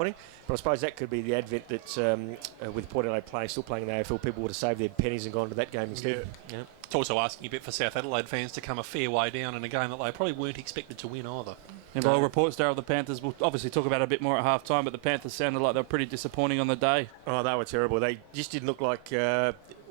spotting. But I suppose that could be the advent that with Port Adelaide still playing in the AFL, people would have saved their pennies and gone to that game instead. Yeah. It's also asking a bit for South Adelaide fans to come a fair way down in a game that they probably weren't expected to win either. And by all reports, Darryl, the Panthers, we'll obviously talk about it a bit more at half-time, but the Panthers sounded like they were pretty disappointing on the day. Oh, they were terrible. They just didn't look like...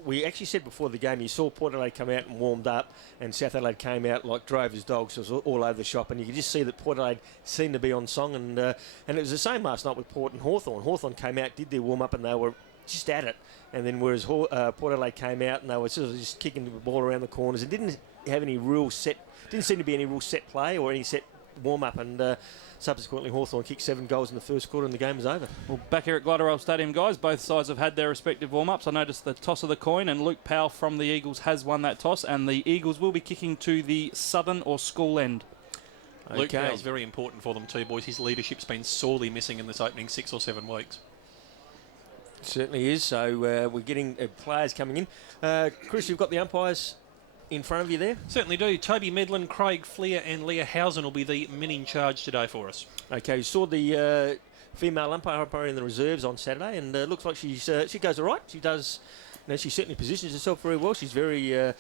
we actually said before the game, you saw Port Adelaide come out and warmed up, and South Adelaide came out like drover's dogs. It was all over the shop, and you could just see that Port Adelaide seemed to be on song, and it was the same last night with Port and Hawthorn. Hawthorn came out, did their warm-up, and they were just at it. And then whereas Port Adelaide came out and they were sort of just kicking the ball around the corners, it didn't have any real set, didn't seem to be any real set play or any set warm-up, and subsequently Hawthorn kicked 7 goals in the first quarter and the game was over. Well, back here at Glenelg Stadium, guys, both sides have had their respective warm-ups. I noticed the toss of the coin, and Luke Powell from the Eagles has won that toss, and the Eagles will be kicking to the southern or school end. Okay. Luke Powell's very important for them too, boys. His leadership's been sorely missing in this opening 6 or 7 weeks. It certainly is. So we're getting players coming in. Chris, you've got the umpires in front of you there? Certainly do. Toby Medlin, Craig Fleer and Leah Housen will be the men in charge today for us. Okay, you saw the female umpire in the reserves on Saturday, and looks like she goes all right. She does, she certainly positions herself very well. She's very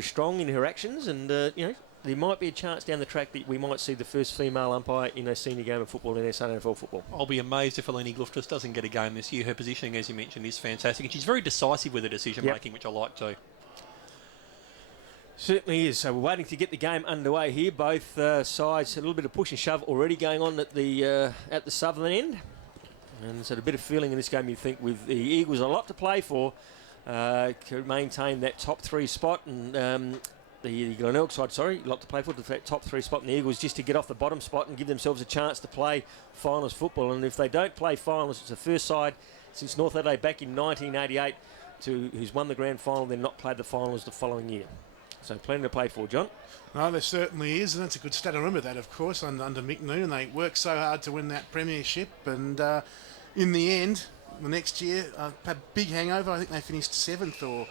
strong in her actions, and there might be a chance down the track that we might see the first female umpire in a senior game of football in SANFL football. I'll be amazed if Eleni Gluftus doesn't get a game this year. Her positioning, as you mentioned, is fantastic, and she's very decisive with her decision making, which I like too. Certainly is. So we're waiting to get the game underway here. Both sides, a little bit of push and shove already going on at the southern end. And so a bit of feeling in this game, you think, with the Eagles a lot to play for, to maintain that top 3 spot, and the Glenelg side, a lot to play for, that top 3 spot, and the Eagles just to get off the bottom spot and give themselves a chance to play finals football. And if they don't play finals, it's the first side since North Adelaide back in 1988 who's won the grand final, then not played the finals the following year. So plenty to play for, John. No, there certainly is, and that's a good stat. I remember that, of course, under Mick Noonan. They worked so hard to win that premiership, and in the end, the next year, a big hangover. I think they finished 7th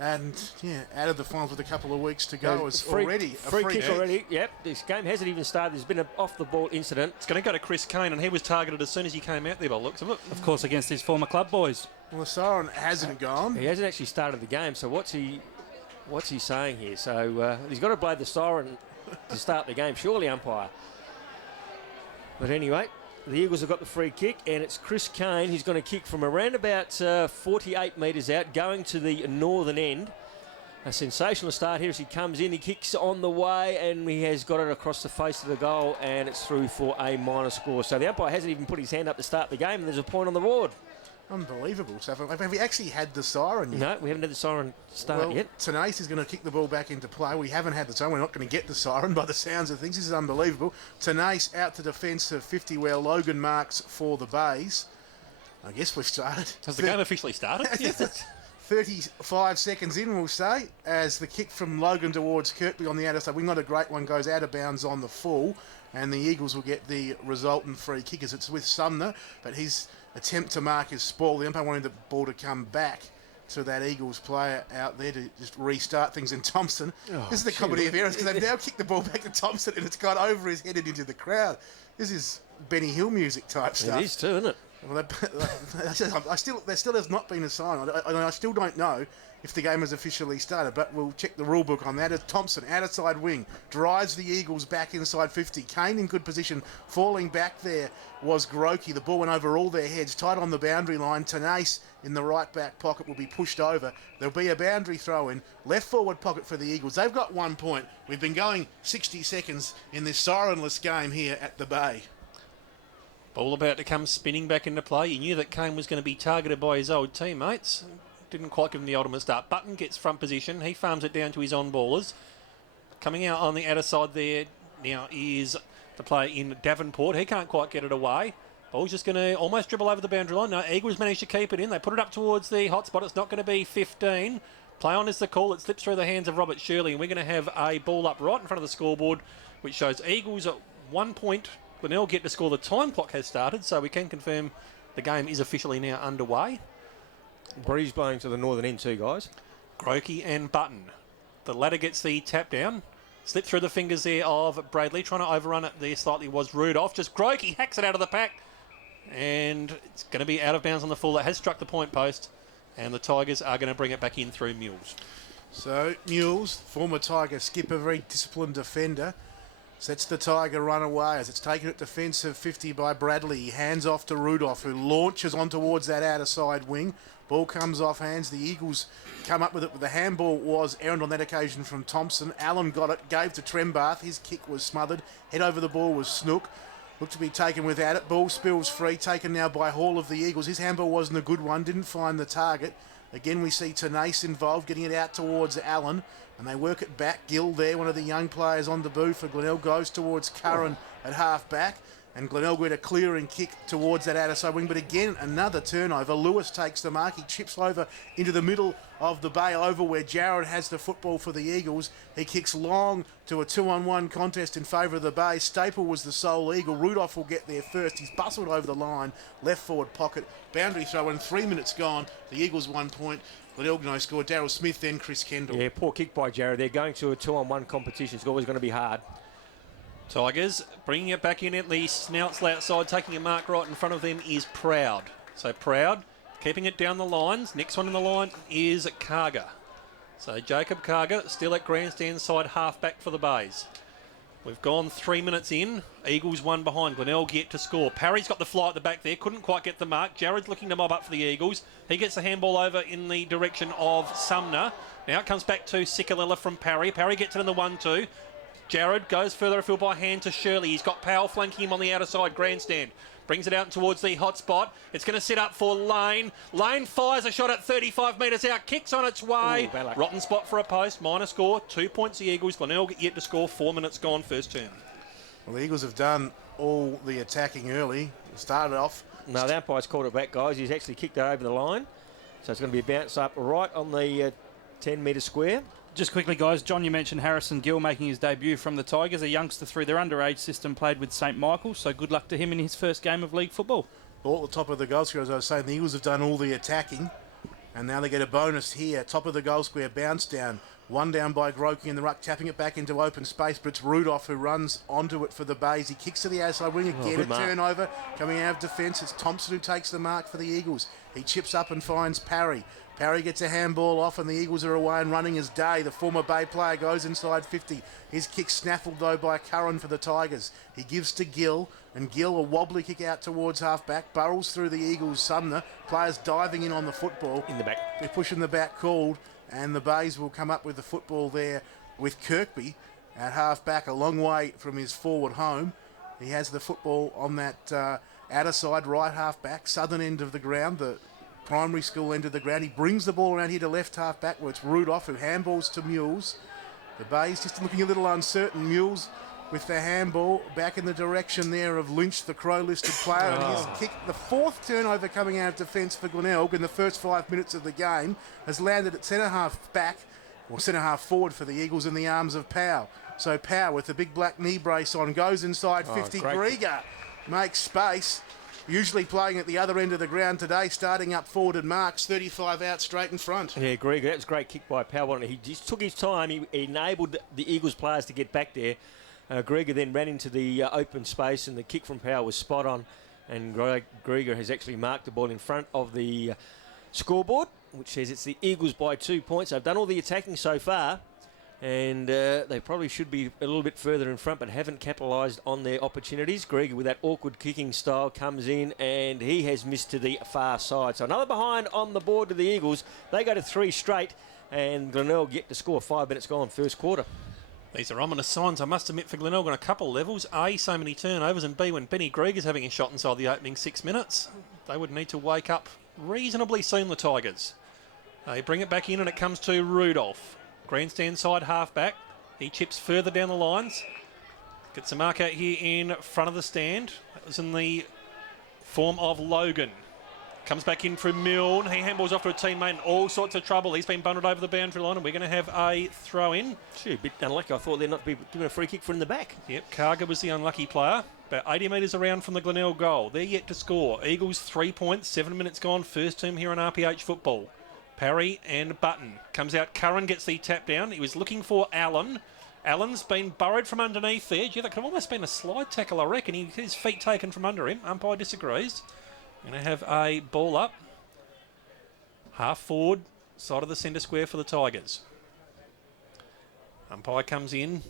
out of the finals with a couple of weeks to go. It's already a free kick already. Yep, this game hasn't even started. There's been an off-the-ball incident. It's going to go to Chris Kane, and he was targeted as soon as he came out there by the looks of it. Of course, against his former club boys. Well, the siren hasn't gone. He hasn't actually started the game, so what's he saying here? So he's got to blow the siren to start the game, surely, umpire. But anyway, the Eagles have got the free kick, and it's Chris Kane who's going to kick from around about 48 metres out, going to the northern end. A sensational start here as he comes in. He kicks on the way, and he has got it across the face of the goal, and it's through for a minor score. So the umpire hasn't even put his hand up to start the game, and there's a point on the board. Unbelievable stuff. Have we actually had the siren yet? No, we haven't had the siren start yet. Tenace is going to kick the ball back into play. We haven't had the siren. We're not going to get the siren by the sounds of things. This is unbelievable. Tenace out to defence of 50 where Logan marks for the Bays. I guess we've started. Has the game officially started? Yes. 35 seconds in, we'll say, as the kick from Logan towards Kirkby on the outer side. Not a great one, goes out of bounds on the full, and the Eagles will get the resultant free kick as it's with Sumner, but his attempt to mark is spoiled. The umpire wanted the ball to come back to that Eagles player out there to just restart things. And Thompson, this is the comedy of errors, because they've now kicked the ball back to Thompson and it's gone over his head and into the crowd. This is Benny Hill music type stuff. It is too, isn't it? Well, there still has not been a sign. I still don't know if the game has officially started, but we'll check the rule book on that. As Thompson, outside wing, drives the Eagles back inside 50. Kane in good position. Falling back there was Grokey. The ball went over all their heads, tight on the boundary line. Tenace in the right back pocket will be pushed over. There'll be a boundary throw in. Left forward pocket for the Eagles. They've got 1 point. We've been going 60 seconds in this sirenless game here at the Bay. Ball about to come spinning back into play. You knew that Kane was going to be targeted by his old teammates. Didn't quite give him the ultimate start. Button gets front position. He farms it down to his on-ballers. Coming out on the outer side there now is the player in Davenport. He can't quite get it away. Ball's just going to almost dribble over the boundary line. No, Eagles managed to keep it in. They put it up towards the hot spot. It's not going to be 15. Play on is the call. It slips through the hands of Robert Shirley, and we're going to have a ball up right in front of the scoreboard, which shows Eagles at 1 point. Glenelg get to score. The time clock has started, so we can confirm the game is officially now underway. Breeze blowing to the northern end too, guys. Grokey and Button. The latter gets the tap down. Slip through the fingers there of Bradley. Trying to overrun it there slightly was Rudolph. Just Grokey hacks it out of the pack. And it's going to be out of bounds on the full. That has struck the point post. And the Tigers are going to bring it back in through Mules. So, Mules, former Tiger skipper, very disciplined defender, sets the Tiger run away as it's taken at defensive 50 by Bradley. He hands off to Rudolph, who launches on towards that outer side wing. Ball comes off hands. The Eagles come up with it, but the handball was errant on that occasion from Thompson. Allen got it, gave to Trembath. His kick was smothered. Head over the ball was Snook. Looked to be taken without it. Ball spills free, taken now by Hall of the Eagles. His handball wasn't a good one, didn't find the target. Again, we see Tenace involved, getting it out towards Allen, and they work it back. Gill there, one of the young players on debut for Glenelg, goes towards Curran at half back, and Glenelg with a clearing kick towards that outer side wing. But again, another turnover. Lewis takes the mark. He chips over into the middle of the bay, over where Jarrod has the football for the Eagles. He kicks long to a 2-on-1 contest in favour of the bay. Staple was the sole Eagle. Rudolph will get there first. He's bustled over the line, left forward pocket, boundary throw in, 3 minutes gone. The Eagles 1 point. Glenelg no score. Daryl Smith, then Chris Kendall. Yeah, poor kick by Jarrod. They're going to a 2-on-1 competition. It's always going to be hard. Tigers bringing it back in at the Snouts outside, taking a mark right in front of them is Proud. So Proud keeping it down the lines. Next one in the line is Karga. So Jacob Karga still at grandstand side, half back for the Bays. We've gone 3 minutes in. Eagles 1 behind. Glenelg yet to score. Parry's got the fly at the back there. Couldn't quite get the mark. Jared's looking to mob up for the Eagles. He gets the handball over in the direction of Sumner. Now it comes back to Sikalilla from Parry. Parry gets it in the 1-2. Jarrod goes further afield by hand to Shirley. He's got Powell flanking him on the outer side grandstand. Brings it out towards the hot spot. It's going to set up for Lane. Lane fires a shot at 35 metres out. Kicks on its way. Ooh, rotten spot for a post. Minor score. 2 points the Eagles. Glenelg yet to score. 4 minutes gone first term. Well, the Eagles have done all the attacking early. Started off. No, the umpire's called it back, guys. He's actually kicked it over the line. So it's going to be a bounce up right on the 10-metre square. Just quickly, guys, John, you mentioned Harrison Gill making his debut from the Tigers, a youngster through their underage system, played with St Michael's, so good luck to him in his first game of league football. Ball at the top of the goal square, as I was saying, the Eagles have done all the attacking, and now they get a bonus here. Top of the goal square, bounce down. One down by Grokey in the ruck, tapping it back into open space, but it's Rudolph who runs onto it for the Bays. He kicks to the outside wing again, a turnover. Coming out of defence, it's Thompson who takes the mark for the Eagles. He chips up and finds Parry. Parry gets a handball off and the Eagles are away and running as day. The former Bay player goes inside 50. His kick snaffled though by Curran for the Tigers. He gives to Gill, and Gill a wobbly kick out towards half-back. Burrows through the Eagles' Sumner. Players diving in on the football. In the back. They're pushing the back called, and the Bays will come up with the football there with Kirkby at half-back, a long way from his forward home. He has the football on that outer side, right half-back, southern end of the ground, the primary school end of the ground. He brings the ball around here to left half back where it's Rudolph who handballs to Mules. The Bays just looking a little uncertain. Mules with the handball back in the direction there of Lynch, the Crow-listed player. And his kick, the fourth turnover coming out of defence for Glenelg in the first 5 minutes of the game, has landed at centre-half back, or centre-half forward for the Eagles in the arms of Powell. So Powell with the big black knee brace on goes inside 50. Grieger makes space. Usually playing at the other end of the ground today, starting up forward and marks, 35 out straight in front. Yeah, Grieger, that was a great kick by Powell. He just took his time. He enabled the Eagles players to get back there. Grieger then ran into the open space and the kick from Powell was spot on. And Grieger has actually marked the ball in front of the scoreboard, which says it's the Eagles by 2 points. They've done all the attacking so far. And they probably should be a little bit further in front, but haven't capitalised on their opportunities. Grieger, with that awkward kicking style, comes in and he has missed to the far side. So another behind on the board to the Eagles. They go to 3 straight, and Glenelg yet to score. 5 minutes gone, first quarter. These are ominous signs, I must admit, for Glenelg on a couple of levels. A, so many turnovers, and B, when Benny Grieger's having a shot inside the opening 6 minutes, they would need to wake up reasonably soon, the Tigers. They bring it back in and it comes to Rudolph. Grandstand side half-back. He chips further down the lines. Gets a mark out here in front of the stand. That was in the form of Logan. Comes back in from Milne. He handballs off to a teammate in all sorts of trouble. He's been bundled over the boundary line and we're going to have a throw-in. Gee, a bit unlucky. I thought they'd not be given a free kick for in the back. Yep, Karga was the unlucky player. About 80 metres around from the Glenelg goal. They're yet to score. Eagles 3 points, 7 minutes gone. First term here on RPH football. Parry and Button. Comes out, Curran gets the tap down. He was looking for Allen. Allen's been burrowed from underneath there. Gee, that could have almost been a slide tackle, I reckon. His feet taken from under him. Umpire disagrees. Going to have a ball up. Half forward, side of the centre square for the Tigers. Umpire comes in.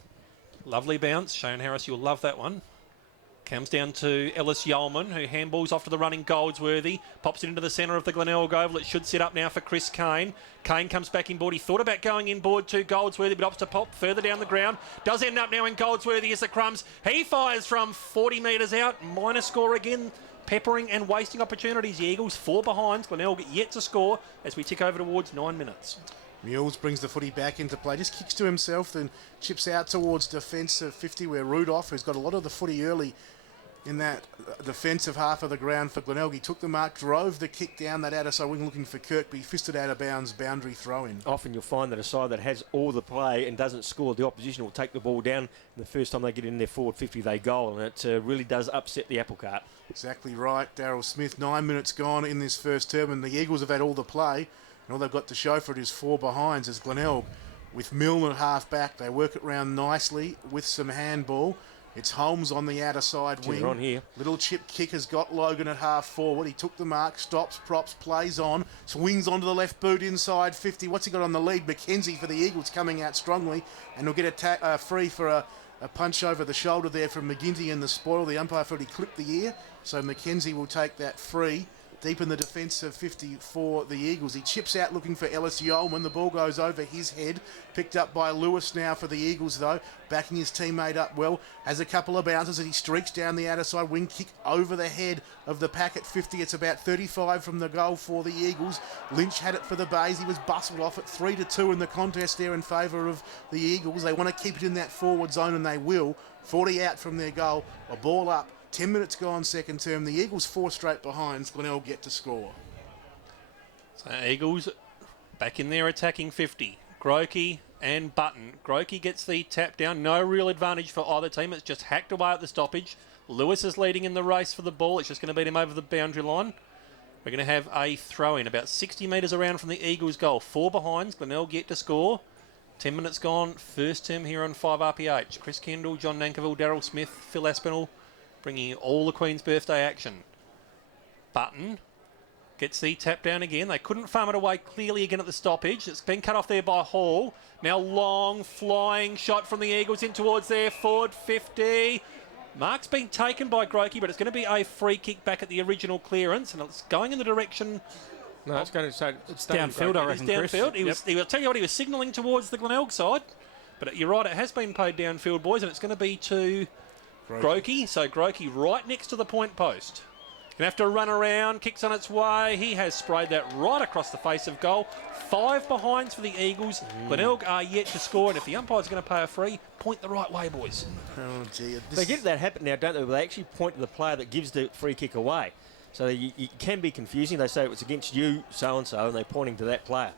Lovely bounce. Shane Harris, you'll love that one. Comes down to Ellis Yeoman, who handballs off to the running Goldsworthy. Pops it into the centre of the Glenelg oval. It should set up now for Chris Kane. Kane comes back inboard. He thought about going inboard to Goldsworthy, but opts to pop further down the ground. Does end up now in Goldsworthy as the crumbs. He fires from 40 metres out. Minor score again. Peppering and wasting opportunities. The Eagles 4 behind. Glenelg yet to score as we tick over towards 9 minutes. Mules brings the footy back into play, just kicks to himself, then chips out towards defensive 50 where Rudolph, who's got a lot of the footy early in that defensive half of the ground for Glenelg. He took the mark, drove the kick down that outer side wing looking for Kirkby, fisted out of bounds, boundary throw in. Often you'll find that a side that has all the play and doesn't score, the opposition will take the ball down. And the first time they get in their forward 50, they goal, and it really does upset the apple cart. Exactly right, Daryl Smith. 9 minutes gone in this first term, and the Eagles have had all the play. And all they've got to show for it is 4 behinds as Glenelg, with Milne at half back, they work it round nicely with some handball. It's Holmes on the outer side wing. On here. Little chip kick has got Logan at half forward. He took the mark, stops, props, plays on, swings onto the left boot inside 50. What's he got on the lead? McKenzie for the Eagles coming out strongly, and he'll get a free for a punch over the shoulder there from McGinty and the spoil. The umpire thought he clipped the ear, so McKenzie will take that free. Deep in the defensive 50 for the Eagles. He chips out looking for Ellis Yeoman. The ball goes over his head. Picked up by Lewis now for the Eagles though. Backing his teammate up well. Has a couple of bounces as he streaks down the outer side wing. Kick over the head of the pack at 50. It's about 35 from the goal for the Eagles. Lynch had it for the Bays. He was bustled off at 3-2 in the contest there in favour of the Eagles. They want to keep it in that forward zone and they will. 40 out from their goal. A ball up. 10 minutes gone second term. The Eagles 4 straight behinds. Glenelg get to score. So Eagles back in there attacking 50. Grokey and Button. Grokey gets the tap down. No real advantage for either team. It's just hacked away at the stoppage. Lewis is leading in the race for the ball. It's just going to beat him over the boundary line. We're going to have a throw in about 60 metres around from the Eagles goal. 4 behinds. Glenelg yet to score. 10 minutes gone. First term here on 5RPH. Chris Kendall, John Nankerville, Daryl Smith, Phil Aspinall, bringing all the Queen's birthday action. Button gets the tap down again. They couldn't farm it away clearly again at the stoppage. It's been cut off there by Hall. Now long flying shot from the Eagles in towards their forward 50. Mark's been taken by Grokey, but it's going to be a free kick back at the original clearance, and it's going in the direction. No, it's going to say it's downfield, I reckon. It's downfield. I'll tell you what, he was signalling towards the Glenelg side, but you're right, it has been paid downfield, boys, and it's going to be to Grokey. So Grokey right next to the point post. Gonna have to run around, kicks on its way. He has sprayed that right across the face of goal. 5 behinds for the Eagles. Glenelg are yet to score, and if the umpire's going to pay a free, point the right way, boys. Oh, gee. They get that happen now, don't they? They actually point to the player that gives the free kick away. So you can be confusing. They say it's against you, so-and-so, and they're pointing to that player.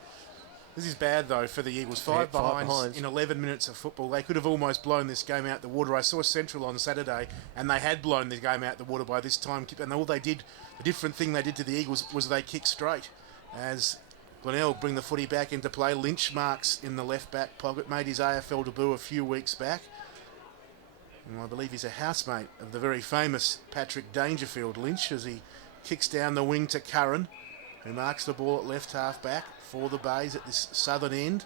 This is bad, though, for the Eagles. 5 behinds in 11 minutes of football. They could have almost blown this game out the water. I saw Central on Saturday, and they had blown the game out the water by this time. And all they did, the different thing they did to the Eagles was they kicked straight. As Glenelg bring the footy back into play. Lynch marks in the left-back pocket. Made his AFL debut a few weeks back. And I believe he's a housemate of the very famous Patrick Dangerfield, Lynch, as he kicks down the wing to Curran, who marks the ball at left half-back for the Bays at this southern end.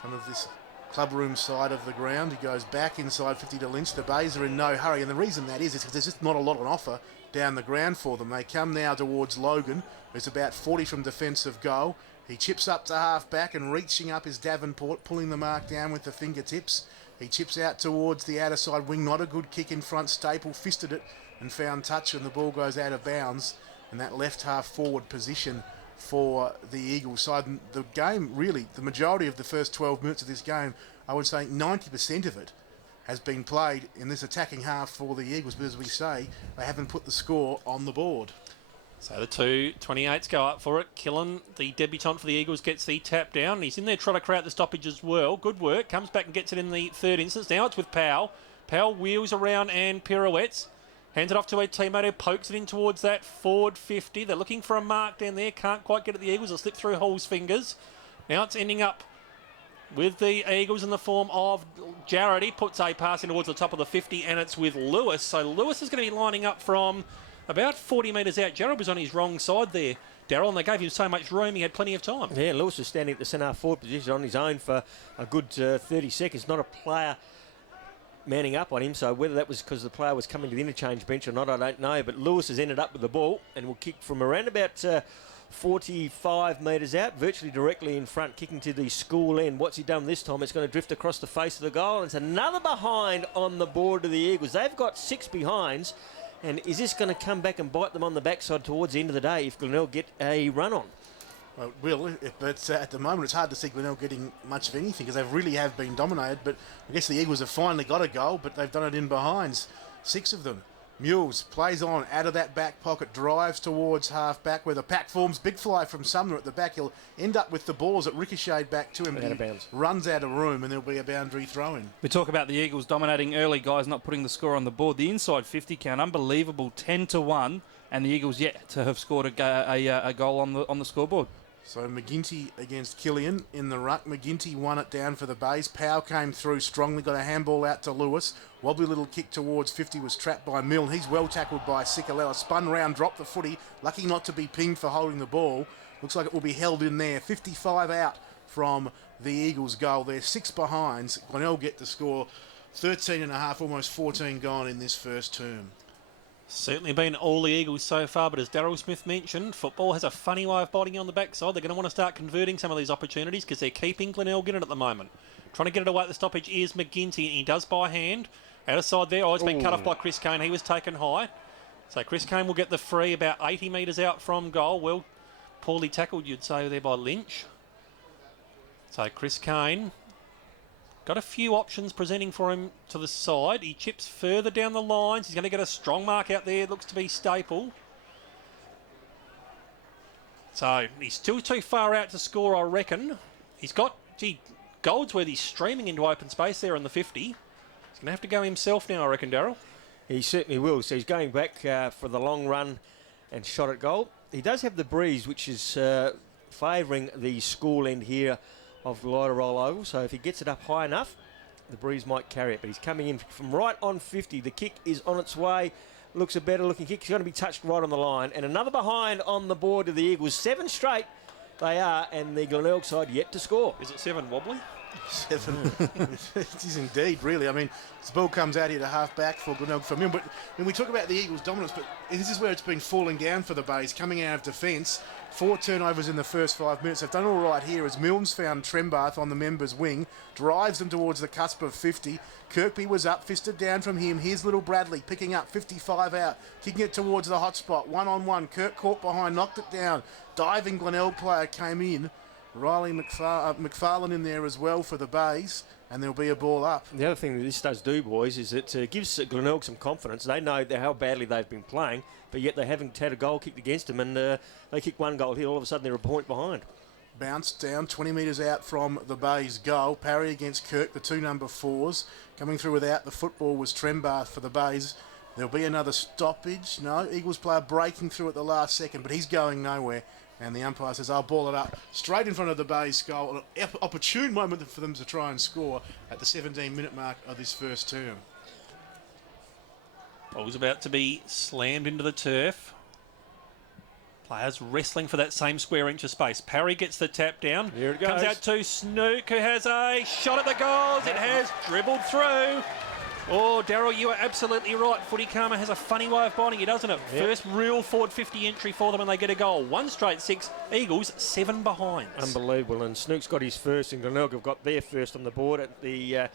Front of this clubroom side of the ground. He goes back inside 50 to Lynch. The Bays are in no hurry, and the reason that is because there's just not a lot on offer down the ground for them. They come now towards Logan, who's about 40 from defensive goal. He chips up to half-back, and reaching up is Davenport, pulling the mark down with the fingertips. He chips out towards the outer side wing. Not a good kick in front. Staple fisted it and found touch, and the ball goes out of bounds. And that left half forward position for the Eagles side. And the game, really, the majority of the first 12 minutes of this game, I would say 90% of it has been played in this attacking half for the Eagles. But as we say, they haven't put the score on the board. So the 2/28s go up for it. Killen, the debutant for the Eagles, gets the tap down. He's in there trying to create the stoppage as well. Good work. Comes back and gets it in the third instance. Now it's with Powell. Powell wheels around and pirouettes. Hands it off to a teammate who pokes it in towards that forward 50. They're looking for a mark down there. Can't quite get at the Eagles. It'll slip through Hall's fingers. Now it's ending up with the Eagles in the form of Jarrett. He puts a pass in towards the top of the 50, and it's with Lewis. So Lewis is going to be lining up from about 40 metres out. Jarrett was on his wrong side there, Daryl, and they gave him so much room he had plenty of time. Yeah, Lewis was standing at the centre forward position on his own for a good 30 seconds. Not a player manning up on him, so whether that was because the player was coming to the interchange bench or not, I don't know. But Lewis has ended up with the ball and will kick from around about 45 metres out, virtually directly in front, kicking to the school end. What's he done this time? It's going to drift across the face of the goal, and it's another behind on the board of the Eagles. They've got 6 behinds, and is this going to come back and bite them on the backside towards the end of the day if Glenelg get a run on? Well, it will, but at the moment it's hard to see Glenelg getting much of anything because they really have been dominated. But I guess the Eagles have finally got a goal, but they've done it in behinds. 6 of them. Mules plays on out of that back pocket, drives towards half back where the pack forms. Big fly from Sumner at the back. He'll end up with the ball as it ricocheted back to him. Out of bounds. Runs out of room and there'll be a boundary throw in. We talk about the Eagles dominating early, guys, not putting the score on the board. The inside 50 count, unbelievable, 10-1, and the Eagles yet to have scored a goal on the scoreboard. So McGinty against Killian in the ruck. McGinty won it down for the base. Powell came through strongly, got a handball out to Lewis. Wobbly little kick towards 50 was trapped by Milne. He's well tackled by Sikalella. Spun round, dropped the footy. Lucky not to be pinged for holding the ball. Looks like it will be held in there. 55 out from the Eagles' goal. They're 6 behinds. Glenelg get the score. 13 and a half, almost 14 gone in this first term. Certainly been all the Eagles so far, but as Daryl Smith mentioned, football has a funny way of biting you on the backside. They're going to want to start converting some of these opportunities because they're keeping Glenelg in it at the moment. Trying to get it away at the stoppage is McGinty, and he does by hand. Out of side there, it's been cut off by Chris Kane. He was taken high. So Chris Kane will get the free about 80 metres out from goal. Well, poorly tackled, you'd say, there by Lynch. So Chris Kane got a few options presenting for him to the side. He chips further down the lines. He's going to get a strong mark out there. Looks to be Staple. So he's still too far out to score, I reckon. He's got, Goldsworthy's streaming into open space there on the 50. He's going to have to go himself now, I reckon, Daryl. He certainly will. So he's going back for the long run and shot at goal. He does have the breeze, which is favouring the school end here of the lighter roll oval. So if he gets it up high enough, the breeze might carry it. But he's coming in from right on 50. The kick is on its way. Looks a better looking kick. He's going to be touched right on the line. And another behind on the board of the Eagles. 7 straight they are, and the Glenelg side yet to score. Is it 7 wobbly? 7. It is indeed, really. I mean, this ball comes out here to half back for Glenelg from him. But when we talk about the Eagles' dominance, but this is where it's been falling down for the Bays, coming out of defence. 4 turnovers in the first 5 minutes. They've done all right here as Milne's found Trembath on the members' wing, drives them towards the cusp of 50. Kirkby was up, fisted down from him. Here's little Bradley picking up 55 out, kicking it towards the hot spot. 1-on-1. Kirk caught behind, knocked it down. Diving Glenelg player came in. Riley McFarlane in there as well for the Bays, and there'll be a ball up. The other thing that this does do, boys, is it gives Glenelg some confidence. They know how badly they've been playing, but yet they haven't had a goal kicked against them, and they kick 1 goal here, all of a sudden they're a point behind. Bounced down 20 metres out from the Bays' goal. Parry against Kirk, the 2 number 4s. Coming through without the football was Trembath for the Bays. There'll be another stoppage. No, Eagles player breaking through at the last second, but he's going nowhere. And the umpire says, I'll ball it up straight in front of the Bays' goal. An opportune moment for them to try and score at the 17-minute mark of this first term. Ball's about to be slammed into the turf. Players wrestling for that same square inch of space. Parry gets the tap down. Here it goes. Comes out to Snook, who has a shot at the goals. It has dribbled through. Oh, Daryl, you are absolutely right. Footy Karma has a funny way of biting you, doesn't it? Yep. First real forward 50 entry for them when they get a goal. 1 straight 6. Eagles 7 behind. Unbelievable. And Snook's got his first, and Glenelg have got their first on the board at the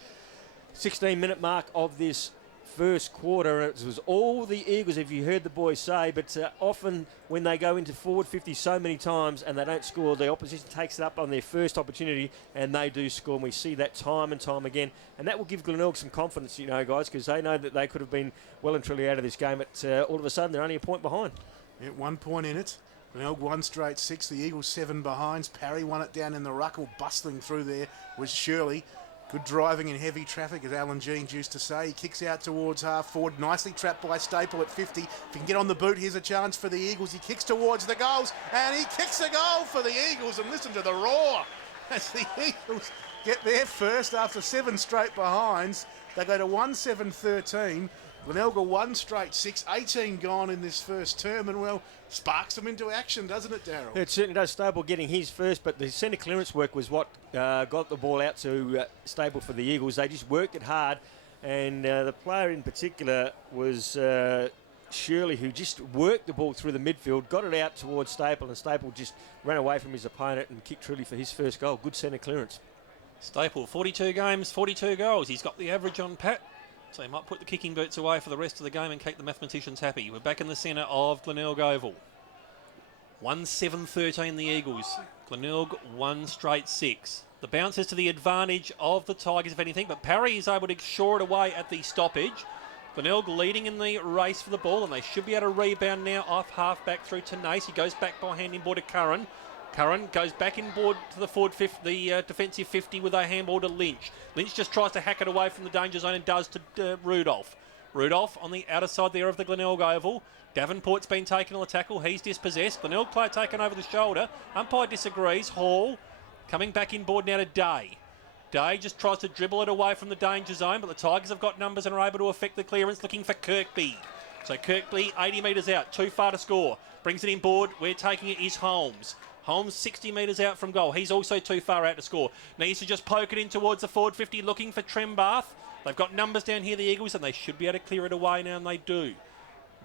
16-minute mark of this first quarter. It was all the Eagles, if you heard the boys say, but often when they go into forward 50 so many times and they don't score, the opposition takes it up on their first opportunity and they do score, and we see that time and time again, and that will give Glenelg some confidence, you know, guys, because they know that they could have been well and truly out of this game, but all of a sudden they're only a point behind. Yeah, 1 point in it. Glenelg 1 straight 6, the Eagles 7 behinds. Parry won it down in the ruckle, bustling through there was Shirley. Good driving in heavy traffic, as Alan Jeans used to say. He kicks out towards half forward, nicely trapped by Staple at 50. If he can get on the boot, here's a chance for the Eagles. He kicks towards the goals, and he kicks a goal for the Eagles. And listen to the roar as the Eagles get there first after 7 straight behinds. They go to 1-7-13. Glenelg 1 straight 6, 18 gone in this first term, and well, sparks them into action, doesn't it, Darryl? It certainly does. Stable getting his first, but the centre clearance work was what got the ball out to Stable for the Eagles. They just worked it hard, and the player in particular was Shirley, who just worked the ball through the midfield, got it out towards Staple, and Staple just ran away from his opponent and kicked truly for his first goal. Good centre clearance. Staple, 42 games, 42 goals. He's got the average on pat, so he might put the kicking boots away for the rest of the game and keep the mathematicians happy. We're back in the centre of Glenelg Oval. 1-7-13 the Eagles. Glenelg 1 straight 6. The bounce is to the advantage of the Tigers, if anything, but Parry is able to shore it away at the stoppage. Glenelg leading in the race for the ball, and they should be able to rebound now off half-back through to Nace. He goes back by hand inboard to Curran. Curran goes back inboard to the forward the defensive 50 with a handball to Lynch. Lynch just tries to hack it away from the danger zone and does to Rudolph. Rudolph on the outer side there of the Glenelg Oval. Davenport's been taken on the tackle. He's dispossessed. Glenelg player taken over the shoulder. Umpire disagrees. Hall coming back inboard now to Day. Day just tries to dribble it away from the danger zone, but the Tigers have got numbers and are able to affect the clearance, looking for Kirkby. So Kirkby, 80 metres out, too far to score. Brings it inboard. Where taking it is Holmes. Holmes 60 metres out from goal. He's also too far out to score. Needs to just poke it in towards the forward 50, looking for Trembath. They've got numbers down here, the Eagles, and they should be able to clear it away now, and they do.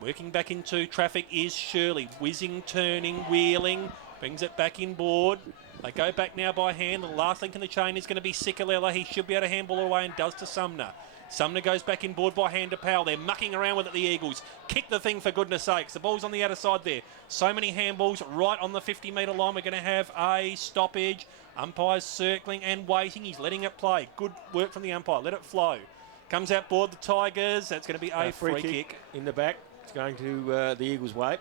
Working back into traffic is Shirley. Whizzing, turning, wheeling. Brings it back inboard. They go back now by hand. The last link in the chain is going to be Sikalella. He should be able to handball away and does to Sumner. Sumner goes back inboard by hand to Powell. They're mucking around with it, the Eagles. Kick the thing for goodness sakes. The ball's on the outer side there. So many handballs right on the 50-metre line. We're going to have a stoppage. Umpire's circling and waiting. He's letting it play. Good work from the umpire. Let it flow. Comes out board the Tigers. That's going to be a free kick. In the back. It's going to the Eagles' way.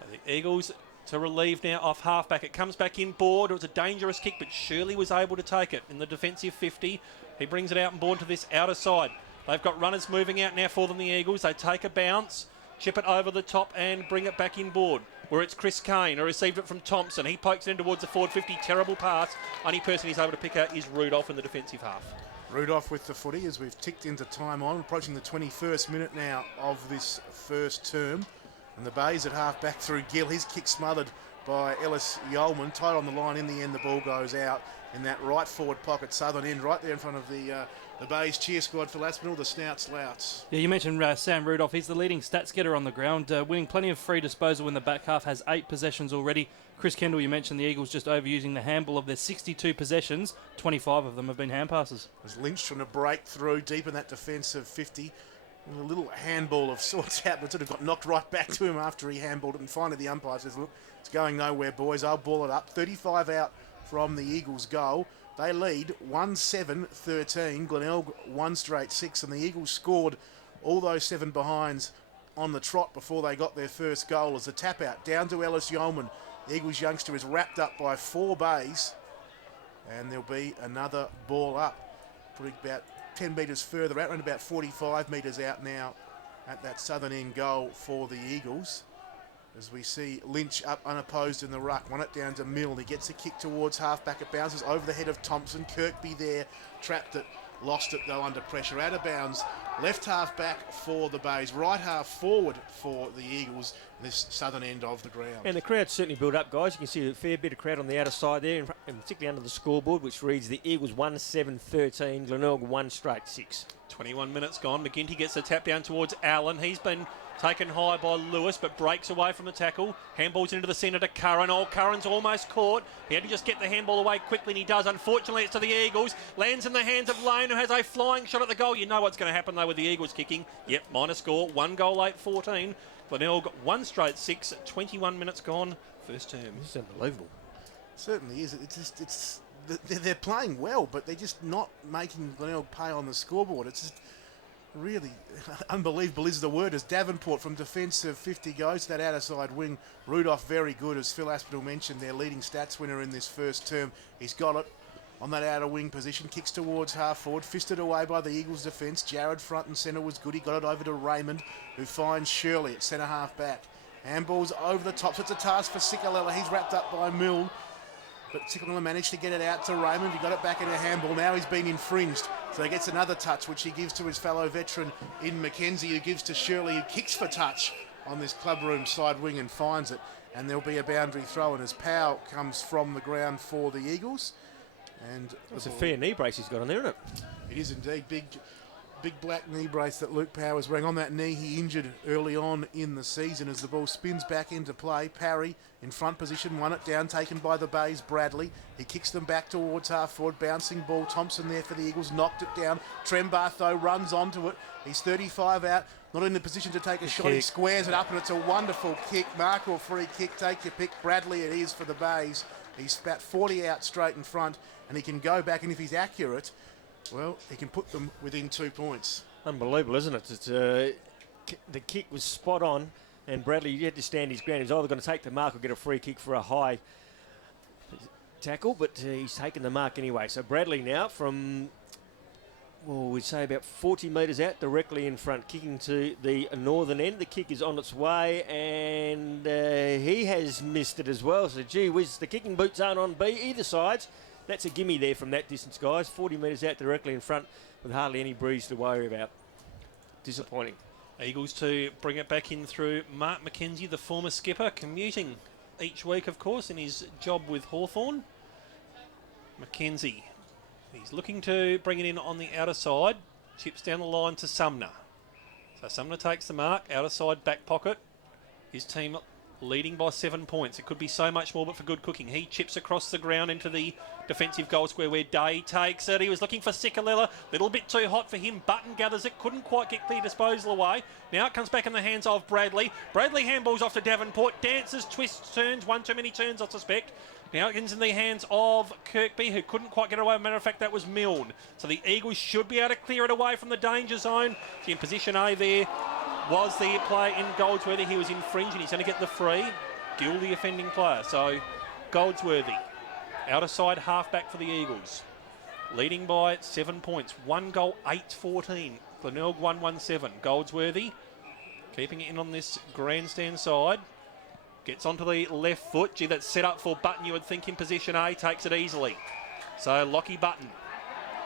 So the Eagles to relieve now off halfback. It comes back inboard. It was a dangerous kick, but Shirley was able to take it in the defensive 50. He brings it out and board to this outer side. They've got runners moving out now for them, the Eagles. They take a bounce, chip it over the top and bring it back inboard, where it's Chris Kane, who received it from Thompson. He pokes it in towards the forward 50. Terrible pass. Only person he's able to pick out is Rudolph in the defensive half. Rudolph with the footy as we've ticked into time on, approaching the 21st minute now of this first term. And the Bays at half-back through Gill. His kick smothered by Ellis Yeoman. Tight on the line. In the end, the ball goes out in that right forward pocket, southern end, right there in front of the Bays cheer squad for Laspinall, the Snouts Louts. Yeah, you mentioned Sam Rudolph. He's the leading stats getter on the ground, winning plenty of free disposal in the back half, has 8 possessions already. Chris Kendall, you mentioned the Eagles just overusing the handball. Of their 62 possessions, 25 of them have been hand passes. As Lynch trying to break through deep in that defensive 50. A little handball of sorts out, but sort of got knocked right back to him after he handballed it. And finally the umpire says, look, it's going nowhere, boys. I'll ball it up. 35 out from the Eagles' goal. They lead 1-7-13. Glenelg 1 straight 6. And the Eagles scored all those 7 behinds on the trot before they got their first goal as the tap out down to Ellis Yeoman. The Eagles youngster is wrapped up by 4 Bays. And there'll be another ball up. Putting about 10 metres further out, around about 45 metres out now at that southern end goal for the Eagles. As we see Lynch up unopposed in the ruck, won it down to Milne. He gets a kick towards half-back. It bounces over the head of Thompson. Kirkby there, trapped it, lost it though under pressure. Out of bounds, left half-back for the Bays, right half forward for the Eagles, this southern end of the ground. And the crowd certainly built up, guys. You can see a fair bit of crowd on the outer side there, and particularly under the scoreboard, which reads the Eagles 1-7-13, Glenelg 1 straight 6. 21 minutes gone. McGinty gets the tap down towards Allen. He's been taken high by Lewis, but breaks away from the tackle. Handballs into the centre to Curran. Oh, Curran's almost caught. He had to just get the handball away quickly, and he does. Unfortunately, it's to the Eagles. Lands in the hands of Lane, who has a flying shot at the goal. You know what's going to happen, though, with the Eagles kicking. Yep, minor score. 1 goal late, 14. Glenelg 1 straight 6. 21 minutes gone. First term. This is unbelievable. It certainly is. They're playing well, but they're just not making Glenelg pay on the scoreboard. It's just really unbelievable is the word, as Davenport from defensive 50 goes to that outer side wing. Rudolph very good, as Phil Aspinall mentioned, their leading stats winner in this first term. He's got it on that outer wing position, kicks towards half forward, fisted away by the Eagles defence. Jared front and centre was good. He got it over to Raymond, who finds Shirley at centre half back. Handballs over the top, so it's a task for Sikalella. He's wrapped up by Milne. but Ticklemiller managed to get it out to Raymond. He got it back in a handball. Now he's been infringed, so he gets another touch, which he gives to his fellow veteran in Mackenzie, who gives to Shirley, who kicks for touch on this clubroom side wing and finds it. And there'll be a boundary throw, and as Powell comes from the ground for the Eagles. And it's a fair knee brace he's got on there, isn't it? It is indeed. Big black knee brace that Luke Power was wearing. On that knee he injured early on in the season. As the ball spins back into play, Parry in front position, won it down, taken by the Bays, Bradley. He kicks them back towards half forward, bouncing ball. Thompson there for the Eagles, knocked it down. Trembath though runs onto it. He's 35 out, not in the position to take a shot. He squares it up and it's a wonderful kick. Mark or free kick, take your pick. Bradley it is for the Bays. He's spat 40 out straight in front, and he can go back, and if he's accurate, well, he can put them within 2 points. Unbelievable, isn't it? The kick was spot on, and Bradley had to stand his ground. He was either going to take the mark or get a free kick for a high tackle, but he's taken the mark anyway. So Bradley now from, well, we'd say about 40 metres out, directly in front, kicking to the northern end. The kick is on its way, and he has missed it as well. So, gee whiz, the kicking boots aren't on either sides. That's a gimme there from that distance, guys. 40 metres out, directly in front, with hardly any breeze to worry about. Disappointing. Eagles to bring it back in through Mark McKenzie, the former skipper, commuting each week, of course, in his job with Hawthorn. McKenzie, he's looking to bring it in on the outer side. Chips down the line to Sumner. So Sumner takes the mark, outer side, back pocket. His team leading by 7 points. It could be so much more, but for good cooking. He chips across the ground into the defensive goal square where Day takes it. He was looking for Sikalella. Little bit too hot for him. Button gathers it. Couldn't quite get clear disposal away. Now it comes back in the hands of Bradley. Bradley handballs off to Davenport. Dances, twists, turns. One too many turns, I suspect. Now it ends in the hands of Kirkby, who couldn't quite get away. As a matter of fact, that was Milne. So the Eagles should be able to clear it away from the danger zone. So in position A there was the play in Goldsworthy. He was infringing. He's going to get the free. Gill, the offending player. So Goldsworthy, outer side halfback for the Eagles. Leading by 7 points. 1 goal, 8-14. Glenelg 1-1-7. Goldsworthy keeping it in on this grandstand side. Gets onto the left foot. Gee, that's set up for Button, you would think, in position A. Takes it easily. So Lockie Button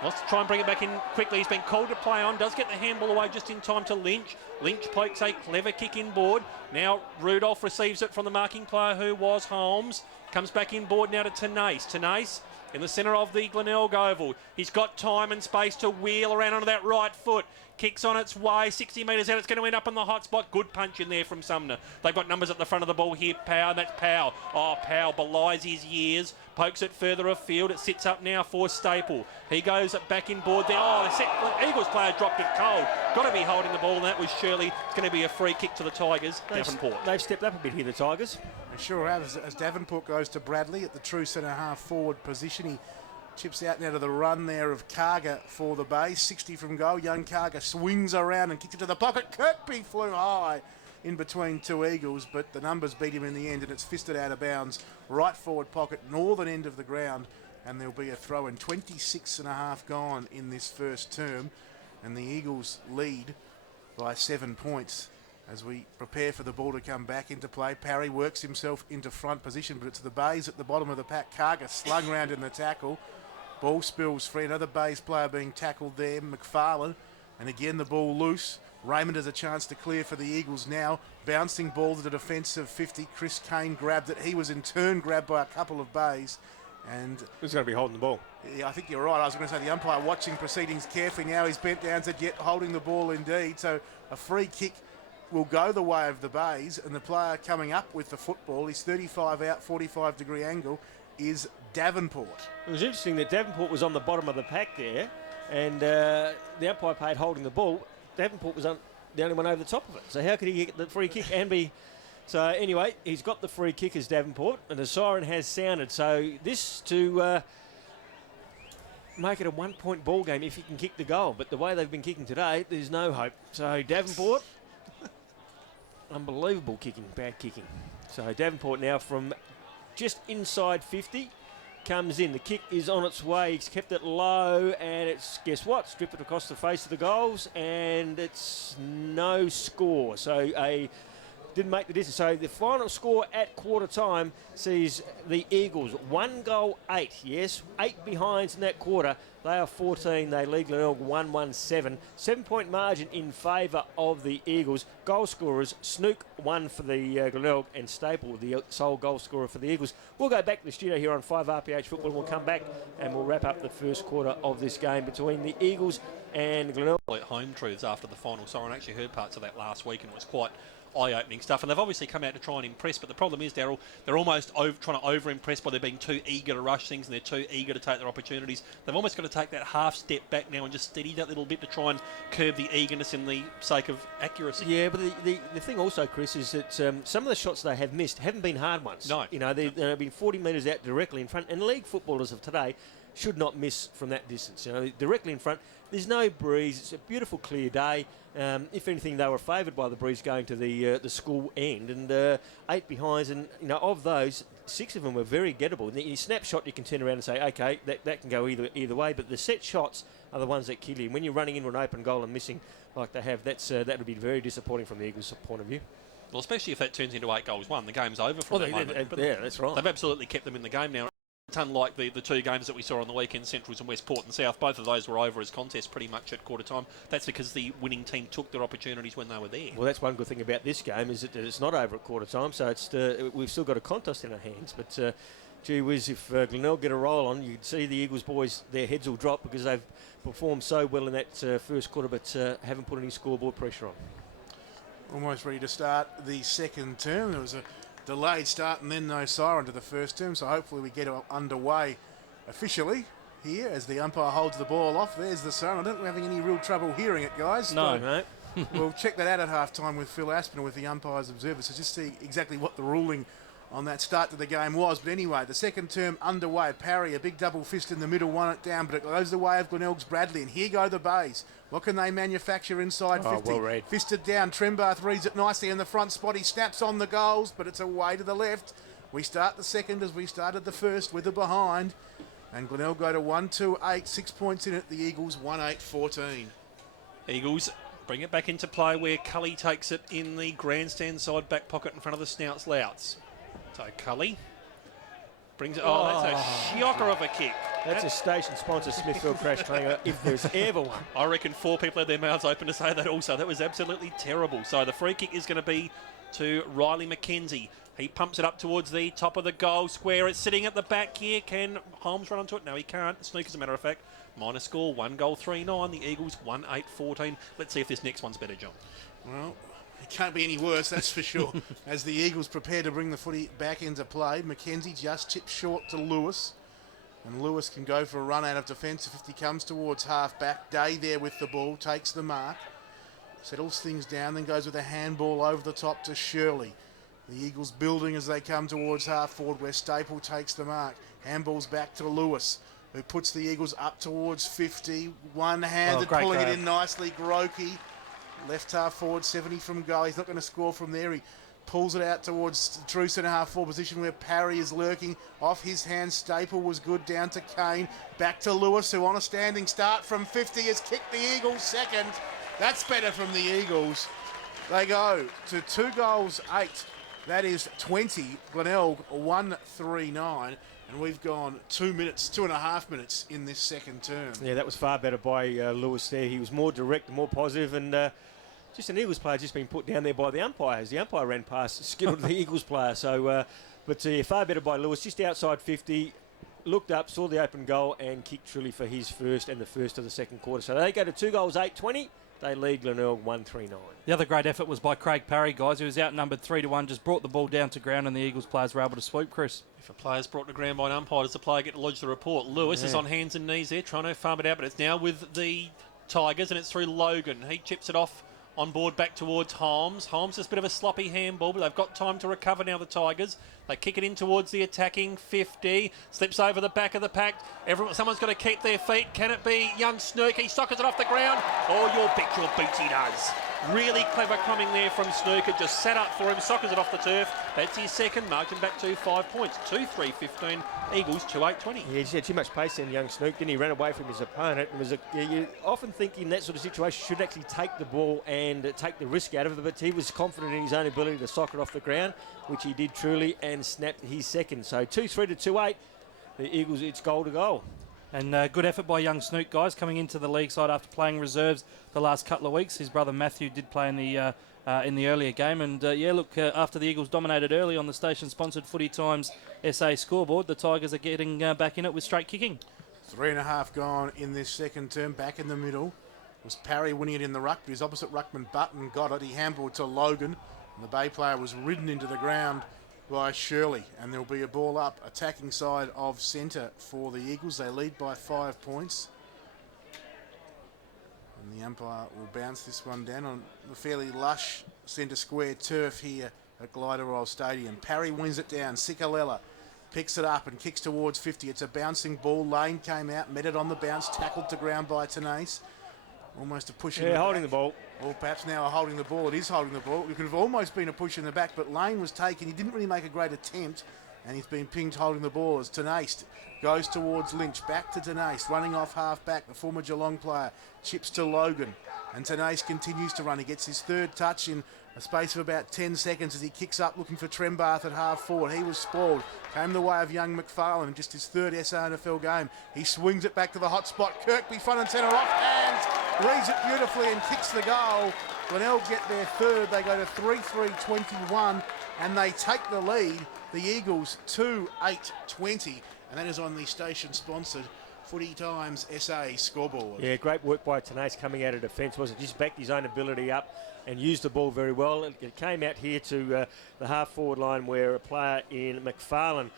wants to try and bring it back in quickly. He's been called to play on. Does get the handball away just in time to Lynch. Lynch pokes a clever kick inboard. Now Rudolph receives it from the marking player who was Holmes. Comes back inboard now to Tenace. Tenace in the centre of the Glenelg oval. He's got time and space to wheel around onto that right foot. Kicks on its way, 60 metres out. It's going to end up in the hot spot. Good punch in there from Sumner. They've got numbers at the front of the ball here. Power, and that's Powell. Oh, Powell belies his years. Pokes it further afield. It sits up now for Staple. He goes back inboard there. Oh, the Eagles player dropped it cold. Got to be holding the ball, and that was Shirley. It's going to be a free kick to the Tigers. Davenport. They've stepped up a bit here, the Tigers. They sure have, as Davenport goes to Bradley at the true centre half forward position. He chips out now to the run there of Karga for the base. 60 from goal. Young Karga swings around and kicks it to the pocket. Kirkby flew high in between two Eagles, but the numbers beat him in the end, and it's fisted out of bounds. Right forward pocket, northern end of the ground, and there'll be a throw in. 26 and a half gone in this first term, and the Eagles lead by 7 points. As we prepare for the ball to come back into play, Parry works himself into front position, but it's the Bays at the bottom of the pack. Karga slung round in the tackle. Ball spills free. Another Bays player being tackled there, McFarlane. And again, the ball loose. Raymond has a chance to clear for the Eagles now. Bouncing ball to the defensive 50. Chris Kane grabbed it. He was in turn grabbed by a couple of Bays. And who's going to be holding the ball? Yeah, I think you're right. I was going to say the umpire watching proceedings carefully. Now he's bent down, said, yet holding the ball indeed. So a free kick will go the way of the Bays, and the player coming up with the football, he's 35 out, 45 degree angle, is Davenport. It was interesting that Davenport was on the bottom of the pack there, and the umpire paid holding the ball. Davenport was the only one over the top of it. So how could he get the free kick and be... So anyway, he's got the free kick as Davenport, and the siren has sounded. So this to make it a 1 point ball game if he can kick the goal. But the way they've been kicking today, there's no hope. So Davenport... Unbelievable kicking, bad kicking. So Davenport now from just inside 50 comes in. The kick is on its way. He's kept it low, and it's, guess what? Strip it across the face of the goals, and it's no score. So a didn't make the distance. So the final score at quarter time sees the Eagles 1 goal 8. Yes, 8 behinds in that quarter. They are 14. They lead Glenelg 1-1-7. 7-point margin in favour of the Eagles. Goal scorers, Snook 1 for the Glenelg and Staple, the sole goal scorer for the Eagles. We'll go back to the studio here on 5RPH Football and we'll come back and we'll wrap up the first quarter of this game between the Eagles and Glenelg. Home truths after the final siren. I actually heard parts of that last week and it was quite eye-opening stuff, and they've obviously come out to try and impress, but the problem is, Daryl, they're almost trying to over-impress by they're being too eager to rush things and they're too eager to take their opportunities. They've almost got to take that half step back now and just steady that little bit to try and curb the eagerness in the sake of accuracy. Yeah, but the thing also, Chris, is that some of the shots they have missed haven't been hard ones. No. You know, they've been 40 metres out directly in front, and league footballers of today should not miss from that distance. You know, directly in front. There's no breeze. It's a beautiful, clear day. If anything, they were favoured by the breeze going to the school end, and 8 behinds. And you know, of those, 6 of them were very gettable. In your snapshot, you can turn around and say, okay, that can go either way. But the set shots are the ones that kill you. When you're running into an open goal and missing like they have, that would be very disappointing from the Eagles' point of view. Well, especially if that turns into 8 goals won, the game's over from that moment. Yeah, that's right. They've absolutely kept them in the game now. Unlike the 2 games that we saw on the weekend, Centrals and Westport and South, both of those were over as contests pretty much at quarter time. That's because the winning team took their opportunities when they were there. Well, that's one good thing about this game is that it's not over at quarter time, so it's we've still got a contest in our hands. But gee whiz, if Glenelg get a roll on, you'd see the Eagles boys, their heads will drop because they've performed so well in that first quarter, but haven't put any scoreboard pressure on. Almost ready to start the second term. There was a delayed start and then no siren to the first term, so hopefully we get underway officially here as the umpire holds the ball off. There's the siren. I don't think we're having any real trouble hearing it, guys. No, mate. We'll check that out at half-time with Phil Aspinall with the umpire's observer, so just see exactly what the ruling on that start to the game was. But anyway, the second term underway. Parry, a big double fist in the middle, won it down, but it goes the way of Glenelg's Bradley. And here go the Bays. What can they manufacture inside 50? Well read. Fisted down. Trembath reads it nicely in the front spot. He snaps on the goals, but it's away to the left. We start the second as we started the first with a behind. And Glenelg go to 1-2-8, 6 points in it. The Eagles 1-8-14. Eagles bring it back into play where Cully takes it in the grandstand side back pocket in front of the Snouts Louts. So Cully brings it. Oh, that's a shocker of a kick. That's a station sponsor Smithfield Crash Clanger if there's ever one. I reckon 4 people had their mouths open to say that also. That was absolutely terrible. So the free kick is going to be to Riley McKenzie. He pumps it up towards the top of the goal square. It's sitting at the back here. Can Holmes run onto it? No, he can't. Snook, as a matter of fact. Minor score, 1 goal, 3-9. The Eagles 1-8-14. Let's see if this next one's better, John. Well, it can't be any worse, that's for sure. As the Eagles prepare to bring the footy back into play, McKenzie just chips short to Lewis. And Lewis can go for a run out of defence if he comes towards half-back. Day there with the ball, takes the mark. Settles things down, then goes with a handball over the top to Shirley. The Eagles building as they come towards half-forward where Staple takes the mark. Handball's back to Lewis, who puts the Eagles up towards 50. One-handed, pulling it in nicely. Grokey, left half-forward, 70 from goal. He's not going to score from there. He pulls it out towards true centre half-forward position where Parry is lurking. Off his hand, Staple was good, down to Kane. Back to Lewis, who on a standing start from 50 has kicked the Eagles second. That's better from the Eagles. They go to 2 goals, 8. That is 20. Glenelg 1-3-9. And we've gone 2.5 minutes in this second term. Yeah, that was far better by Lewis there. He was more direct and more positive, and just an Eagles player just been put down there by the umpires. The umpire ran past, skittled the Eagles player. So, but far better by Lewis, just outside 50. Looked up, saw the open goal, and kicked truly for his first and the first of the second quarter. So they go to 2 goals, 8-20. They lead Glenelg 1-3-9. The other great effort was by Craig Parry, guys. He was outnumbered 3-1, just brought the ball down to ground, and the Eagles players were able to sweep, Chris. If a player's brought to ground by an umpire, does the player get to lodge the report? Lewis is on hands and knees there, trying to farm it out, but it's now with the Tigers, and it's through Logan. He chips it off on board back towards Holmes. Holmes has a bit of a sloppy handball, but they've got time to recover now, the Tigers. They kick it in towards the attacking 50. Slips over the back of the pack. Someone's got to keep their feet. Can it be young Snook? He sockets it off the ground. Oh, you'll bet your boots he does. Really clever coming there from Snooker. Just sat up for him, soccers it off the turf. That's his second, marked him back to 5 points. 2-3-15, Eagles 2-8-20. Yeah, he just had too much pace in young Snook, didn't he? Ran away from his opponent. And you often think in that sort of situation should actually take the ball and take the risk out of it, but he was confident in his own ability to sock it off the ground, which he did truly, and snapped his second. So 2-3 to 2-8. The Eagles, it's goal to goal. And good effort by young Snook, guys, coming into the league side after playing reserves the last couple of weeks. His brother Matthew did play in the earlier game. And, after the Eagles dominated early on the station-sponsored Footy Times SA scoreboard, the Tigers are getting back in it with straight kicking. 3.5 gone in this second term. Back in the middle was Parry winning it in the ruck. His opposite ruckman Button got it. He handballed to Logan. And the Bay player was ridden into the ground by Shirley, and there'll be a ball up attacking side of centre for the Eagles. They lead by 5 points, and the umpire will bounce this one down on the fairly lush centre square turf here at Glenelg Stadium. Parry wins it down. Sikalella picks it up and kicks towards 50. It's a bouncing ball. Lane came out, met it on the bounce, tackled to ground by Tenace. Almost a push in the back. Holding the ball. Or perhaps now a holding the ball. It is holding the ball. It could have almost been a push in the back, but Lane was taken. He didn't really make a great attempt, and he's been pinged holding the ball as Tenace goes towards Lynch. Back to Tenace, running off half back. The former Geelong player chips to Logan, and Tenace continues to run. He gets his third touch in a space of about 10 seconds as he kicks up looking for Trembath at half forward. He was spoiled. Came the way of young McFarlane, just his third SANFL game. He swings it back to the hot spot. Kirkby front and centre off hands. Reads it beautifully and kicks the goal. Glenelg get their third. They go to 3-3-21 and they take the lead. The Eagles 2-8-20, and that is on the station-sponsored Footy Times SA scoreboard. Yeah, great work by Tenace coming out of defence, wasn't it? Just backed his own ability up and used the ball very well. It came out here to the half-forward line where a player in McFarlane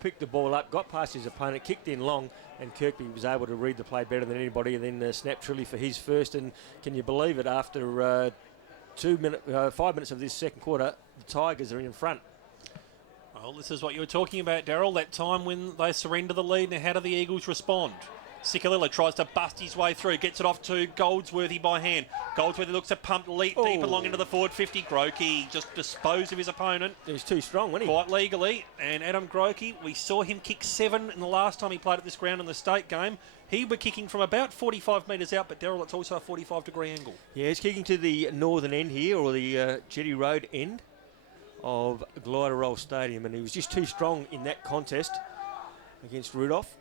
picked the ball up, got past his opponent, kicked in long, and Kirkby was able to read the play better than anybody, and then snapped Trilly for his first. And can you believe it, after 5 minutes of this second quarter, the Tigers are in front. Well, this is what you were talking about, Daryl, that time when they surrender the lead. Now, how do the Eagles respond? Sikalilla tries to bust his way through, gets it off to Goldsworthy by hand. Goldsworthy looks to pump deep along into the forward 50. Grokey just disposed of his opponent. He was too strong, wasn't he? Quite legally. And Adam Grokey, we saw him kick 7 in the last time he played at this ground in the state game. He was kicking from about 45 metres out, but Daryl, it's also a 45-degree angle. Yeah, he's kicking to the northern end here, or the Jetty Road end of Glenelg Stadium, and he was just too strong in that contest against Rudolph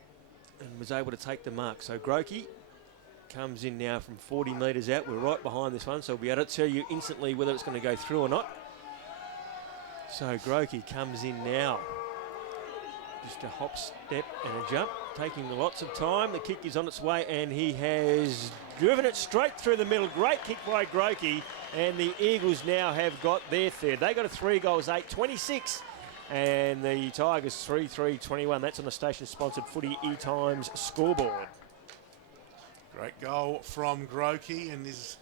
and was able to take the mark. So Grokey comes in now from 40 metres out. We're right behind this one, so we'll be able to tell you instantly whether it's going to go through or not. So Grokey comes in now. Just a hop, step and a jump, taking lots of time. The kick is on its way, and he has driven it straight through the middle. Great kick by Grokey, and the Eagles now have got their third. They got a 3 goals, 8-26, and the Tigers 3-3-21. That's on the station-sponsored Footy E-Times scoreboard. Great goal from Grokey, and his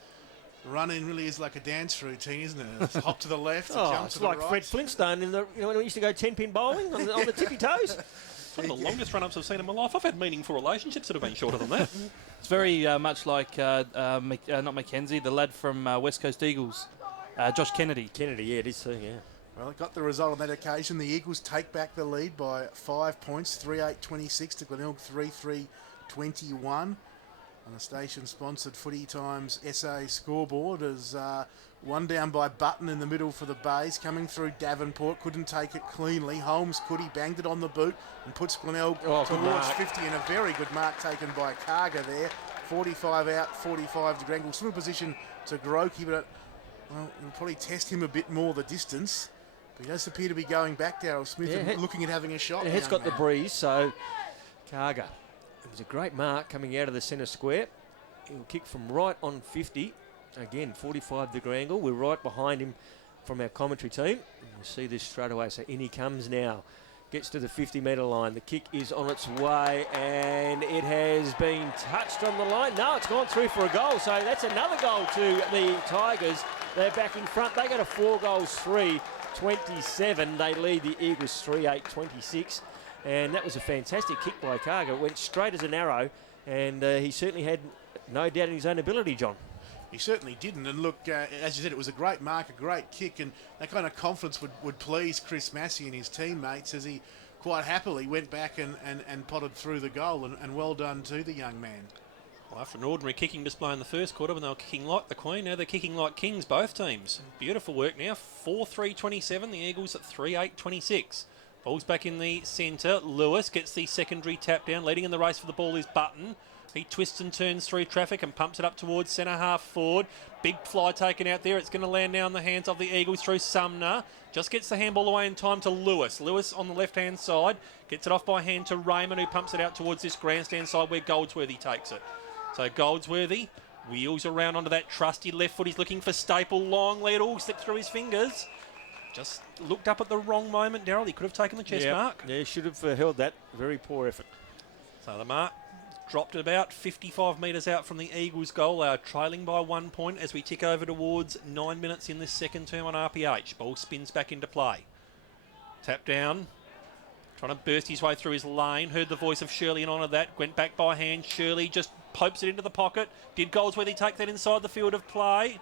run-in really is like a dance routine, isn't it? It's hop to the left, jump it's to the like right. Fred Flintstone in when we used to go 10-pin bowling on the tippy toes. Some of the longest run-ups I've seen in my life. I've had meaningful relationships that have been shorter than that. It's very much like, not Mackenzie, the lad from West Coast Eagles, Josh Kennedy. Kennedy, yeah, it is too, yeah. Well, it got the result on that occasion. The Eagles take back the lead by 5 points, 3-8-26 to Glenelg 3-3-21. On the station-sponsored Footy Times SA scoreboard as one down by Button in the middle for the Bays. Coming through Davenport, couldn't take it cleanly. Holmes could, he banged it on the boot and puts Glenelg towards 50, and a very good mark taken by Karga there. 45 out, 45 to Grangle. Swimming position to Grokey, but it'll probably test him a bit more, the distance. But he does appear to be going back, Darryl Smith, and looking at having a shot. The head's got the breeze, so Karga. It was a great mark coming out of the centre square. He'll kick from right on 50. Again, 45-degree angle. We're right behind him from our commentary team. And we'll see this straight away. So in he comes now. Gets to the 50-metre line. The kick is on its way, and it has been touched on the line. No, it's gone through for a goal. So that's another goal to the Tigers. They're back in front. They go to 4 goals, 3-27. They lead the Eagles 3-8-26. And that was a fantastic kick by Karga. It went straight as an arrow, and he certainly had no doubt in his own ability, John. He certainly didn't. And look, as you said, it was a great mark, a great kick, and that kind of confidence would please Chris Massey and his teammates as he quite happily went back and potted through the goal, and well done to the young man. Well, after an ordinary kicking display in the first quarter when they were kicking like the Queen, now they're kicking like kings, both teams. Beautiful work now. 4-3-27, the Eagles at 3-8-26. Ball's back in the centre. Lewis gets the secondary tap down. Leading in the race for the ball is Button. He twists and turns through traffic and pumps it up towards centre half forward. Big fly taken out there. It's going to land now in the hands of the Eagles through Sumner. Just gets the handball away in time to Lewis. Lewis on the left-hand side. Gets it off by hand to Raymond, who pumps it out towards this grandstand side where Goldsworthy takes it. So Goldsworthy wheels around onto that trusty left foot. He's looking for Staple. Long lead all slipped through his fingers. Just looked up at the wrong moment, Daryl. He could have taken the chest mark. Yeah, should have held that. Very poor effort. So the mark dropped about 55 metres out from the Eagles' goal. They are trailing by 1 point as we tick over towards 9 minutes in this second term on RPH. Ball spins back into play. Tap down. Trying to burst his way through his lane. Heard the voice of Shirley and honoured that. Went back by hand. Shirley just pokes it into the pocket. Did Goldsworthy take that inside the field of play?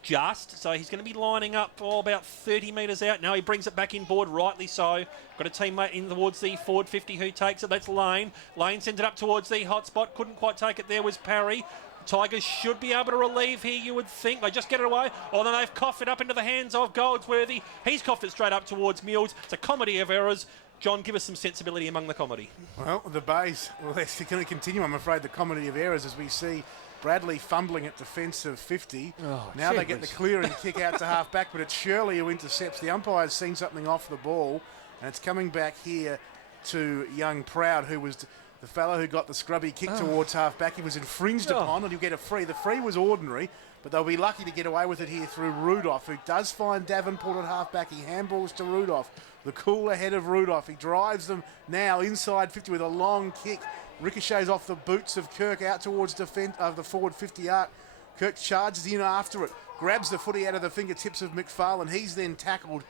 Just. So he's going to be lining up about 30 metres out. Now he brings it back inboard, rightly so. Got a teammate in towards the forward 50 who takes it. That's Lane. Lane sends it up towards the hot spot. Couldn't quite take it there was Parry. Tigers should be able to relieve here, you would think. They just get it away. Oh, then they've coughed it up into the hands of Goldsworthy. He's coughed it straight up towards Mules. It's a comedy of errors. John, give us some sensibility among the comedy. Well, the Bays, they're going to continue, I'm afraid, the comedy of errors as we see Bradley fumbling at defensive 50. Now they get the clear and kick out to half back, but it's Shirley who intercepts. The umpire's seen something off the ball, and it's coming back here to young Proud, who was the fellow who got the scrubby kick towards half back. He was infringed upon, and he'll get a free. The free was ordinary, but they'll be lucky to get away with it here through Rudolph, who does find Davenport at half back. He handballs to Rudolph. The cool ahead of Rudolph. He drives them now inside 50 with a long kick. Ricochets off the boots of Kirk out towards the forward 50 arc. Kirk charges in after it, grabs the footy out of the fingertips of McFarlane. He's then tackled,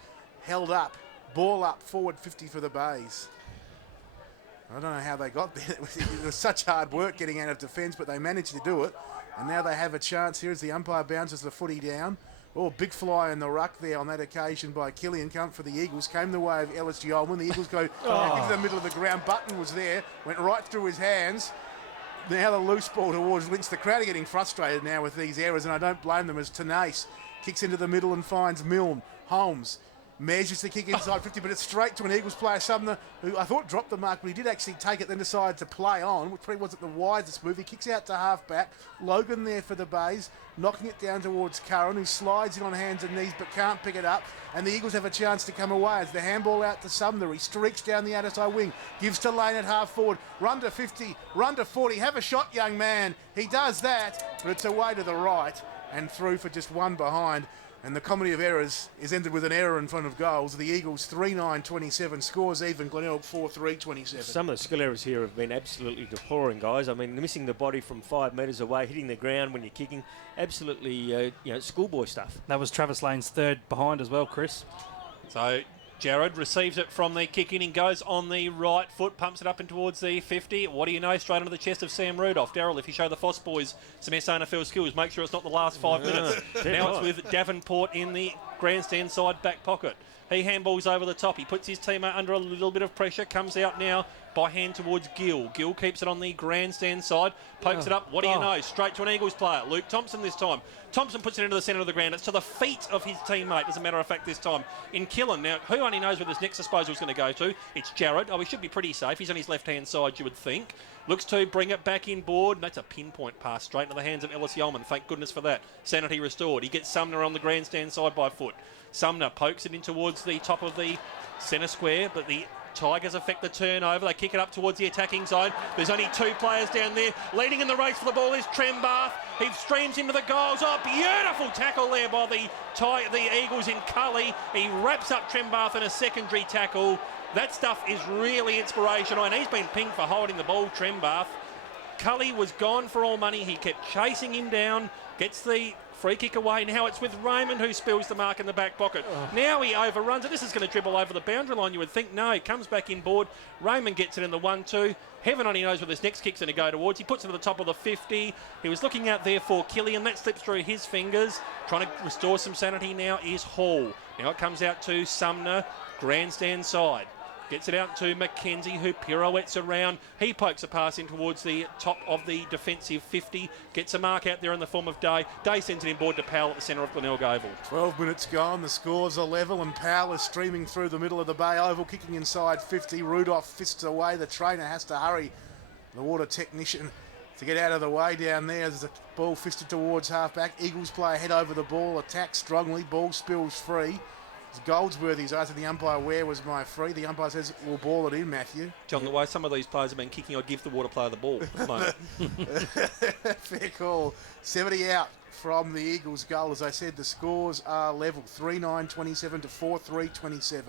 held up, ball up, forward 50 for the Bays. I don't know how they got there. It was such hard work getting out of defence, but they managed to do it. And now they have a chance here as the umpire bounces the footy down. Oh, big fly in the ruck there on that occasion by Killian. Come for the Eagles. Came the way of Ellis Yeoman. The Eagles go back into the middle of the ground. Button was there. Went right through his hands. Now the loose ball towards Lynch. The crowd are getting frustrated now with these errors, and I don't blame them as Tenace kicks into the middle and finds Milne. Holmes measures the kick inside 50, but it's straight to an Eagles player, Sumner, who I thought dropped the mark, but he did actually take it, then decided to play on, which probably wasn't the wisest move. He kicks out to half-back. Logan there for the Bays, knocking it down towards Curran, who slides in on hands and knees but can't pick it up. And the Eagles have a chance to come away as the handball out to Sumner. He streaks down the outer side wing, gives to Lane at half-forward. Run to 50, run to 40. Have a shot, young man. He does that, but it's away to the right and through for just one behind. And the comedy of errors is ended with an error in front of goals. The Eagles 3-9-27, scores even, Glenelg 4-3-27. Some of the skill errors here have been absolutely deploring, guys. I mean, missing the body from 5 metres away, hitting the ground when you're kicking, absolutely, schoolboy stuff. That was Travis Lane's third behind as well, Chris. So Jared receives it from the kick in and goes on the right foot, pumps it up and towards the 50. What do you know? Straight into the chest of Sam Rudolph. Daryl, if you show the Foss boys some SANFL skills, make sure it's not the last 5 minutes. Now it's with Davenport in the grandstand side back pocket. He handballs over the top. He puts his teammate under a little bit of pressure. Comes out now by hand towards Gill. Gill keeps it on the grandstand side. Pokes it up. What do you know? Straight to an Eagles player. Luke Thompson this time. Thompson puts it into the centre of the ground. It's to the feet of his teammate, as a matter of fact, this time. In Killen. Now, who only knows where this next disposal is going to go to? It's Jared. Oh, he should be pretty safe. He's on his left-hand side, you would think. Looks to bring it back inboard. That's a pinpoint pass straight into the hands of Ellis Yeoman. Thank goodness for that. Sanity restored. He gets Sumner on the grandstand side by foot. Sumner pokes it in towards the top of the centre square, but the Tigers affect the turnover. They kick it up towards the attacking zone. There's only 2 players down there. Leading in the race for the ball is Trembath. He streams into the goals. Oh, beautiful tackle there by the Eagles in Cully. He wraps up Trembath in a secondary tackle. That stuff is really inspirational, and he's been pinged for holding the ball, Trembath. Cully was gone for all money. He kept chasing him down, gets the Free kick away. Now it's with Raymond, who spills the mark in the back pocket. Now he overruns it. This is going to dribble over the boundary line, you would think. No, he comes back inboard. Raymond gets it in the 1-2. Heaven only knows where this next kick's going to go towards. He puts it to the top of the 50. He was looking out there for Killian. That slips through his fingers. Trying to restore some sanity now is Hall. Now it comes out to Sumner, grandstand side. Gets it out to Mackenzie, who pirouettes around. He pokes a pass in towards the top of the defensive 50. Gets a mark out there in the form of Day. Day sends it inboard to Powell at the centre of Glenelg Oval. 12 minutes gone. The scores are level and Powell is streaming through the middle of the Bay Oval, kicking inside 50. Rudolph fists away. The trainer has to hurry. The water technician to get out of the way down there. There's a ball fisted towards half-back. Eagles play head over the ball. Attack strongly. Ball spills free. Goldsworthy's asking the umpire, where was my free? The umpire says, we'll ball it in, Matthew. John, the way some of these players have been kicking, I'd give the water player the ball at the moment. Fair call. 70 out from the Eagles' goal. As I said, the scores are level. 3-9-27 to 4-3-27.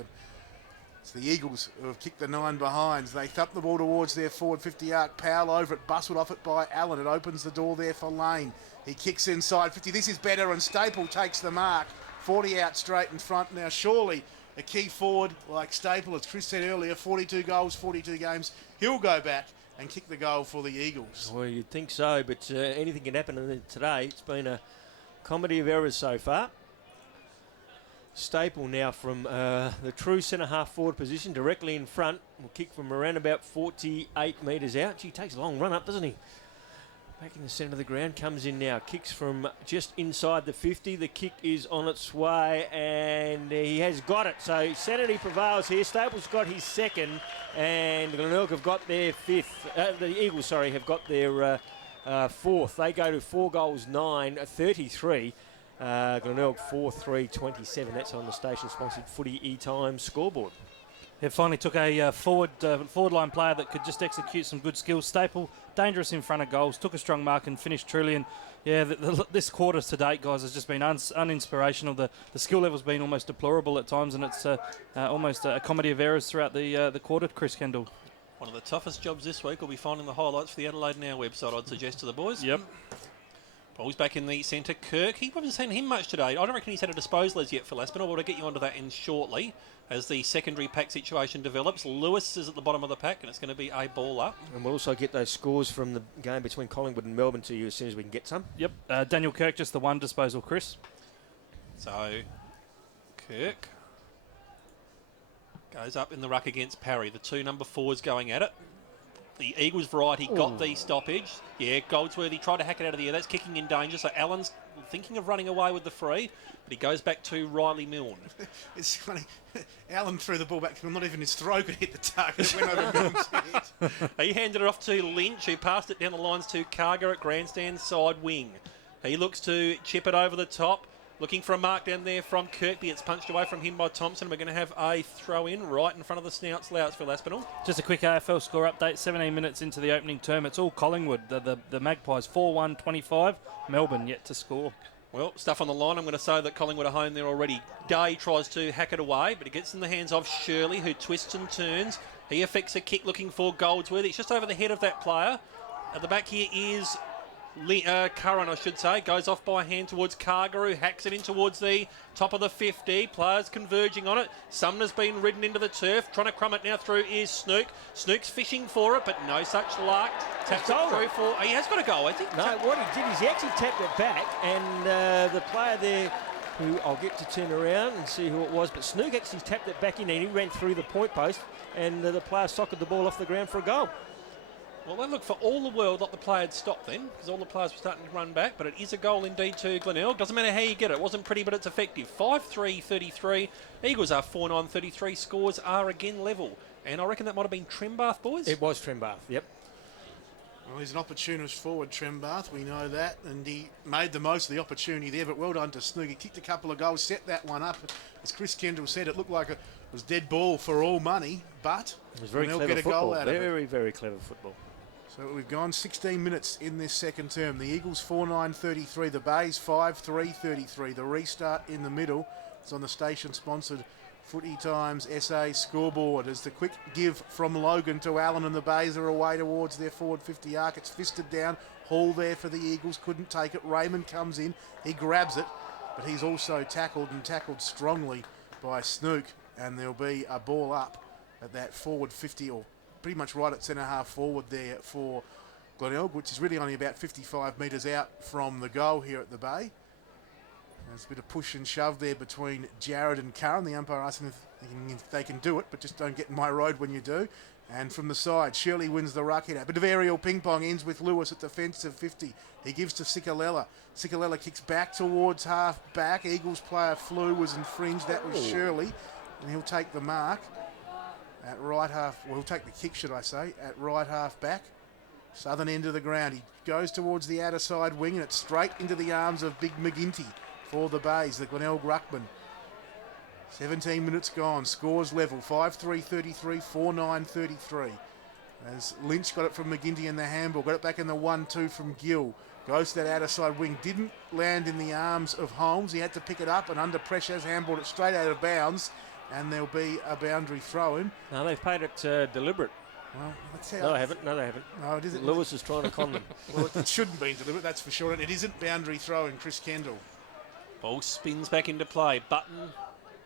It's the Eagles who have kicked the 9 behinds. They thump the ball towards their forward 50 arc. Powell over it, bustled off it by Allen. It opens the door there for Lane. He kicks inside 50. This is better, and Staple takes the mark. 40 out straight in front. Now, surely a key forward like Staple, as Chris said earlier, 42 goals, 42 games. He'll go back and kick the goal for the Eagles. Well, you'd think so, but anything can happen today. It's been a comedy of errors so far. Staple now from the true centre-half forward position, directly in front. Will kick from around about 48 metres out. Gee, takes a long run up, doesn't he? Back in the centre of the ground, comes in now, kicks from just inside the 50. The kick is on its way, and he has got it. So sanity prevails here. Staples got his second, and Glenelg have got their fifth. The Eagles, have got their fourth. They go to 4 goals, 9-33. Glenelg 4-3-27. That's on the station-sponsored Footy E-Time scoreboard. It finally took a forward line player that could just execute some good skills. Staple, dangerous in front of goals, took a strong mark and finished truly. And yeah, this quarter to date, guys, has just been uninspirational. The skill level's been almost deplorable at times, and it's almost a comedy of errors throughout the quarter. Chris Kendall. One of the toughest jobs this week will be finding the highlights for the Adelaide Now website, I'd suggest to the boys. Yep. Ball's back in the centre. Kirk, he hasn't seen him much today. I don't reckon he's had a disposal as yet for Aspinall. We'll get you onto that in shortly as the secondary pack situation develops. Lewis is at the bottom of the pack, and it's going to be a ball up. And we'll also get those scores from the game between Collingwood and Melbourne to you as soon as we can get some. Yep. Daniel Kirk, just the one disposal, Chris. So, Kirk goes up in the ruck against Parry. The 2 number 4s going at it. The Eagles variety got the stoppage. Yeah, Goldsworthy tried to hack it out of the air. That's kicking in danger. So Allen's thinking of running away with the free, but he goes back to Riley Milne. It's funny. Allen threw the ball back to him. Not even his throw could hit the target. It went over Milne's head. He handed it off to Lynch, who passed it down the lines to Karga at grandstand side wing. He looks to chip it over the top. Looking for a mark down there from Kirkby. It's punched away from him by Thompson. We're going to have a throw in right in front of the snouts, Loutsville Aspinall. Just a quick AFL score update. 17 minutes into the opening term. It's all Collingwood. The Magpies 4-1-25. Melbourne yet to score. Well, stuff on the line. I'm going to say that Collingwood are home there already. Day tries to hack it away, but it gets in the hands of Shirley, who twists and turns. He affects a kick looking for Goldsworthy. It's just over the head of that player. At the back here is Curran, I should say, goes off by hand towards Karga, who hacks it in towards the top of the 50. Players converging on it. Sumner's been ridden into the turf. Trying to crumb it now through is Snook. Snook's fishing for it, but no such luck. Taps it through for... He has got a goal, I think. No, what he did is he actually tapped it back, and the player there, who I'll get to turn around and see who it was, but Snook actually tapped it back in, and he ran through the point post, and the player socketed the ball off the ground for a goal. Well, they look for all the world like the play had stopped then, because all the players were starting to run back, but it is a goal indeed to Glenelg. Doesn't matter how you get it. It wasn't pretty, but it's effective. 5-3-33. Eagles are 4-9-33. Scores are again level. And I reckon that might have been Trembath, boys. It was Trembath, yep. Well, he's an opportunist forward, Trembath. We know that. And he made the most of the opportunity there, but well done to Snook. He kicked a couple of goals, set that one up. As Chris Kendall said, it looked like it was dead ball for all money, but it was very clever get a football. Goal out of it. Very, very clever football. So we've gone 16 minutes in this second term. The Eagles 4-9-33. The Bays 5-3-33. The restart in the middle. It's on the station-sponsored Footy Times SA scoreboard as the quick give from Logan to Allen, and the Bays are away towards their forward 50 arc. It's fisted down. Hall there for the Eagles, couldn't take it. Raymond comes in, he grabs it, but he's also tackled strongly by Snook, and there'll be a ball up at that forward 50, or pretty much right at centre half forward there for Glenelg, which is really only about 55 metres out from the goal here at the Bay. There's a bit of push and shove there between Jared and Curran. The umpire asking if they can do it, but just don't get in my road when you do. And from the side, Shirley wins the ruck header. A bit of aerial ping-pong, ends with Lewis at defensive 50. He gives to Sikalella. Sikalella kicks back towards half-back. Eagles player Flew was infringed. That was Shirley. And he'll take the mark at right half. Well, he'll take the kick, should I say, at right half-back. Southern end of the ground. He goes towards the outer side wing, and it's straight into the arms of Big McGinty for the Bays, the Glenelg ruckman. 17 minutes gone, scores level, 5-3-33, 4-9-33. As Lynch got it from McGinty in the handball, got it back in the 1-2 from Gill. Goes to that outer side wing, didn't land in the arms of Holmes. He had to pick it up, and under pressure has handballed it straight out of bounds, and there'll be a boundary throw-in. No, they've paid it deliberate. Well, that's how No, they haven't. No, they haven't. No, it isn't. Lewis is trying to con them. Well, it shouldn't be deliberate, that's for sure. And it isn't boundary throw-in, Chris Kendall. Ball spins back into play. Button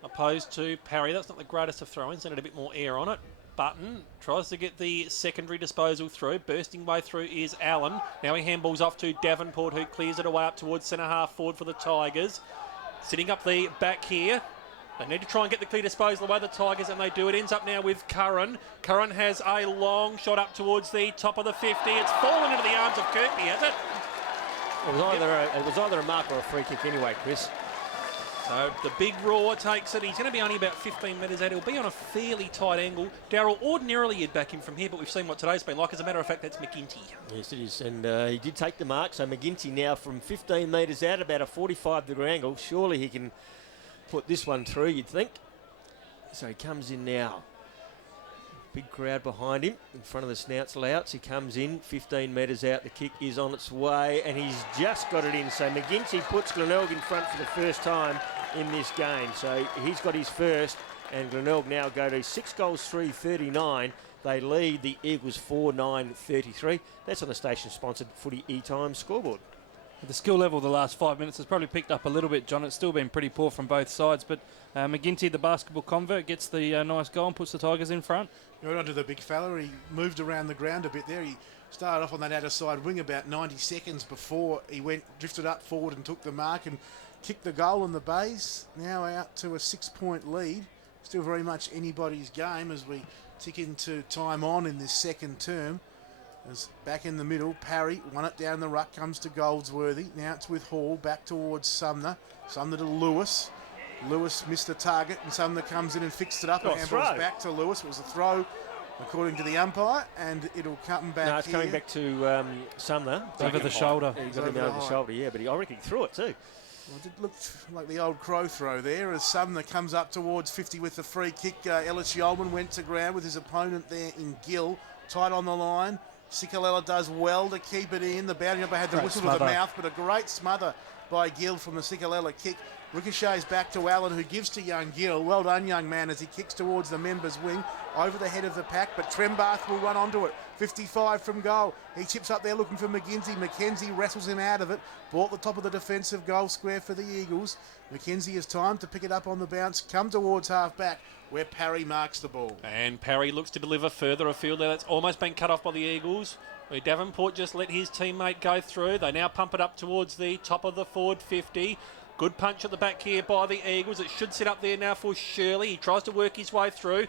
opposed to Parry. That's not the greatest of throw-ins. Needed a bit more air on it. Button tries to get the secondary disposal through. Bursting way through is Allen. Now he handballs off to Davenport, who clears it away up towards centre half forward for the Tigers. Sitting up the back here. They need to try and get the clear disposal away the Tigers, and they do. It ends up now with Curran. Curran has a long shot up towards the top of the 50. It's fallen into the arms of Kirkby, has it? It was either a mark or a free kick anyway, Chris. So the big roar takes it. He's going to be only about 15 metres out. He'll be on a fairly tight angle. Darryl, ordinarily you'd back him from here, but we've seen what today's been like. As a matter of fact, that's McGinty. Yes, it is. And he did take the mark. So McGinty now from 15 metres out, about a 45-degree angle. Surely he can put this one through, you'd think. So he comes in now. Big crowd behind him in front of the Snouts Louts. He comes in 15 metres out. The kick is on its way, and he's just got it in. So McGinty puts Glenelg in front for the first time in this game. So he's got his first, and Glenelg now go to 6 goals, 3-39. They lead the Eagles 4-9-33. That's on the station-sponsored Footy E-Time scoreboard. The skill level the last 5 minutes has probably picked up a little bit, John. It's still been pretty poor from both sides, but McGinty, the basketball convert, gets the nice goal and puts the Tigers in front. Right onto the big fella. He moved around the ground a bit there. He started off on that outer side wing about 90 seconds before he drifted up forward and took the mark and kicked the goal in the Bays. Now out to a 6-point lead. Still very much anybody's game as we tick into time on in this second term. As back in the middle, Parry won it down the ruck, comes to Goldsworthy. Now it's with Hall, back towards Sumner. Sumner to Lewis. Lewis missed the target, and Sumner comes in and fixed it up and handballs back to Lewis. It was a throw, according to the umpire, and it'll come back. No, it's coming back to Sumner. Over the shoulder. He got him over the shoulder, yeah, but I reckon he threw it too. Well, it did look like the old crow throw there as Sumner comes up towards 50 with the free kick. Ellis Yeoman went to ground with his opponent there in Gill, tight on the line. Sikalella does well to keep it in. The boundary umpire had the whistle to the mouth, but a great smother by Gill from the Sikalella kick. Ricochets back to Allen, who gives to young Gill. Well done, young man, as he kicks towards the members' wing over the head of the pack, but Trembath will run onto it. 55 from goal. He chips up there looking for McKenzie. McKenzie wrestles him out of it. Bought the top of the defensive goal square for the Eagles. McKenzie has time to pick it up on the bounce, come towards half-back, where Parry marks the ball. And Parry looks to deliver further afield there. That's almost been cut off by the Eagles. Where Davenport just let his teammate go through. They now pump it up towards the top of the forward 50. Good punch at the back here by the Eagles. It should sit up there now for Shirley. He tries to work his way through.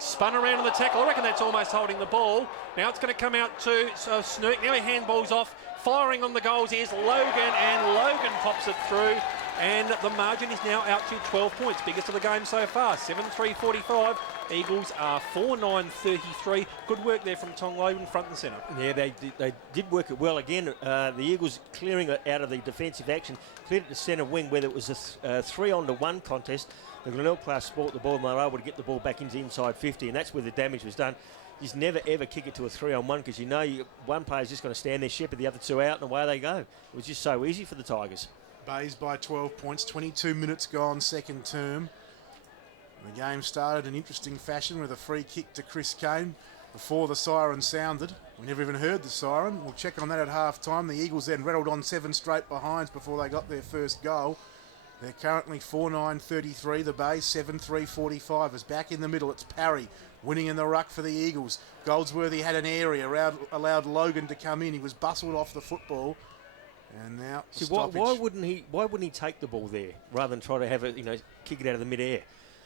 Spun around on the tackle. I reckon that's almost holding the ball. Now it's going to come out to Snook. Now he handballs off. Firing on the goals is Logan, and Logan pops it through. And the margin is now out to 12 points. Biggest of the game so far. 7-3-45. Eagles are 4-9-33. Good work there from Tong Logan front and centre. Yeah, they did work it well. Again, the Eagles clearing it out of the defensive action, cleared it to centre wing where it was a 3-on-1 contest. The Glenelg class sport the ball and they were able to get the ball back into inside 50, and that's where the damage was done. You just never ever kick it to a 3-on-1 because you know one player's just going to stand there, shepherd the other two out, and away they go. It was just so easy for the Tigers. Bays by 12 points, 22 minutes gone, second term. The game started in interesting fashion with a free kick to Chris Kane before the siren sounded. We never even heard the siren. We'll check on that at half time. The Eagles then rattled on 7 straight behinds before they got their first goal. They're currently 4-9-33. The Bays 7-3-45 is back in the middle. It's Parry winning in the ruck for the Eagles. Goldsworthy had an area, allowed Logan to come in. He was bustled off the football. And now why wouldn't he take the ball there rather than try to have it, kick it out of the mid-air?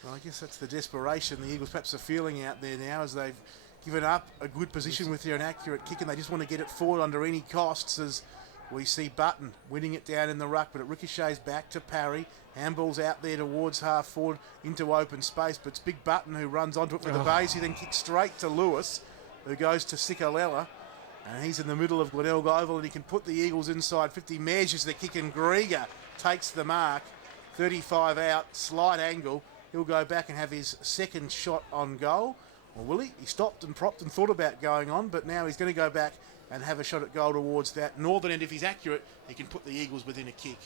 Well, I guess that's the desperation the Eagles perhaps are feeling out there now as they've given up a good position with their inaccurate kick and they just want to get it forward under any costs as we see Button winning it down in the ruck, but it ricochets back to Parry. Handball's out there towards half forward into open space, but it's Big Button who runs onto it for the Bays. He then kicks straight to Lewis, who goes to Sikalella, and he's in the middle of Glenelg Oval and he can put the Eagles inside 50. Measures the kick and Grieger takes the mark. 35 out, slight angle. He'll go back and have his second shot on goal. Or will he? He stopped and propped and thought about going on, but now he's going to go back and have a shot at goal towards that northern end. If he's accurate, he can put the Eagles within a kick.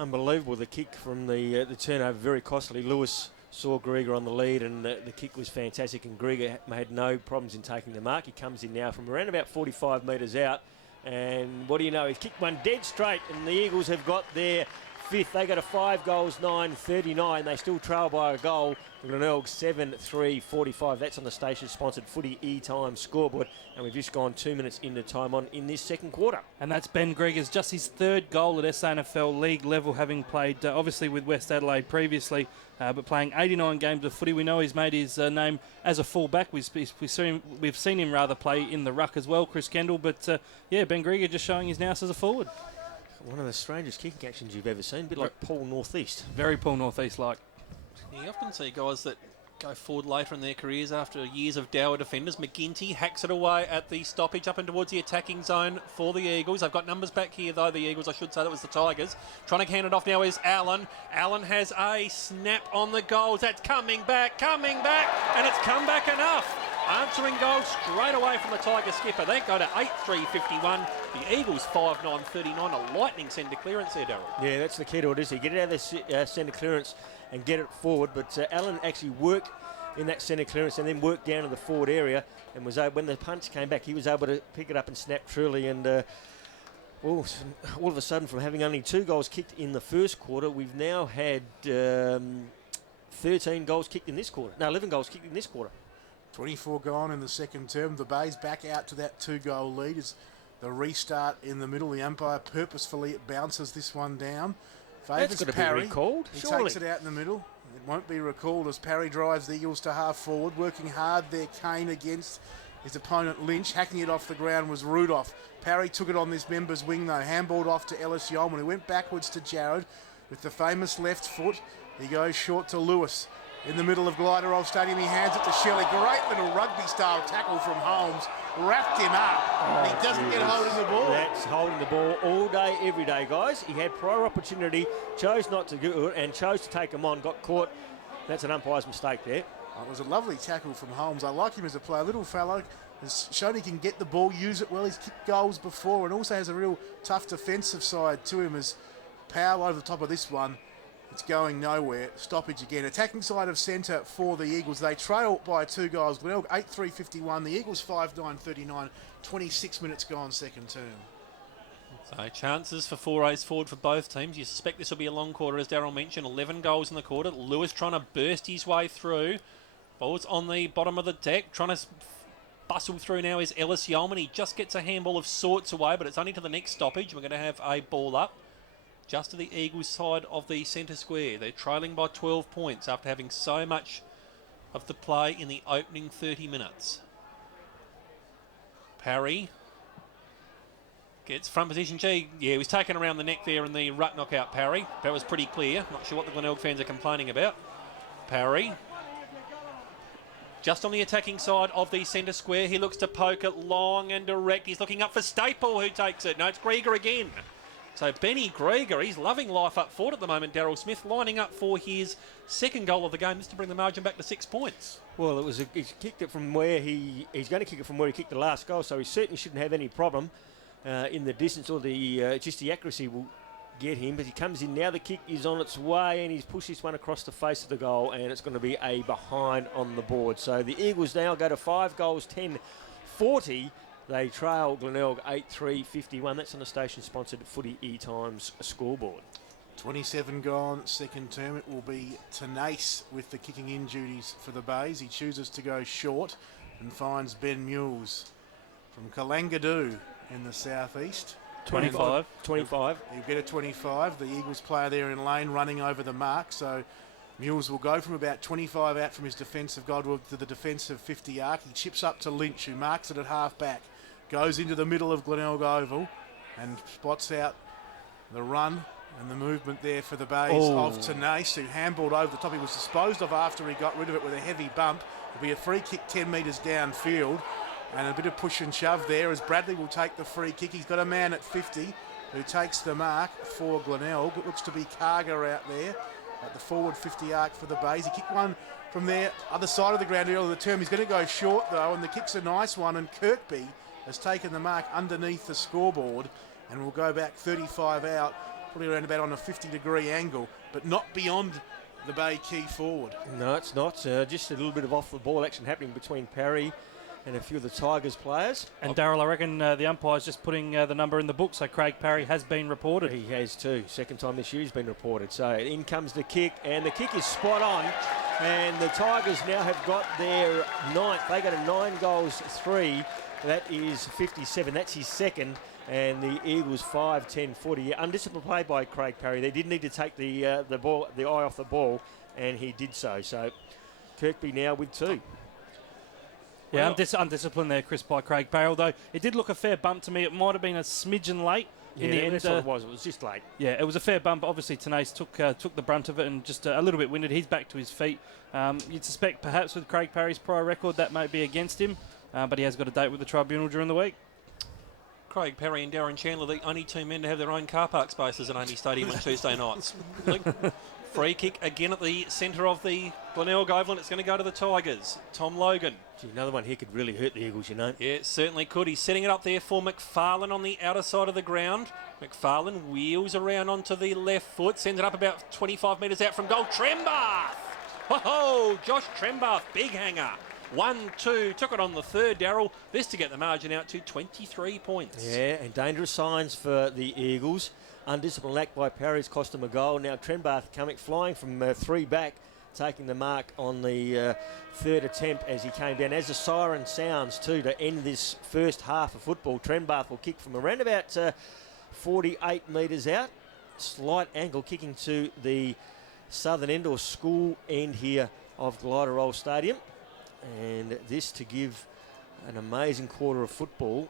Unbelievable, the kick from the turnover, very costly. Lewis saw Grieger on the lead and the kick was fantastic and Grieger had no problems in taking the mark. He comes in now from around about 45 metres out and what do you know, he's kicked one dead straight and the Eagles have got their 5th. They go to 5 goals, 9-39. They still trail by a goal. Glenelg 7-3-45. That's on the station-sponsored Footy E-Time scoreboard. And we've just gone 2 minutes into time on in this second quarter. And that's Ben Grieger's just his 3rd goal at SANFL league level, having played obviously with West Adelaide previously, but playing 89 games of footy. We know he's made his name as a fullback. We've seen him rather play in the ruck as well, Chris Kendall. But Ben Grieger just showing his nous as a forward. One of the strangest kicking actions you've ever seen, a bit like Paul Northeast. Very Paul Northeast-like. You often see guys that go forward later in their careers after years of dour defenders. McGinty hacks it away at the stoppage up and towards the attacking zone for the Eagles. They've got numbers back here, though, the Eagles. I should say that was the Tigers. Trying to hand it off now is Allen. Allen has a snap on the goals. That's coming back, and it's come back enough. Answering goal straight away from the Tiger skipper. They go to 8-3-51. The Eagles 5-9-39. A lightning centre clearance there, Darryl. Yeah, that's the key to it, is he? Get it out of the centre clearance and get it forward. But Allen actually worked in that centre clearance and then worked down to the forward area and was able, when the punch came back, he was able to pick it up and snap truly. And all of a sudden, from having only 2 goals kicked in the first quarter, we've now had 13 goals kicked in this quarter. No, 11 goals kicked in this quarter. 24 gone in the second term. The Bays back out to that 2-goal lead as the restart in the middle. The umpire purposefully bounces this one down. That's got to be recalled, He surely. takes it out in the middle. It won't be recalled as Parry drives the Eagles to half forward. Working hard there, Kane against his opponent Lynch. Hacking it off the ground was Rudolph. Parry took it on this member's wing though. Handballed off to Ellis Yeoman, who went backwards to Jarrod with the famous left foot. He goes short to Lewis. In the middle of Gliderol Stadium, he hands it to Shelley. Great little rugby-style tackle from Holmes. Wrapped him up, and he doesn't get hold of the ball. That's holding the ball all day, every day, guys. He had prior opportunity, chose not to do it, and chose to take him on. Got caught. That's an umpire's mistake there. It was a lovely tackle from Holmes. I like him as a player. Little fellow has shown he can get the ball, use it well. He's kicked goals before, and also has a real tough defensive side to him. As Powell over the top of this one. It's going nowhere. Stoppage again. Attacking side of centre for the Eagles. They trail by 2 goals. Glenelg 8-3-51. The Eagles 5-9-39. 26 minutes gone second term. So chances for forays forward for both teams. You suspect this will be a long quarter, as Darryl mentioned. 11 goals in the quarter. Lewis trying to burst his way through. Ball's on the bottom of the deck. Trying to bustle through now is Ellis Yeoman. He just gets a handball of sorts away, but it's only to the next stoppage. We're going to have a ball up just to the Eagles side of the centre square. They're trailing by 12 points after having so much of the play in the opening 30 minutes. Parry gets front position. He was taken around the neck there in the ruck knockout, Parry. That was pretty clear. Not sure what the Glenelg fans are complaining about. Parry just on the attacking side of the centre square. He looks to poke it long and direct. He's looking up for Staple, who takes it. No, it's Grieger again. So Benny Grieger, he's loving life up forward at the moment. Darryl Smith lining up for his second goal of the game, just to bring the margin back to 6 points. Well, he's kicked it from where he's going to kick it from where he kicked the last goal, so he certainly shouldn't have any problem in the distance or the just the accuracy will get him, but he comes in now. The kick is on its way, and he's pushed this one across the face of the goal, and it's going to be a behind on the board. So the Eagles now go to 5 goals, 10-40. They trail Glenelg 8-3-51. That's on the station-sponsored Footy E-Times scoreboard. 27 gone, second term. It will be Tenace with the kicking in duties for the Bays. He chooses to go short and finds Ben Mules from Kalangadoo in the southeast. 25. He'll get a 25. The Eagles player there in lane running over the mark. So Mules will go from about 25 out from his defensive goal to the defensive 50 arc. He chips up to Lynch, who marks it at half back. Goes into the middle of Glenelg Oval and spots out the run and the movement there for the Bays of Tenace, who handballed over the top. He was disposed of after he got rid of it with a heavy bump. It'll be a free kick 10 metres downfield. And a bit of push and shove there as Bradley will take the free kick. He's got a man at 50 who takes the mark for Glenelg. It looks to be Karga out there at the forward 50 arc for the Bays. He kicked one from there, other side of the ground earlier the term. He's going to go short though, and the kick's a nice one. And Kirkby has taken the mark underneath the scoreboard and will go back 35 out, probably around about on a 50-degree angle, but not beyond the Bay key forward. No, it's not. Just a little bit of off-the-ball action happening between Parry and a few of the Tigers players. And Darryl, I reckon the umpire's just putting the number in the book, so Craig Parry has been reported. He has too. Second time this year he's been reported. So in comes the kick, and the kick is spot on. And the Tigers now have got their 9th. They got a 9 goals, 3. That is 57. That's his second. And the Eagles 5-10-40. Undisciplined play by Craig Parry. They did need to take the eye off the ball, and he did so. So Kirkby now with 2. Yeah, undisciplined there, Chris, by Craig Parry, although it did look a fair bump to me. It might have been a smidgen late in the end. That's what it was. It was just late. Yeah, it was a fair bump. Obviously, Tenace took the brunt of it and just a little bit winded. He's back to his feet. You'd suspect perhaps with Craig Parry's prior record that may be against him, but he has got a date with the tribunal during the week. Craig Parry and Darren Chandler, the only two men to have their own car park spaces at Amy Stadium on Tuesday nights. Free kick again at the centre of the Glenelg Oval, and it's going to go to the Tigers. Tom Logan. Gee, another one here could really hurt the Eagles, you know. Yeah, it certainly could. He's setting it up there for McFarlane on the outer side of the ground. McFarlane wheels around onto the left foot, sends it up about 25 metres out from goal. Trembath! Whoa, Josh Trembath, big hanger. 1-2, took it on the third, Darryl. This to get the margin out to 23 points. Yeah, and dangerous signs for the Eagles. Undisciplined act by Parry's cost him a goal. Now Trembath coming flying from 3 back, taking the mark on the third attempt as he came down. As the siren sounds too to end this first half of football, Trembath will kick from around about 48 metres out. Slight angle kicking to the southern end or school end here of Gliderroll Stadium. And this to give an amazing quarter of football,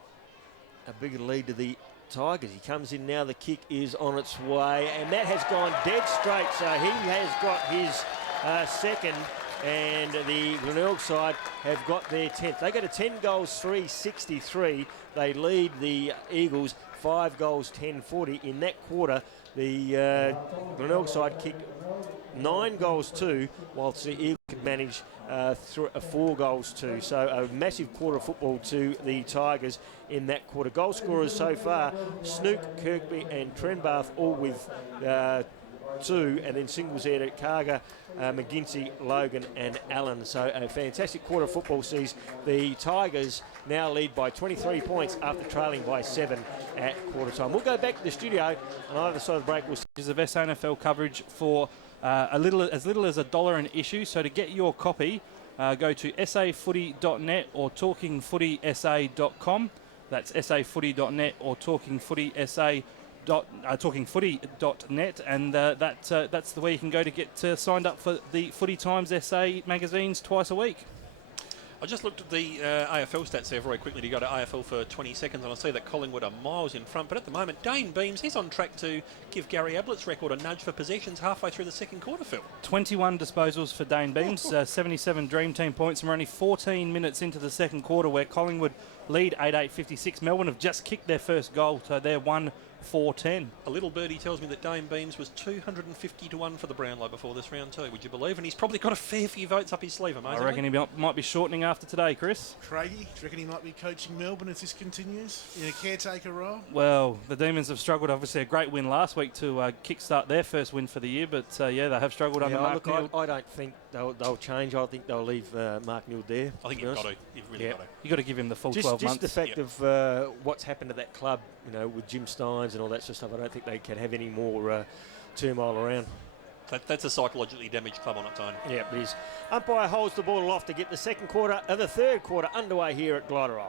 a bigger lead to the Tigers. He comes in now, the kick is on its way, and that has gone dead straight, so he has got his second, and the Glenelg side have got their 10th. They go to 10 goals, 3-63. They lead the Eagles 5 goals, 10-40. In that quarter, the Glenelg side kicked 9 goals, 2, whilst the Eagles could manage 4 goals, 2. So a massive quarter of football to the Tigers in that quarter. Goal scorers so far, Snook, Kirkby and Trembath all with 2, and then singles there to Karga, McGinty, Logan and Allen. So a fantastic quarter of football sees the Tigers now lead by 23 points after trailing by 7 at quarter time. We'll go back to the studio on either side of the break. We'll Of SANFL coverage for as little as $1 an issue. So to get your copy, go to safooty.net or talkingfootysa.com. That's safooty.net or talkingfooty.net, and that's the way you can go to get signed up for the Footy Times SA magazines twice a week. I just looked at the AFL stats there very quickly to go to AFL for 20 seconds, and I see that Collingwood are miles in front. But at the moment, Dane Beams, he's on track to give Gary Ablett's record a nudge for possessions halfway through the second quarter, Phil. 21 disposals for Dane Beams, 77 Dream Team points, and we're only 14 minutes into the second quarter where Collingwood lead 8-8-56. Melbourne have just kicked their first goal, so they're 1 4-10. A little birdie tells me that Dame Beams was 250 to 1 for the Brownlow before this round too. Would you believe? And he's probably got a fair few votes up his sleeve, amazingly. I reckon he might be shortening after today, Chris. Craigie, do you reckon he might be coaching Melbourne if this continues in a caretaker role? Well, the Demons have struggled. Obviously, a great win last week to kickstart their first win for the year, but yeah, they have struggled under Mark Neal. I don't think they'll change. I think they'll leave Mark Neal there. I think you've got to. You've really got to. You've got to give him the full 12 months. Just the fact of what's happened to that club, with Jim Steins and all that sort of stuff, I don't think they can have any more turmoil around. That's a psychologically damaged club on its own. Yeah, it is. Umpire holds the ball aloft to get the third quarter underway here at Glenelg.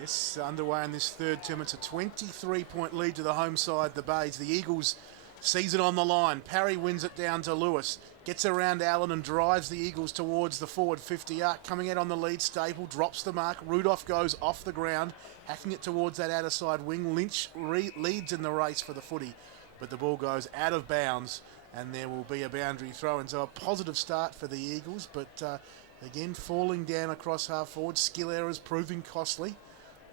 Yes, underway in this third term. It's a 23-point lead to the home side, the Bays. The Eagles sees it on the line. Parry wins it down to Lewis. Gets around Allen and drives the Eagles towards the forward 50 arc. Coming out on the lead, Staple drops the mark. Rudolph goes off the ground, hacking it towards that outer side wing. Lynch leads in the race for the footy, but the ball goes out of bounds and there will be a boundary throw. And so a positive start for the Eagles, but again, falling down across half forward. Skill errors proving costly.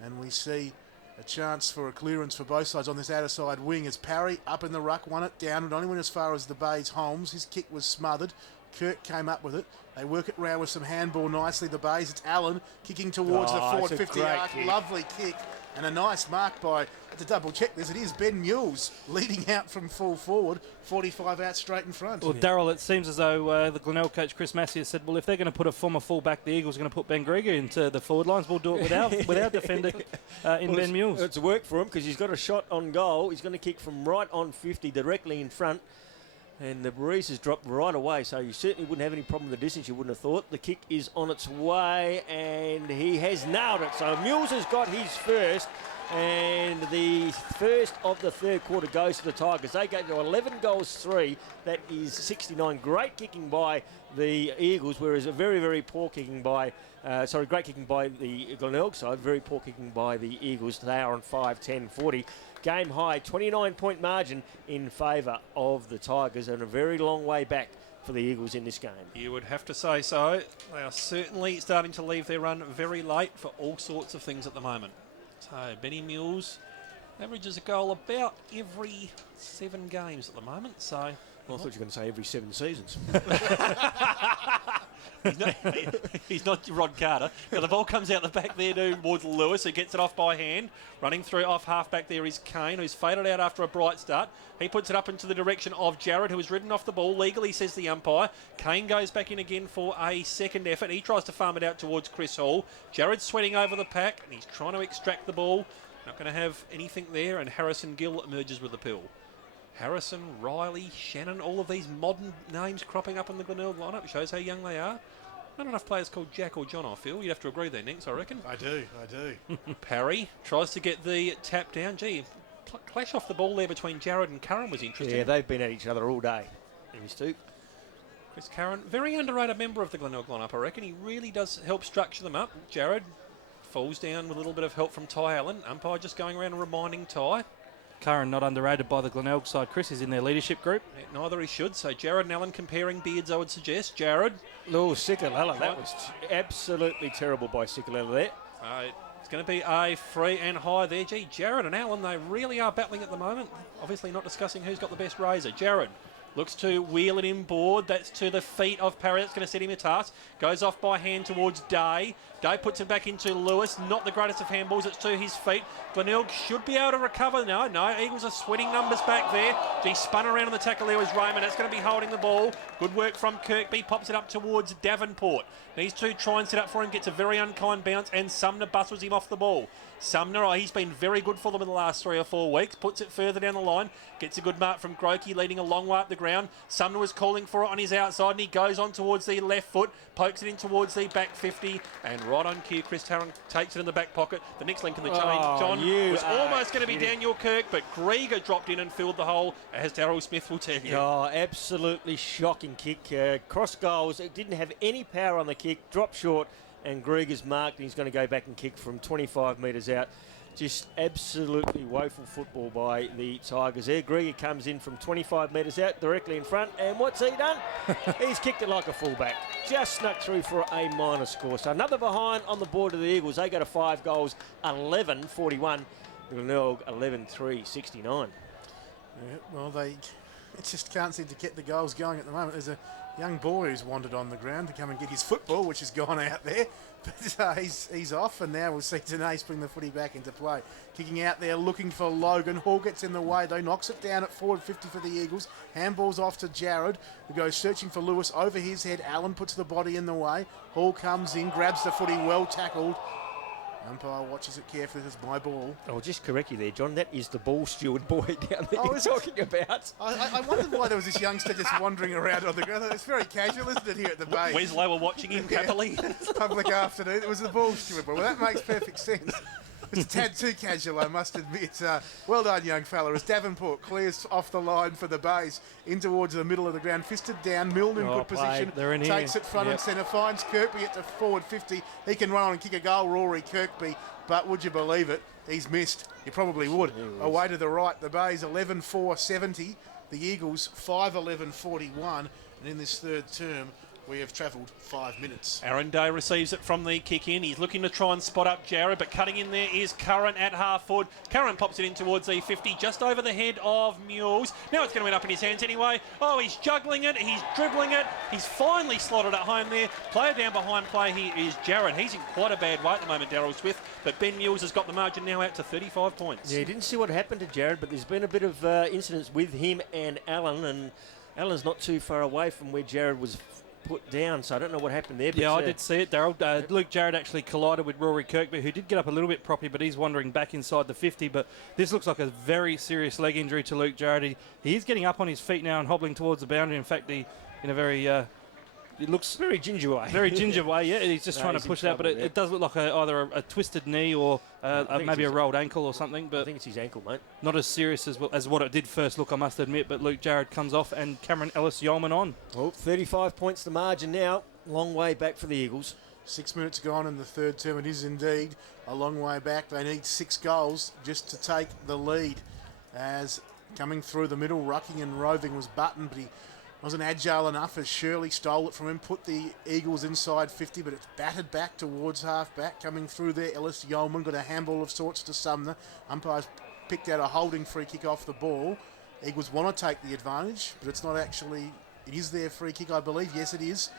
And we see a chance for a clearance for both sides on this outer side wing as Parry up in the ruck, won it down. It only went as far as the Bays. Holmes, his kick was smothered. Kirk came up with it. They work it round with some handball nicely. The Bays, it's Allen kicking towards the forward 50 arc. Kick. Lovely kick. And a nice mark by, to double check this, it is Ben Mules leading out from full forward, 45 out straight in front. Well, Darryl, it seems as though the Glenelg coach Chris Massey has said, well, if they're going to put a former fullback, the Eagles are going to put Ben Grieger into the forward lines. We'll do it with our defender Ben Mules. It's worked for him because he's got a shot on goal. He's going to kick from right on 50 directly in front. And the breeze has dropped right away, so you certainly wouldn't have any problem with the distance, you wouldn't have thought. The kick is on its way, and he has nailed it. So Mules has got his first, and the first of the third quarter goes to the Tigers. They go to 11 goals 3. That is 69. Great kicking by the Eagles, whereas a very, very poor kicking by... great kicking by the Glenelg side, very poor kicking by the Eagles. They are on 5-10-40. Game high, 29-point margin in favour of the Tigers, and a very long way back for the Eagles in this game. You would have to say so. They are certainly starting to leave their run very late for all sorts of things at the moment. So Benny Mules averages a goal about every 7 games at the moment. So I thought you were going to say every 7 seasons. He's not Rod Carter. Now the ball comes out the back there towards Lewis, who gets it off by hand. Running through off half back there is Kane, who's faded out after a bright start. He puts it up into the direction of Jared, who has ridden off the ball legally, says the umpire. Kane goes back in again for a second effort. He tries to farm it out towards Chris Hall. Jared's sweating over the pack, and he's trying to extract the ball. Not going to have anything there, and Harrison Gill emerges with the pill. Harrison, Riley, Shannon, all of these modern names cropping up in the Glenelg lineup. Shows how young they are. Not enough players called Jack or John, I feel. You'd have to agree there, Nicks, I reckon. I do. Parry tries to get the tap down. Gee, clash off the ball there between Jared and Curran was interesting. Yeah, they've been at each other all day. These two. Chris Curran, very underrated member of the Glenelg lineup, I reckon. He really does help structure them up. Jared falls down with a little bit of help from Ty Allen. Umpire just going around and reminding Ty. Curran not underrated by the Glenelg side. Chris is in their leadership group. Yeah, neither he should. So Jared and Allen comparing beards, I would suggest. Jared. Oh, Sikalella. That was absolutely terrible by Sikalella there. It's going to be a free and high there. Gee, Jared and Allen, they really are battling at the moment. Obviously not discussing who's got the best razor. Jared looks to wheel it inboard. That's to the feet of Parry. That's going to set him a task. Goes off by hand towards Day. Day puts it back into Lewis. Not the greatest of handballs. It's to his feet. Glenelg should be able to recover. No. Eagles are sweating numbers back there. He spun around on the tackle there was Raymond. That's going to be holding the ball. Good work from Kirkby. Pops it up towards Davenport. These two try and set up for him. Gets a very unkind bounce, and Sumner bustles him off the ball. Sumner, he's been very good for them in the last 3 or 4 weeks. Puts it further down the line. Gets a good mark from Grokey, leading a long way up the ground. Sumner was calling for it on his outside, and he goes on towards the left foot. Pokes it in towards the back 50. And right on cue, Chris Tarrant takes it in the back pocket. The next link in the chain, John, was almost going to be Daniel Kirk, but Grieger dropped in and filled the hole, as Darryl Smith will tell you. Oh, absolutely shocking kick. Cross goals. It didn't have any power on the kick. Dropped short. And Grieger's marked, and he's going to go back and kick from 25 metres out. Just absolutely woeful football by the Tigers there. Grieger comes in from 25 metres out, directly in front, and what's he done? He's kicked it like a fullback. Just snuck through for a minor score. So another behind on the board of the Eagles. They go to 5 goals, 11-41. Glenelg 11-3, 69. Yeah, well, they just can't seem to get the goals going at the moment. There's a young boy who's wandered on the ground to come and get his football, which has gone out there. But he's off, and now we'll see Denise bring the footy back into play. Kicking out there, looking for Logan. Hall gets in the way, though, knocks it down at forward 50 for the Eagles. Handballs off to Jared, who goes searching for Lewis over his head. Allen puts the body in the way. Hall comes in, grabs the footy, well tackled. Umpire watches it carefully. This is my ball. I'll just correct you there, John. That is the ball steward boy down there you're is it? talking about. I wondered why there was this youngster just wandering around on the ground. It's very casual, isn't it, here at the bay? Wesley were watching him happily. Public afternoon. It was the ball steward boy. Well, that makes perfect sense. It's a tad too casual, I must admit. Well done, young fella. As Davenport clears off the line for the base, in towards the middle of the ground, fisted down. Milne in good position. They're in takes here. it front and centre, finds Kirkby at the forward 50. He can run on and kick a goal, Rory Kirkby. But would you believe it? He's missed. You probably would. Away to the right, the Bays 11-4-70. The Eagles 5-11-41. And in this third term, we have travelled 5 minutes. Aaron Day receives it from the kick in. He's looking to try and spot up Jared, but cutting in there is Curran at half forward. Curran pops it in towards the 50, just over the head of Mules. Now it's going to end up in his hands anyway. Oh, he's juggling it. He's dribbling it. He's finally slotted it home there. Player down behind play here is Jared. He's in quite a bad way at the moment, Daryl Swift, but Ben Mules has got the margin now out to 35 points. Yeah, didn't see what happened to Jared, but there's been a bit of incidents with him and Allen, and Allen's not too far away from where Jared was put down, so I don't know what happened there. But Yeah, I did see it, Daryl. Luke Jarrett actually collided with Rory Kirkby, who did get up a little bit properly, but he's wandering back inside the 50. But this looks like a very serious leg injury to Luke Jarrett. He is getting up on his feet now and hobbling towards the boundary. In fact, in a very... it looks very ginger way. Very ginger way, yeah. He's just trying to push it out, but it does look like either a twisted knee or maybe a rolled ankle or something. But I think it's his ankle, mate. Not as serious as what it did first look, I must admit. But Luke Jarrett comes off and Cameron Ellis-Yeoman on. Well, 35 points the margin now. Long way back for the Eagles. 6 minutes gone in the third term. It is indeed a long way back. They need 6 goals just to take the lead. As coming through the middle, rucking and roving was Button, but he wasn't agile enough as Shirley stole it from him, put the Eagles inside 50, but it's battered back towards half-back. Coming through there, Ellis-Yeoman got a handball of sorts to Sumner. Umpires picked out a holding free kick off the ball. Eagles want to take the advantage, but it's not actually... It is their free kick, I believe. Yes, it is.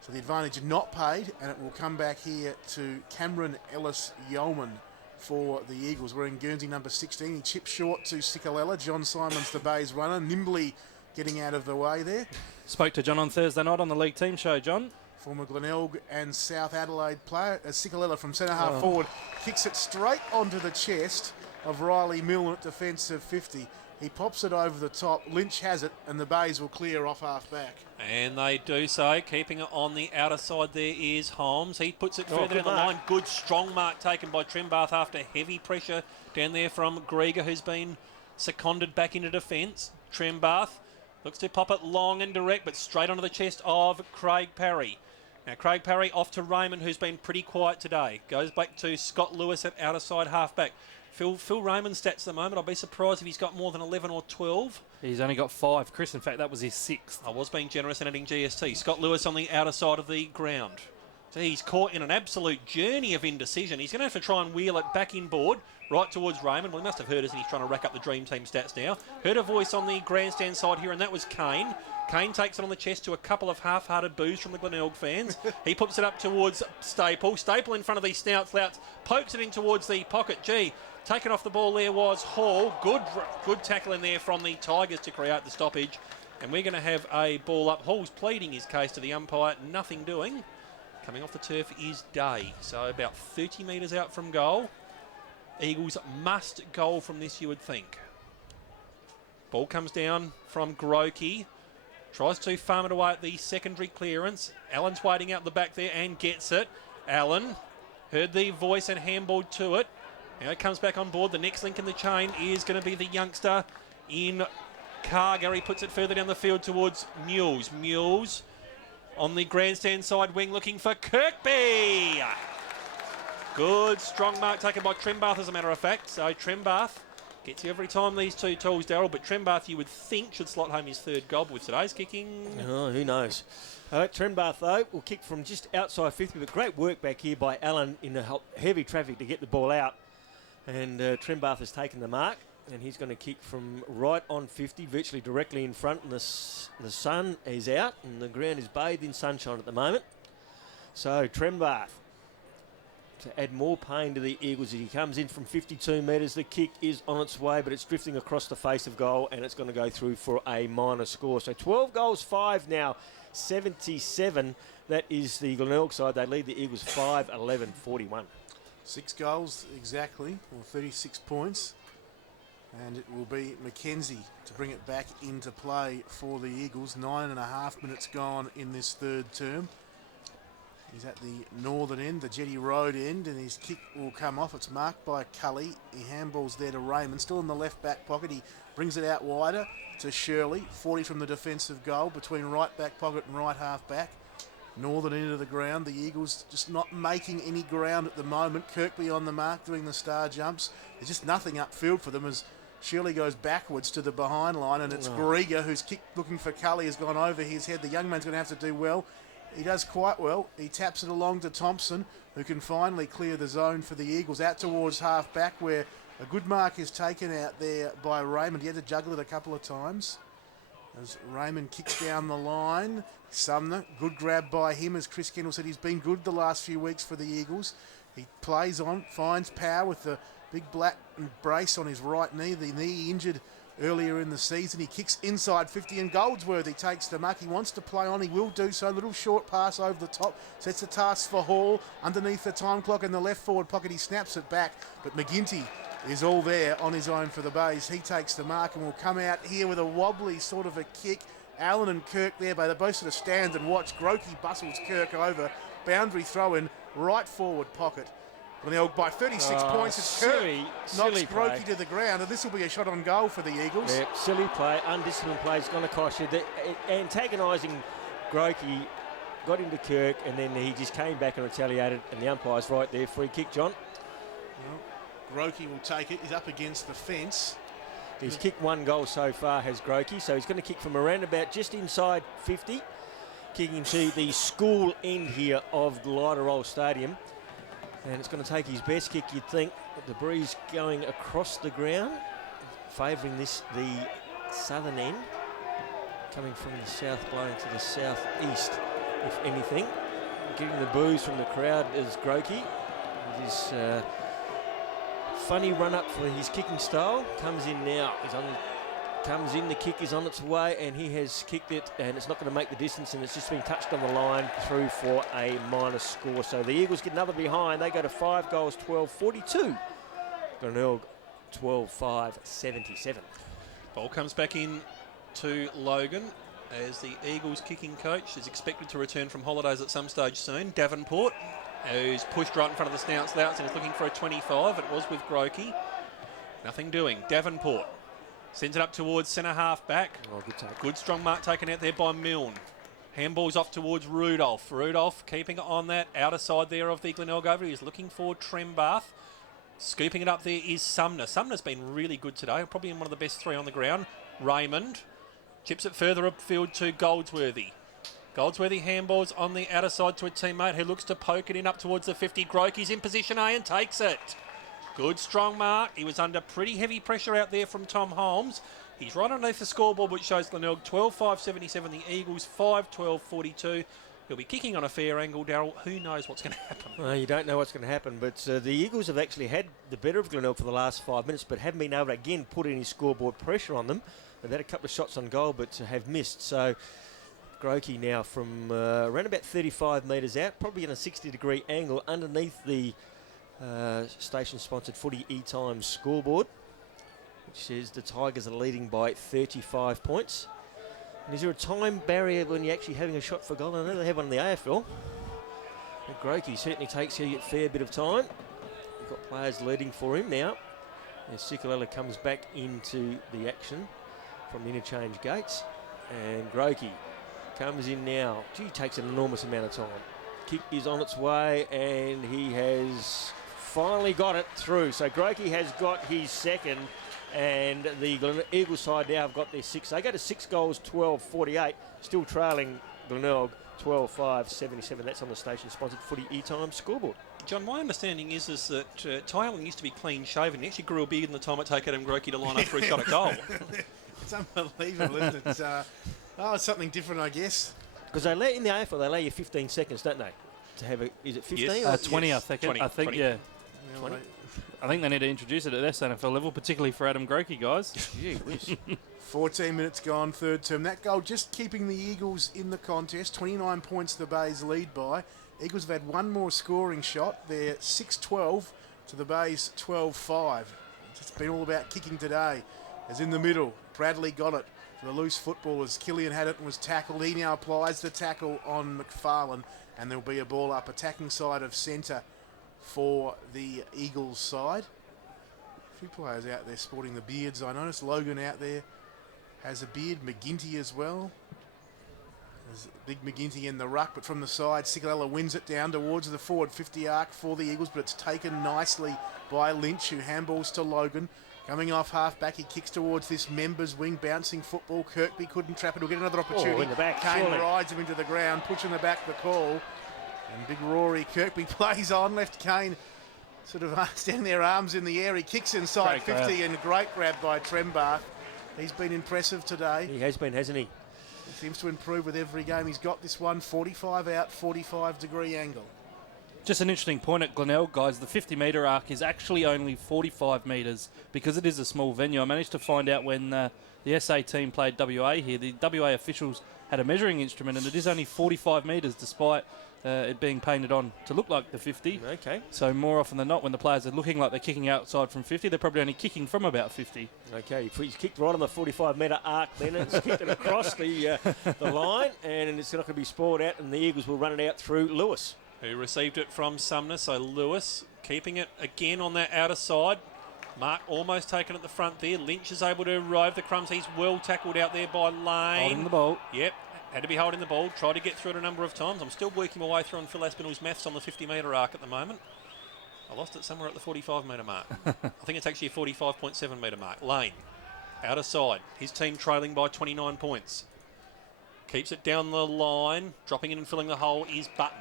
So the advantage not paid, and it will come back here to Cameron Ellis-Yeoman for the Eagles. We're in Guernsey number 16. He chips short to Sikalella. John Simons, the Bay's runner, nimbly getting out of the way there. Spoke to John on Thursday night on the League Team Show, John. Former Glenelg and South Adelaide player. Sikalella from centre half forward kicks it straight onto the chest of Riley Milne at defensive 50. He pops it over the top. Lynch has it, and the Bays will clear off half-back. And they do so. Keeping it on the outer side there is Holmes. He puts it further down the line. Good strong mark taken by Trembath after heavy pressure down there from Grieger, who's been seconded back into defence. Trembath looks to pop it long and direct, but straight onto the chest of Craig Parry. Now, Craig Parry off to Raymond, who's been pretty quiet today. Goes back to Scott Lewis at outer side half-back. Phil Raymond's stats at the moment, I'll be surprised if he's got more than 11 or 12. He's only got 5, Chris. In fact, that was his 6th. I was being generous in adding GST. Scott Lewis on the outer side of the ground. So he's caught in an absolute journey of indecision. He's going to have to try and wheel it back inboard, right towards Raymond. Well, he must have heard us and he's trying to rack up the Dream Team stats now. Heard a voice on the grandstand side here, and that was Kane. Kane takes it on the chest to a couple of half-hearted boos from the Glenelg fans. He puts it up towards Staple. Staple in front of the snout flouts, pokes it in towards the pocket. Gee, taken off the ball there was Hall. Good tackle in there from the Tigers to create the stoppage. And we're going to have a ball up. Hall's pleading his case to the umpire. Nothing doing. Coming off the turf is Day. So about 30 metres out from goal. Eagles must goal from this, you would think. Ball comes down from Grokey. Tries to farm it away at the secondary clearance. Allen's waiting out the back there and gets it. Allen heard the voice and handballed to it. Now it comes back on board. The next link in the chain is going to be the youngster in Carger. He puts it further down the field towards Mules. Mules on the grandstand side wing looking for Kirkby. Good strong mark taken by Trembath, as a matter of fact. So Trembath gets you every time, these two tools, Daryl. But Trembath, you would think, should slot home his third goal. With today's kicking, oh, who knows? Trembath, though, will kick from just outside 50, but great work back here by Allen in the heavy traffic to get the ball out. And Trembath has taken the mark, and he's going to kick from right on 50, virtually directly in front, and the sun is out, and the ground is bathed in sunshine at the moment. So Trembath to add more pain to the Eagles as he comes in from 52 metres. The kick is on its way, but it's drifting across the face of goal, and it's going to go through for a minor score. So 12 goals, 5 now, 77. That is the Glenelg side. They lead the Eagles 5-11-41. 6 goals exactly, or 36 points. And it will be Mackenzie to bring it back into play for the Eagles. 9.5 minutes gone in this third term. He's at the northern end, the Jetty Road end, and his kick will come off. It's marked by Cully. He handballs there to Raymond. Still in the left back pocket. He brings it out wider to Shirley. 40 from the defensive goal between right back pocket and right half back. Northern end of the ground. The Eagles just not making any ground at the moment. Kirkby on the mark doing the star jumps. There's just nothing upfield for them as Shirley goes backwards to the behind line, and it's Grieger who's kicked looking for Cully has gone over his head. The young man's going to have to do well. He does quite well. He taps it along to Thompson, who can finally clear the zone for the Eagles out towards half back, where a good mark is taken out there by Raymond. He had to juggle it a couple of times as Raymond kicks down the line. Sumner, good grab by him, as Chris Kendall said. He's been good the last few weeks for the Eagles. He plays on, finds power with the big black brace on his right knee. The knee injured earlier in the season. He kicks inside 50, and Goldsworthy takes the mark. He wants to play on. He will do so. Little short pass over the top. Sets the task for Hall. Underneath the time clock in the left forward pocket. He snaps it back. But McGinty is all there on his own for the Bays. He takes the mark and will come out here with a wobbly sort of a kick. Allen and Kirk there, but they both sort of stand and watch. Grokey bustles Kirk over. Boundary throw in right forward pocket. Glenelg by 36 points. It's Kirk knocks Grokey to the ground, and this will be a shot on goal for the Eagles. Yeah, silly play, undisciplined play is going to cost you. Antagonising Grokey got into Kirk, and then he just came back and retaliated, and the umpire's right there. Free kick, John. Well, Grokey will take it. He's up against the fence. He's kicked 1 goal so far, has Grokey, so he's going to kick from around about just inside 50, kicking to the school end here of Gliderol Stadium. And it's going to take his best kick, you'd think. But the breeze going across the ground, favouring the southern end, coming from the south, blowing to the southeast, if anything. Getting the boos from the crowd is Grokey. With his funny run-up for his kicking style. Comes in now. Comes in, the kick is on its way, and he has kicked it, and it's not going to make the distance, and it's just been touched on the line through for a minor score. So the Eagles get another behind. They go to 5 goals, 12-42. Glenelg 12-5-77. Ball comes back in to Logan as the Eagles kicking coach is expected to return from holidays at some stage soon. Davenport, who's pushed right in front of the Snouts and is looking for a 25. It was with Grokey. Nothing doing. Davenport sends it up towards centre half back. Good take. Good strong mark taken out there by Milne. Handballs off towards Rudolph. Rudolph keeping it on that outer side there of the Glenelg over. He's looking for Trembath. Scooping it up there is Sumner. Sumner's been really good today. Probably in one of the best 3 on the ground. Raymond chips it further upfield to Goldsworthy. Goldsworthy handballs on the outer side to a teammate who looks to poke it in up towards the 50. Grokey's in position A and takes it. Good strong mark. He was under pretty heavy pressure out there from Tom Holmes. He's right underneath the scoreboard, which shows Glenelg 12-5-77. The Eagles 5-12-42. He'll be kicking on a fair angle, Darryl. Who knows what's going to happen? Well, you don't know what's going to happen, but the Eagles have actually had the better of Glenelg for the last 5 minutes, but haven't been able to, again, put any scoreboard pressure on them. They've had a couple of shots on goal, but have missed. So Grokey now from around about 35 metres out, probably in a 60-degree angle underneath the station-sponsored Footy E-Times scoreboard, which says the Tigers are leading by 35 points. And is there a time barrier when you're actually having a shot for goal? I know they have one in the AFL. And Grokey certainly takes a fair bit of time. We've got players leading for him now. And Sikalella comes back into the action from the interchange gates. And Grokey comes in now. Gee, takes an enormous amount of time. Kick is on its way, and he has finally got it through. So Grokey has got his second, and the Eagles side now have got their 6. They go to 6 goals, 12-48, still trailing Glenelg 12-5-77. That's on the station-sponsored Footy E-Time scoreboard. John, my understanding is that Ty Allen used to be clean-shaven. He actually grew a beard in the time it took Adam Groki to line up for a shot at goal. It's unbelievable, isn't it? It's something different, I guess. Because they let in the AFL, they allow you 15 seconds, don't they? To have is it 15? Yes. 20, Yes. I think. 20. Yeah. 20. I think they need to introduce it at their SANFL level, particularly for Adam Groki, guys. Gee whiz. 14 minutes gone, third term. That goal just keeping the Eagles in the contest. 29 points the Bays lead by. Eagles have had one more scoring shot. They're 6-12 to the Bays 12-5. It's been all about kicking today. As in the middle, Bradley got it for the loose footballers. Killian had it and was tackled. He now applies the tackle on McFarlane, and there'll be a ball up attacking side of centre for the Eagles side. A few players out there sporting the beards. I noticed Logan out there has a beard. McGinty as well. There's big McGinty in the ruck, but from the side, Sigalella wins it down towards the forward 50 arc for the Eagles, but it's taken nicely by Lynch, who handballs to Logan. Coming off half-back, he kicks towards this members wing, bouncing football. Kirkby couldn't trap it. He'll get another opportunity. In the back, Kane surely. rides him into the ground, pushing the back the call. And big Rory Kirkby plays on, left Kane sort of standing there, arms in the air. He kicks inside Great 50 and great grab by Trembarth. He's been impressive today. He has been, hasn't he? He seems to improve with every game. He's got this one, 45 out, 45-degree angle. Just an interesting point at Glenelg, guys. The 50-metre arc is actually only 45 metres because it is a small venue. I managed to find out when the SA team played WA here, the WA officials had a measuring instrument, and it is only 45 metres despite it being painted on to look like the 50. Okay. So more often than not, when the players are looking like they're kicking outside from 50, they're probably only kicking from about 50. Okay, he's kicked right on the 45-metre arc then. It's kicked it across the line, and it's not going to be spoiled out, and the Eagles will run it out through Lewis. Who received it from Sumner, so Lewis keeping it again on that outer side. Mark almost taken at the front there. Lynch is able to arrive the crumbs. He's well tackled out there by Lane. Holding the ball. Yep, had to be holding the ball. Tried to get through it a number of times. I'm still working my way through on Phil Aspinall's maths on the 50-metre arc at the moment. I lost it somewhere at the 45-metre mark. I think it's actually a 45.7-metre mark. Lane, outer side. His team trailing by 29 points. Keeps it down the line. Dropping in and filling the hole is Button.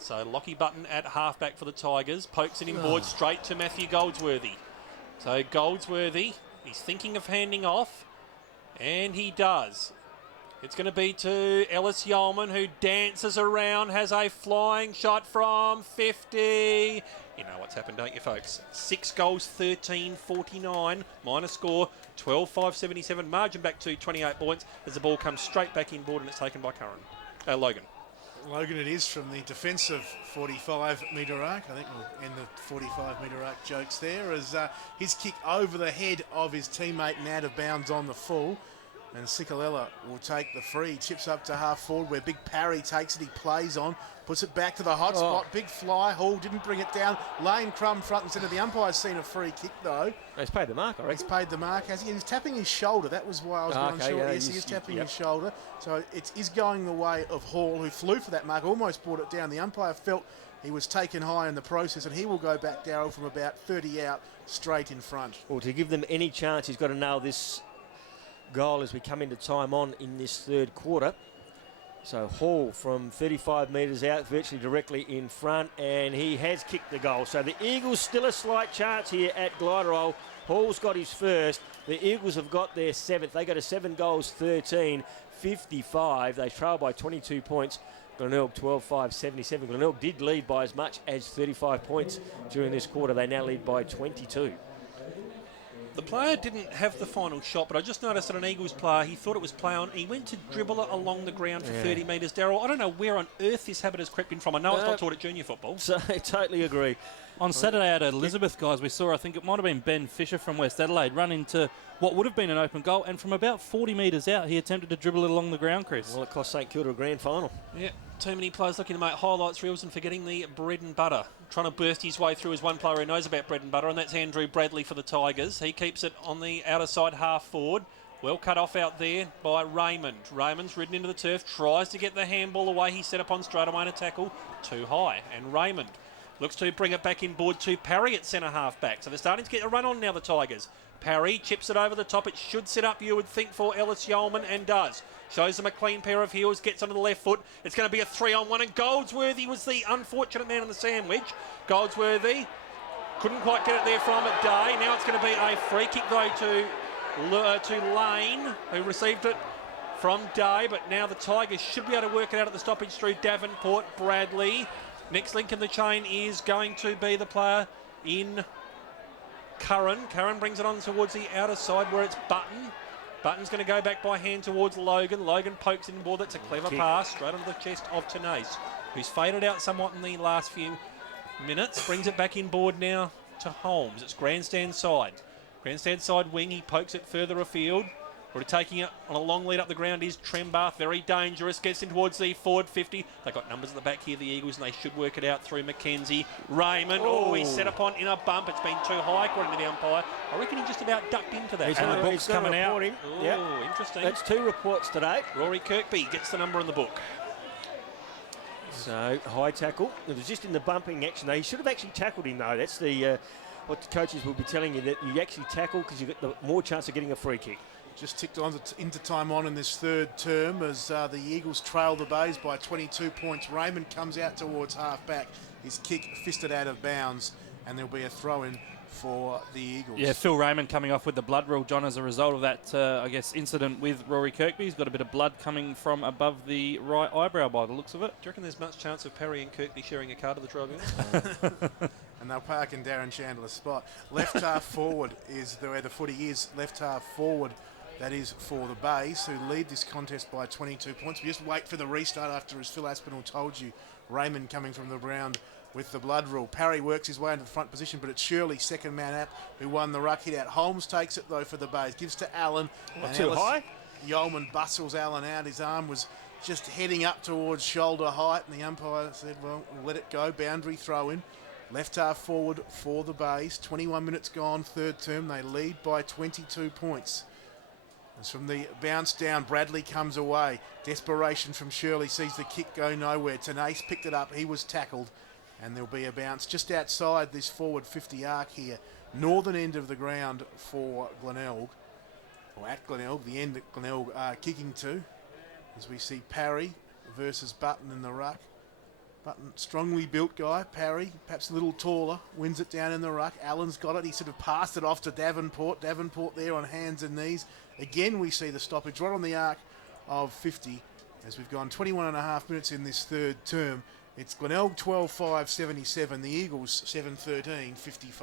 So Lockie Button at halfback for the Tigers. Pokes it inboard straight to Matthew Goldsworthy. So Goldsworthy, he's thinking of handing off. And he does. It's going to be to Ellis Yeoman, who dances around, has a flying shot from 50. You know what's happened, don't you, folks? 6 goals, 13-49. Minor score, 12-5-77. Margin back to 28 points as the ball comes straight back inboard and it's taken by Logan. Logan it is from the defensive 45-metre arc. I think we'll end the 45-metre arc jokes there as his kick over the head of his teammate and out of bounds on the full. And Sikalella will take the free. Chips up to half forward where Big Parry takes it. He plays on. Puts it back to the hot spot. Big fly. Hall didn't bring it down. Lane Crum front and centre. The umpire's seen a free kick though. He's paid the mark, I reckon. He's paid the mark, has he? And he's tapping his shoulder. That was why I was unsure. Yeah, yes, he is tapping his shoulder. So it is going the way of Hall, who flew for that mark. Almost brought it down. The umpire felt he was taken high in the process, and he will go back, Darryl, from about 30 out straight in front. Well, to give them any chance, he's got to nail this goal as we come into time on in this third quarter. So Hall from 35 metres out, virtually directly in front, and he has kicked the goal. So the Eagles still a slight chance here at Gliderol. Hall's got his first. The Eagles have got their 7th. They go to 7 goals, 13-55. They trail by 22 points. Glenelg 12-5-77. Glenelg did lead by as much as 35 points during this quarter. They now lead by 22. The player didn't have the final shot, but I just noticed that an Eagles player, he thought it was play on. He went to dribble it along the ground for 30 metres. Darryl, I don't know where on earth this habit has crept in from. I know it's not taught at junior football. So I totally agree. On Saturday at Elizabeth, guys, we saw, I think it might have been Ben Fisher from West Adelaide, run into what would have been an open goal, and from about 40 metres out, he attempted to dribble it along the ground, Chris. Well, it cost St Kilda a grand final. Yeah, too many players looking to make highlights reels and forgetting the bread and butter. Trying to burst his way through as one player who knows about bread and butter, and that's Andrew Bradley for the Tigers. He keeps it on the outer side half forward. Well cut off out there by Raymond. Raymond's ridden into the turf, tries to get the handball away. He's set up on straight away in a tackle. Too high. And Raymond Looks to bring it back in board to Parry at centre half back. So they're starting to get a run on now, the Tigers. Parry chips it over the top. It should set up, you would think, for Ellis Yeoman, and does. Shows them a clean pair of heels, gets onto the left foot. It's going to be a 3-on-1, and Goldsworthy was the unfortunate man in the sandwich. Goldsworthy couldn't quite get it there from Day. Now it's going to be a free kick, though, to Lane, who received it from Day. But now the Tigers should be able to work it out at the stoppage through Davenport, Bradley. Next link in the chain is going to be the player in Curran. Curran brings it on towards the outer side where it's Button. Button's going to go back by hand towards Logan. Logan pokes in board. That's a clever pass straight onto the chest of Tenace, who's faded out somewhat in the last few minutes. Brings it back in board now to Holmes. It's grandstand side. Grandstand side wing. He pokes it further afield. We're taking it on a long lead up the ground is Trembath. Very dangerous. Gets in towards the forward 50. They've got numbers at the back here, the Eagles, and they should work it out through Mackenzie. Raymond. Oh, he's set upon in a bump. It's been too high, according to the umpire. I reckon he just about ducked into that. And the book's coming out. Oh, interesting. That's 2 reports today. Rory Kirkby gets the number in the book. So, high tackle. It was just in the bumping action. He should have actually tackled him, though. That's the what the coaches will be telling you, that you actually tackle because you've got the more chance of getting a free kick. Just ticked on into time on in this third term as the Eagles trail the Bays by 22 points. Raymond comes out towards half-back. His kick fisted out of bounds, and there'll be a throw-in for the Eagles. Yeah, Phil Raymond coming off with the blood rule, John, as a result of that, I guess, incident with Rory Kirkby. He's got a bit of blood coming from above the right eyebrow by the looks of it. Do you reckon there's much chance of Perry and Kirkby sharing a car to the tribunal? And they'll park in Darren Chandler's spot. Left half forward is where the footy is. Left half forward. That is for the Bays, who lead this contest by 22 points. We just wait for the restart after, as Phil Aspinall told you, Raymond coming from the ground with the blood rule. Parry works his way into the front position, but it's Shirley, second man up, who won the ruck hit out. Holmes takes it, though, for the Bays. Gives to Allen. Not too high. Yeoman bustles Allen out. His arm was just heading up towards shoulder height, and the umpire said, well, we'll let it go. Boundary throw in. Left half forward for the Bays. 21 minutes gone, third term. They lead by 22 points. As from the bounce down, Bradley comes away. Desperation from Shirley, sees the kick go nowhere. Tenace picked it up, he was tackled, and there'll be a bounce just outside this forward 50 arc here. Northern end of the ground for Glenelg, or at Glenelg, the end that Glenelg are kicking to, as we see Parry versus Button in the ruck. Button, strongly built guy. Parry, perhaps a little taller, wins it down in the ruck. Allen's got it. He sort of passed it off to Davenport. Davenport there on hands and knees. Again, we see the stoppage right on the arc of 50 as we've gone 21 and a half minutes in this third term. It's Glenelg 12-5-77. The Eagles 7-13-55.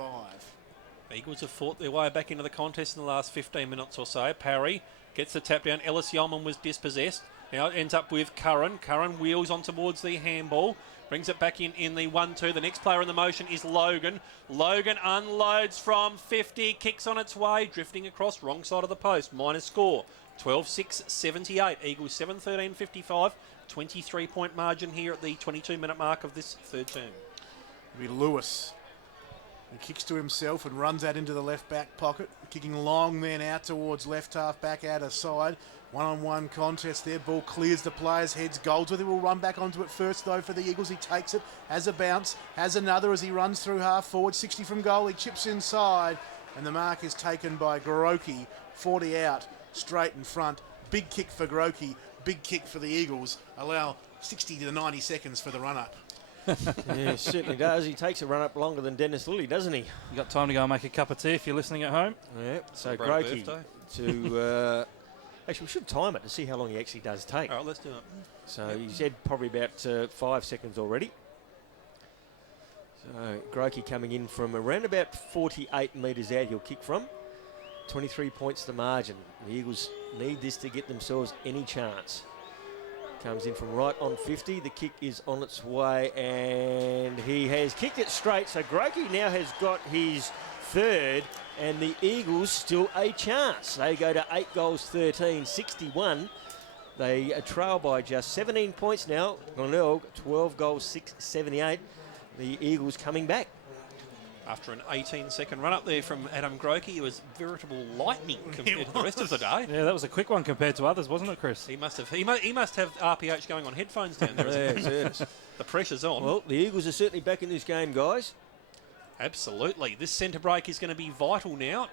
The Eagles have fought their way back into the contest in the last 15 minutes or so. Parry gets the tap down. Ellis Yeoman was dispossessed. Now it ends up with Curran. Curran wheels on towards the handball. Brings it back in the 1-2. The next player in the motion is Logan. Logan unloads from 50. Kicks on its way. Drifting across. Wrong side of the post. Minus score. 12-6-78. Eagles 7-13-55. 23-point margin here at the 22-minute mark of this third term. It'll be Lewis. He kicks to himself and runs out into the left back pocket. Kicking long then out towards left half back out of side. One-on-one contest there. Ball clears the players' heads. Goldsworthy will run back onto it first, though, for the Eagles. He takes it, has a bounce, has another as he runs through half forward. 60 from goal. He chips inside, and the mark is taken by Garoki. 40 out, straight in front. Big kick for Garoki. Big kick for the Eagles. Allow 60 to 90 seconds for the run-up. Yeah, certainly does. He takes a run-up longer than Dennis Lilly, doesn't he? You got time to go and make a cup of tea if you're listening at home. Yeah, so Garoki to... Actually, we should time it to see how long he actually does take. All right, let's do it. So he said probably about 5 seconds already. So Garoki coming in from around about 48 metres out he'll kick from. 23 points the margin. The Eagles need this to get themselves any chance. Comes in from right on 50. The kick is on its way and he has kicked it straight. So Garoki now has got his third and the Eagles still a chance. They go to 8 goals 13, 61. They trail by just 17 points now. Glenelg 12 goals 6, 78. The Eagles coming back. After an 18-second run up there from Adam Grokey, it was veritable lightning compared to the rest of the day. Yeah, that was a quick one compared to others, wasn't it, Chris? He must have RPH going on headphones down there. Yes. The pressure's on. Well, the Eagles are certainly back in this game, guys. Absolutely. This centre break is going to be vital now.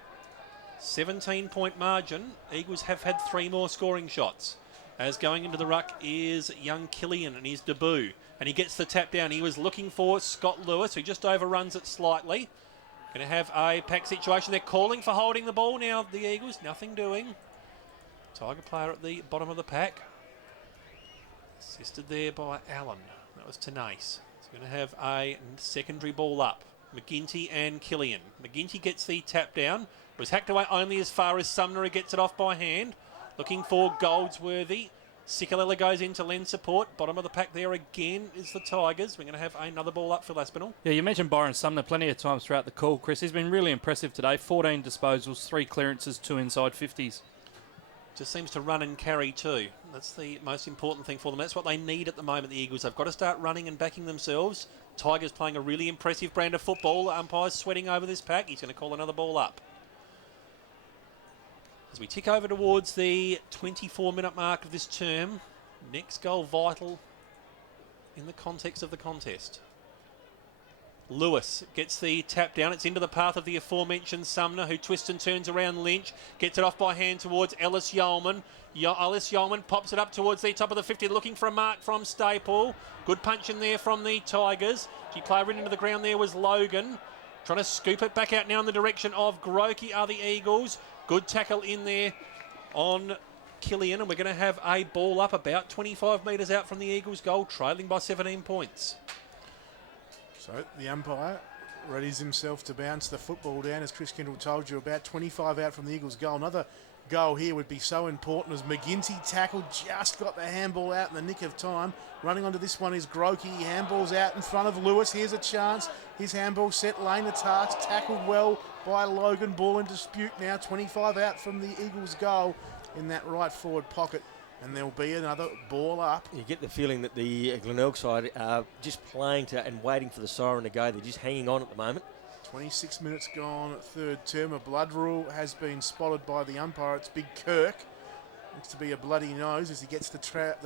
17-point margin. Eagles have had 3 more scoring shots. As going into the ruck is young Killian and his debut. And he gets the tap down. He was looking for Scott Lewis, who just overruns it slightly. Going to have a pack situation. They're calling for holding the ball now, the Eagles. Nothing doing. Tiger player at the bottom of the pack. Assisted there by Allen. That was Tenace. He's going to have a secondary ball up. McGinty and Killian. McGinty gets the tap down. It was hacked away only as far as Sumner, who gets it off by hand. Looking for Goldsworthy. Sikalella goes in to lend support. Bottom of the pack there again is the Tigers. We're going to have another ball up for Aspinall. Yeah, you mentioned Byron Sumner plenty of times throughout the call, Chris. He's been really impressive today. 14 disposals, 3 clearances, 2 inside 50s. Just seems to run and carry too. That's the most important thing for them. That's what they need at the moment, the Eagles. They've got to start running and backing themselves. Tigers playing a really impressive brand of football. The umpire's sweating over this pack. He's going to call another ball up. As we tick over towards the 24-minute mark of this term, next goal vital in the context of the contest. Lewis gets the tap down. It's into the path of the aforementioned Sumner, who twists and turns around Lynch. Gets it off by hand towards Ellis Yeoman. Ellis Yeoman pops it up towards the top of the 50, looking for a mark from Staple. Good punch in there from the Tigers. Player right into the ground there was Logan. Trying to scoop it back out now in the direction of Grokey are the Eagles. Good tackle in there on Killian, and we're going to have a ball up about 25 metres out from the Eagles' goal, trailing by 17 points. So the umpire readies himself to bounce the football down, as Chris Kendall told you, about 25 out from the Eagles' goal. Another goal here would be so important, as McGinty tackled, just got the handball out in the nick of time. Running onto this one is Grokey. Handball's out in front of Lewis. Here's a chance. His handball set lane the task. Tackled well by Logan. Ball in dispute now. 25 out from the Eagles' goal in that right forward pocket. And there'll be another ball up. You get the feeling that the Glenelg side are just playing to and waiting for the siren to go. They're just hanging on at the moment. 26 minutes gone, third term. A blood rule has been spotted by the umpire. It's Big Kirk. Looks to be a bloody nose as he gets the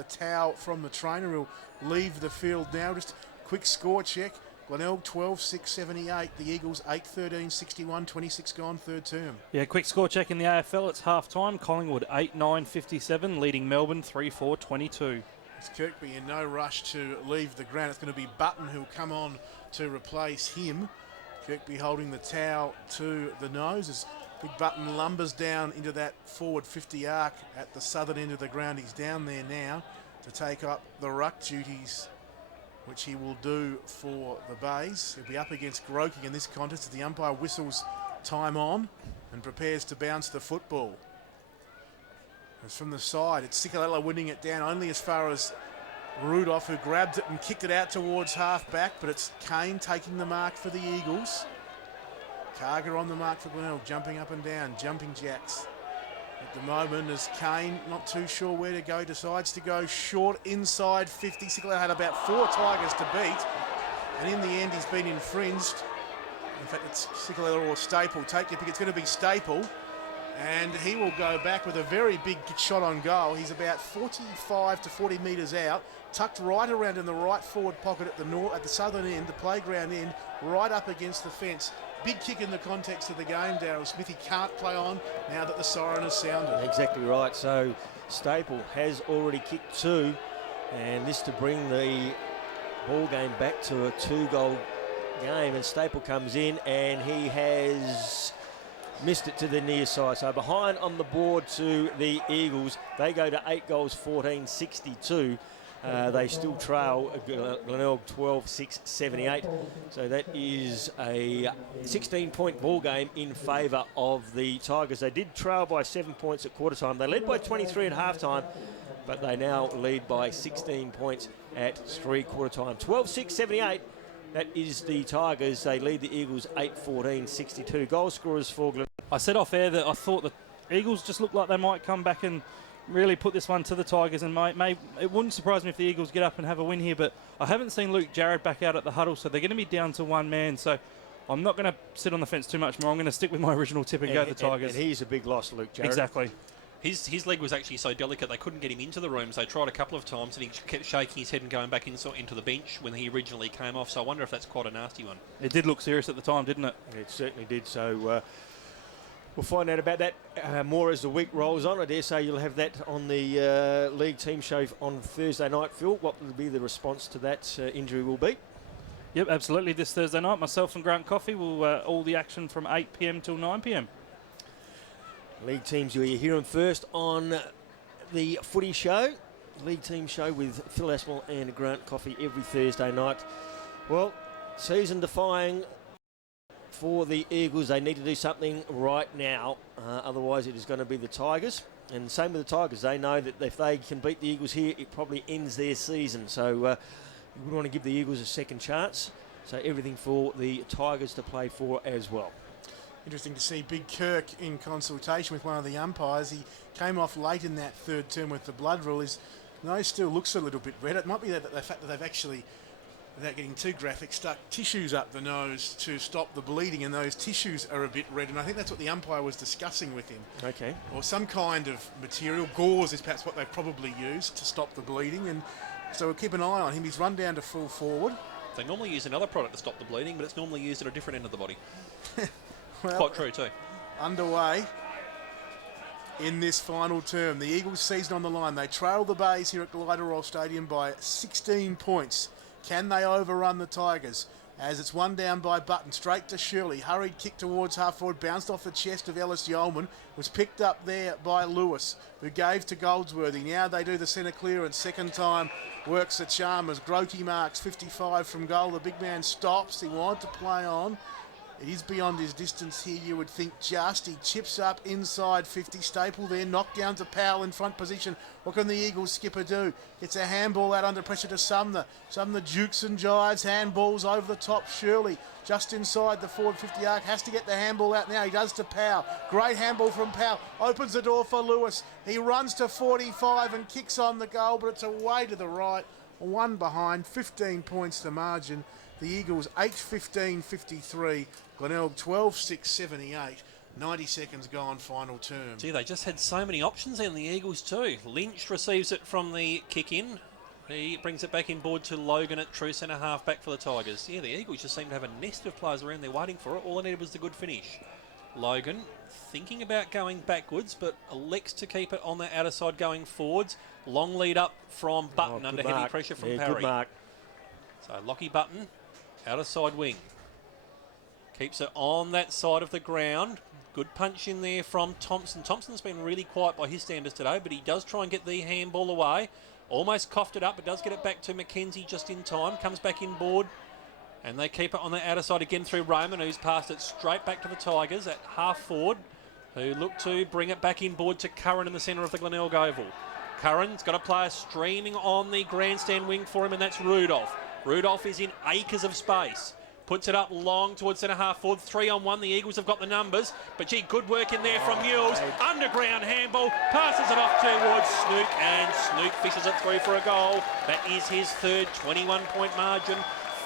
towel from the trainer. He'll leave the field now. Just quick score check. Glenelg 12-6-78. The Eagles 8-13-61. 26 gone, third term. Yeah, quick score check in the AFL. It's half-time. Collingwood 8-9-57, leading Melbourne 3-4-22. It's Kirkby in no rush to leave the ground. It's going to be Button who'll come on to replace him. Kirkby holding the towel to the nose as Big Button lumbers down into that forward 50 arc at the southern end of the ground. He's down there now to take up the ruck duties, which he will do for the Bays. He'll be up against Grokey in this contest as the umpire whistles time on and prepares to bounce the football. As from the side, it's Sikalella winning it down only as far as Rudolph, who grabbed it and kicked it out towards half-back, but it's Kane taking the mark for the Eagles. Carger on the mark for Glenelg, jumping up and down, jumping jacks. At the moment, as Kane, not too sure where to go, decides to go short inside 50. Sikalella had about 4 Tigers to beat, and in the end, he's been infringed. In fact, it's Sikalella or Staple. Take your pick. It's going to be Staple. And he will go back with a very big shot on goal. He's about 45 to 40 metres out, tucked right around in the right forward pocket at the southern end, the playground end, right up against the fence. Big kick in the context of the game, Darryl Smith. He can't play on now that the siren has sounded. Exactly right. So Staple has already kicked 2, and this to bring the ball game back to a 2-goal game. And Staple comes in, and he has missed it to the near side. So behind on the board to the Eagles. They go to 8 goals, 14-62. They still trail Glenelg 12-6-78. So that is a 16-point ball game in favour of the Tigers. They did trail by 7 points at quarter time. They led by 23 at half time, but they now lead by 16 points at 3/4 time. 12-6-78. That is the Tigers. They lead the Eagles 8-14-62. Goal scorers for Glenelg. I said off air that I thought the Eagles just looked like they might come back and really put this one to the Tigers, and it wouldn't surprise me if the Eagles get up and have a win here, but I haven't seen Luke Jarrett back out at the huddle, so they're going to be down to 1 man. So I'm not going to sit on the fence too much more. I'm going to stick with my original tip and go the Tigers. And he's a big loss, Luke, Jarrett. Exactly. His leg was actually so delicate they couldn't get him into the rooms. They tried a couple of times and he kept shaking his head and going back into the bench when he originally came off. So I wonder if that's quite a nasty one. It did look serious at the time, didn't it? It certainly did. So we'll find out about that more as the week rolls on. I dare say you'll have that on the league team show on Thursday night, Phil. What will be the response to that injury will be? Yep, absolutely. This Thursday night, myself and Grant Coffey will all the action from 8 p.m. till 9 p.m. League teams, you hear them first on the footy show. League team show with Phil Aspinall and Grant Coffey every Thursday night. Well, season defying for the Eagles. They need to do something right now. Otherwise, it is going to be the Tigers. And same with the Tigers. They know that if they can beat the Eagles here, it probably ends their season. So we want to give the Eagles a second chance. So everything for the Tigers to play for as well. Interesting to see Big Kirk in consultation with one of the umpires. He came off late in that third term with the blood rule. His nose still looks a little bit red. It might be the fact that they've actually, without getting too graphic, stuck tissues up the nose to stop the bleeding, and those tissues are a bit red. And I think that's what the umpire was discussing with him. Okay. Or some kind of material. Gauze is perhaps what they probably used to stop the bleeding. And so we'll keep an eye on him. He's run down to full forward. They normally use another product to stop the bleeding, but it's normally used at a different end of the body. Well, quite true too. Underway in this final term. The Eagles' season on the line. They trail the Bays here at Glenelg Stadium by 16 points. Can they overrun the Tigers? As it's one down by Button, straight to Shirley. Hurried kick towards half forward, bounced off the chest of Ellis Yeoman. Was picked up there by Lewis, who gave to Goldsworthy. Now they do the centre clearance. Second time works at Chalmers. Grote marks 55 from goal. The big man stops. He wanted to play on. It is beyond his distance here, you would think just. He chips up inside 50. Staple there, knocked down to Powell in front position. What can the Eagles skipper do? Gets a handball out under pressure to Sumner. Sumner jukes and jives, handballs over the top. Shirley just inside the forward 50 arc. Has to get the handball out now. He does to Powell. Great handball from Powell. Opens the door for Lewis. He runs to 45 and kicks on the goal, but it's away to the right. One behind, 15 points to margin. The Eagles 8-15-53. Glenelg 12-6-78. 90 seconds gone, final term. Gee, they just had so many options in the Eagles too. Lynch receives it from the kick-in. He brings it back in board to Logan at true centre half back for the Tigers. Yeah, the Eagles just seem to have a nest of players around there waiting for it. All they needed was the good finish. Logan thinking about going backwards, but elects to keep it on the outer side going forwards. Long lead up from Button under heavy pressure from Parry. Good mark. So Lockie Button, outer side wing. Keeps it on that side of the ground. Good punch in there from Thompson. Thompson's been really quiet by his standards today, but he does try and get the handball away. Almost coughed it up, but does get it back to Mackenzie just in time. Comes back in board, and they keep it on the outer side again through Roman, who's passed it straight back to the Tigers at half forward, who look to bring it back in board to Curran in the centre of the Glenelg Oval. Curran's got a player streaming on the grandstand wing for him, and that's Rudolph. Rudolph is in acres of space. Puts it up long towards centre half forward. 3-on-1. The Eagles have got the numbers. But gee, good work in there from Mules. Underground handball. Passes it off towards Snook. And Snook fishes it through for a goal. That is his third 21-point margin.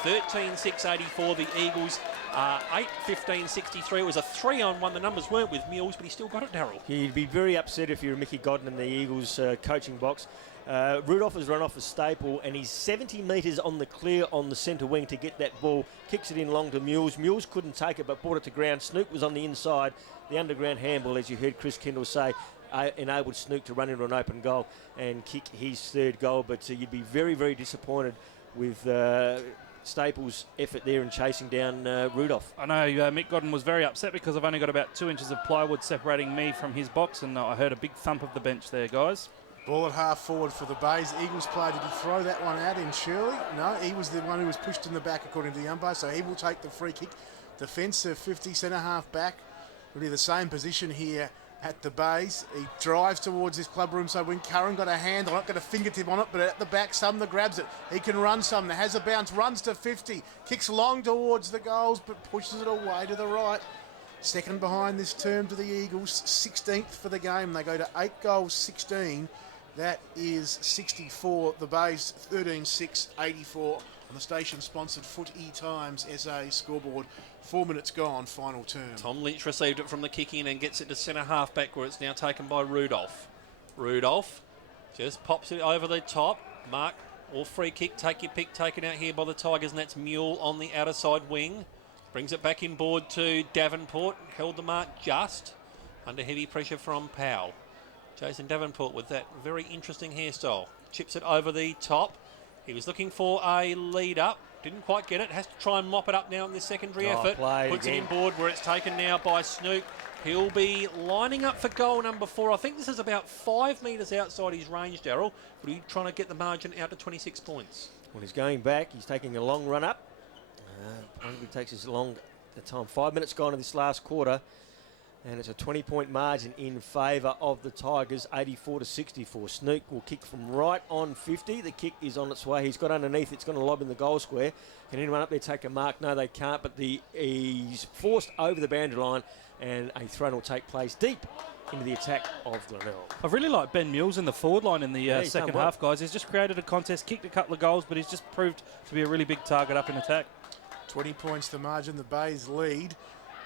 13-6-84. The Eagles are 8-15-63. It was a 3-on-1. The numbers weren't with Mules, but he still got it, Darryl. You'd be very upset if you're Mickey Godden in the Eagles coaching box. Rudolph has run off a staple and he's 70 metres on the clear on the centre wing to get that ball. Kicks it in long to Mules. Mules couldn't take it but brought it to ground. Snook was on the inside. The underground handball, as you heard Chris Kendall say, enabled Snook to run into an open goal and kick his third goal. But you'd be very, very disappointed with Staples' effort there in chasing down Rudolph. I know Mick Godden was very upset because I've only got about 2 inches of plywood separating me from his box, and I heard a big thump of the bench there, guys. Ball at half forward for the Bays. Eagles player, did he throw that one out in Shirley? No, he was the one who was pushed in the back according to the umpire, so he will take the free kick. Defensive 50, centre half back. Really the same position here at the Bays. He drives towards this club room, so when Curran got a hand on it, got a fingertip on it, but at the back, Sumner grabs it. He can run Sumner, has a bounce, runs to 50, kicks long towards the goals, but pushes it away to the right. Second behind this term to the Eagles, 16th for the game. They go to 8 goals, 16. That is 64. The Bays 13-6, 84 on the station-sponsored Footy Times SA scoreboard. 4 minutes gone, final term. Tom Lynch received it from the kick in and gets it to centre half back where it's now taken by Rudolph. Rudolph just pops it over the top. Mark or free kick, take your pick, taken out here by the Tigers, and that's Mule on the outer side wing. Brings it back in board to Davenport. Held the mark just under heavy pressure from Powell. Jason Davenport with that very interesting hairstyle. Chips it over the top. He was looking for a lead up. Didn't quite get it. Has to try and mop it up now in this secondary effort. Puts it in board where it's taken now by Snook. He'll be lining up for goal number 4. I think this is about 5 metres outside his range, Darryl. But he's trying to get the margin out to 26 points. Well, he's going back. He's taking a long run up. Probably takes as long a time. 5 minutes gone in this last quarter. And it's a 20-point margin in favour of the Tigers, 84-64. Snook will kick from right on 50. The kick is on its way. He's got underneath. It's going to lob in the goal square. Can anyone up there take a mark? No, they can't. But he's forced over the boundary line, and a throw will take place deep into the attack of Glenelg. I've really liked Ben Mules in the forward line in the second well. half, guys. He's just created a contest, kicked a couple of goals, but he's just proved to be a really big target up in attack. 20 points the margin, the Bays lead.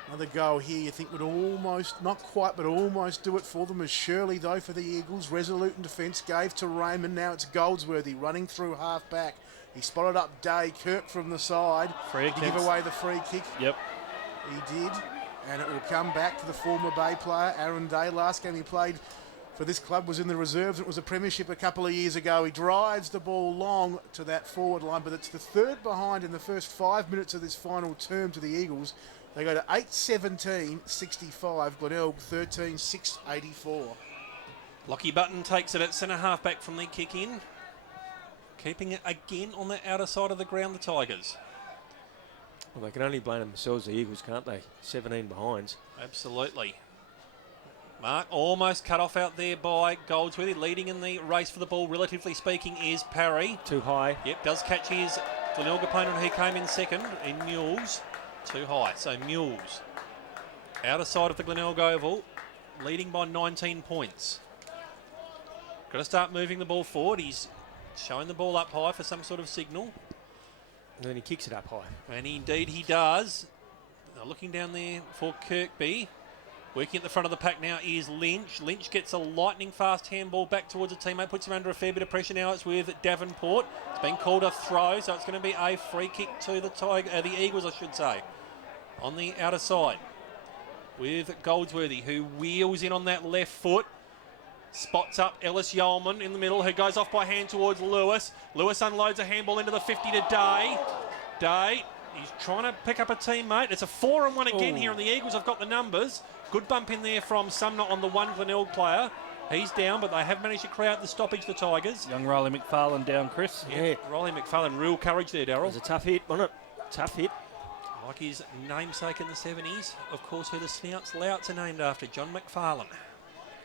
Another goal here you think would almost, not quite, but almost do it for them. As Shirley, though, for the Eagles. Resolute in defence, gave to Raymond. Now it's Goldsworthy running through half back. He spotted up Day. Kirk from the side. Free to give away the free kick. Yep. He did. And it will come back to the former Bay player, Aaron Day. Last game he played for this club was in the reserves. It was a premiership a couple of years ago. He drives the ball long to that forward line, but it's the third behind in the first 5 minutes of this final term to the Eagles. They go to 8-17-65. Glenelg 13-6-84. Lockie Button takes it at centre half back from the kick in. Keeping it again on the outer side of the ground, the Tigers. Well, they can only blame themselves, the Eagles, can't they? 17 behinds. Absolutely. Mark almost cut off out there by Goldsworthy. Leading in the race for the ball, relatively speaking, is Parry. Too high. Yep, does catch his Glenelg opponent who came in second in Mules. Too high. So Mules, outer side of the Glenelg Oval, leading by 19 points. Got to start moving the ball forward. He's showing the ball up high for some sort of signal. And then he kicks it up high. And indeed he does. Now looking down there for Kirkby. Working at the front of the pack now is Lynch. Lynch gets a lightning fast handball back towards a teammate. Puts him under a fair bit of pressure now. It's with Davenport. It's been called a throw, so it's going to be a free kick to the Eagles, I should say. On the outer side with Goldsworthy, who wheels in on that left foot. Spots up Ellis Yeoman in the middle, who goes off by hand towards Lewis. Lewis unloads a handball into the 50 to Day. Day, he's trying to pick up a teammate. It's a 4-on-1 again here, and the Eagles have got the numbers. Good bump in there from Sumner on the one Glenelg player. He's down, but they have managed to create the stoppage, the Tigers. Young Riley McFarlane down, Chris. Yeah, Riley McFarlane, real courage there, Darryl. It was a tough hit, wasn't it? Tough hit. Like his namesake in the 70s, of course, who the Snouts Louts are named after, John McFarlane.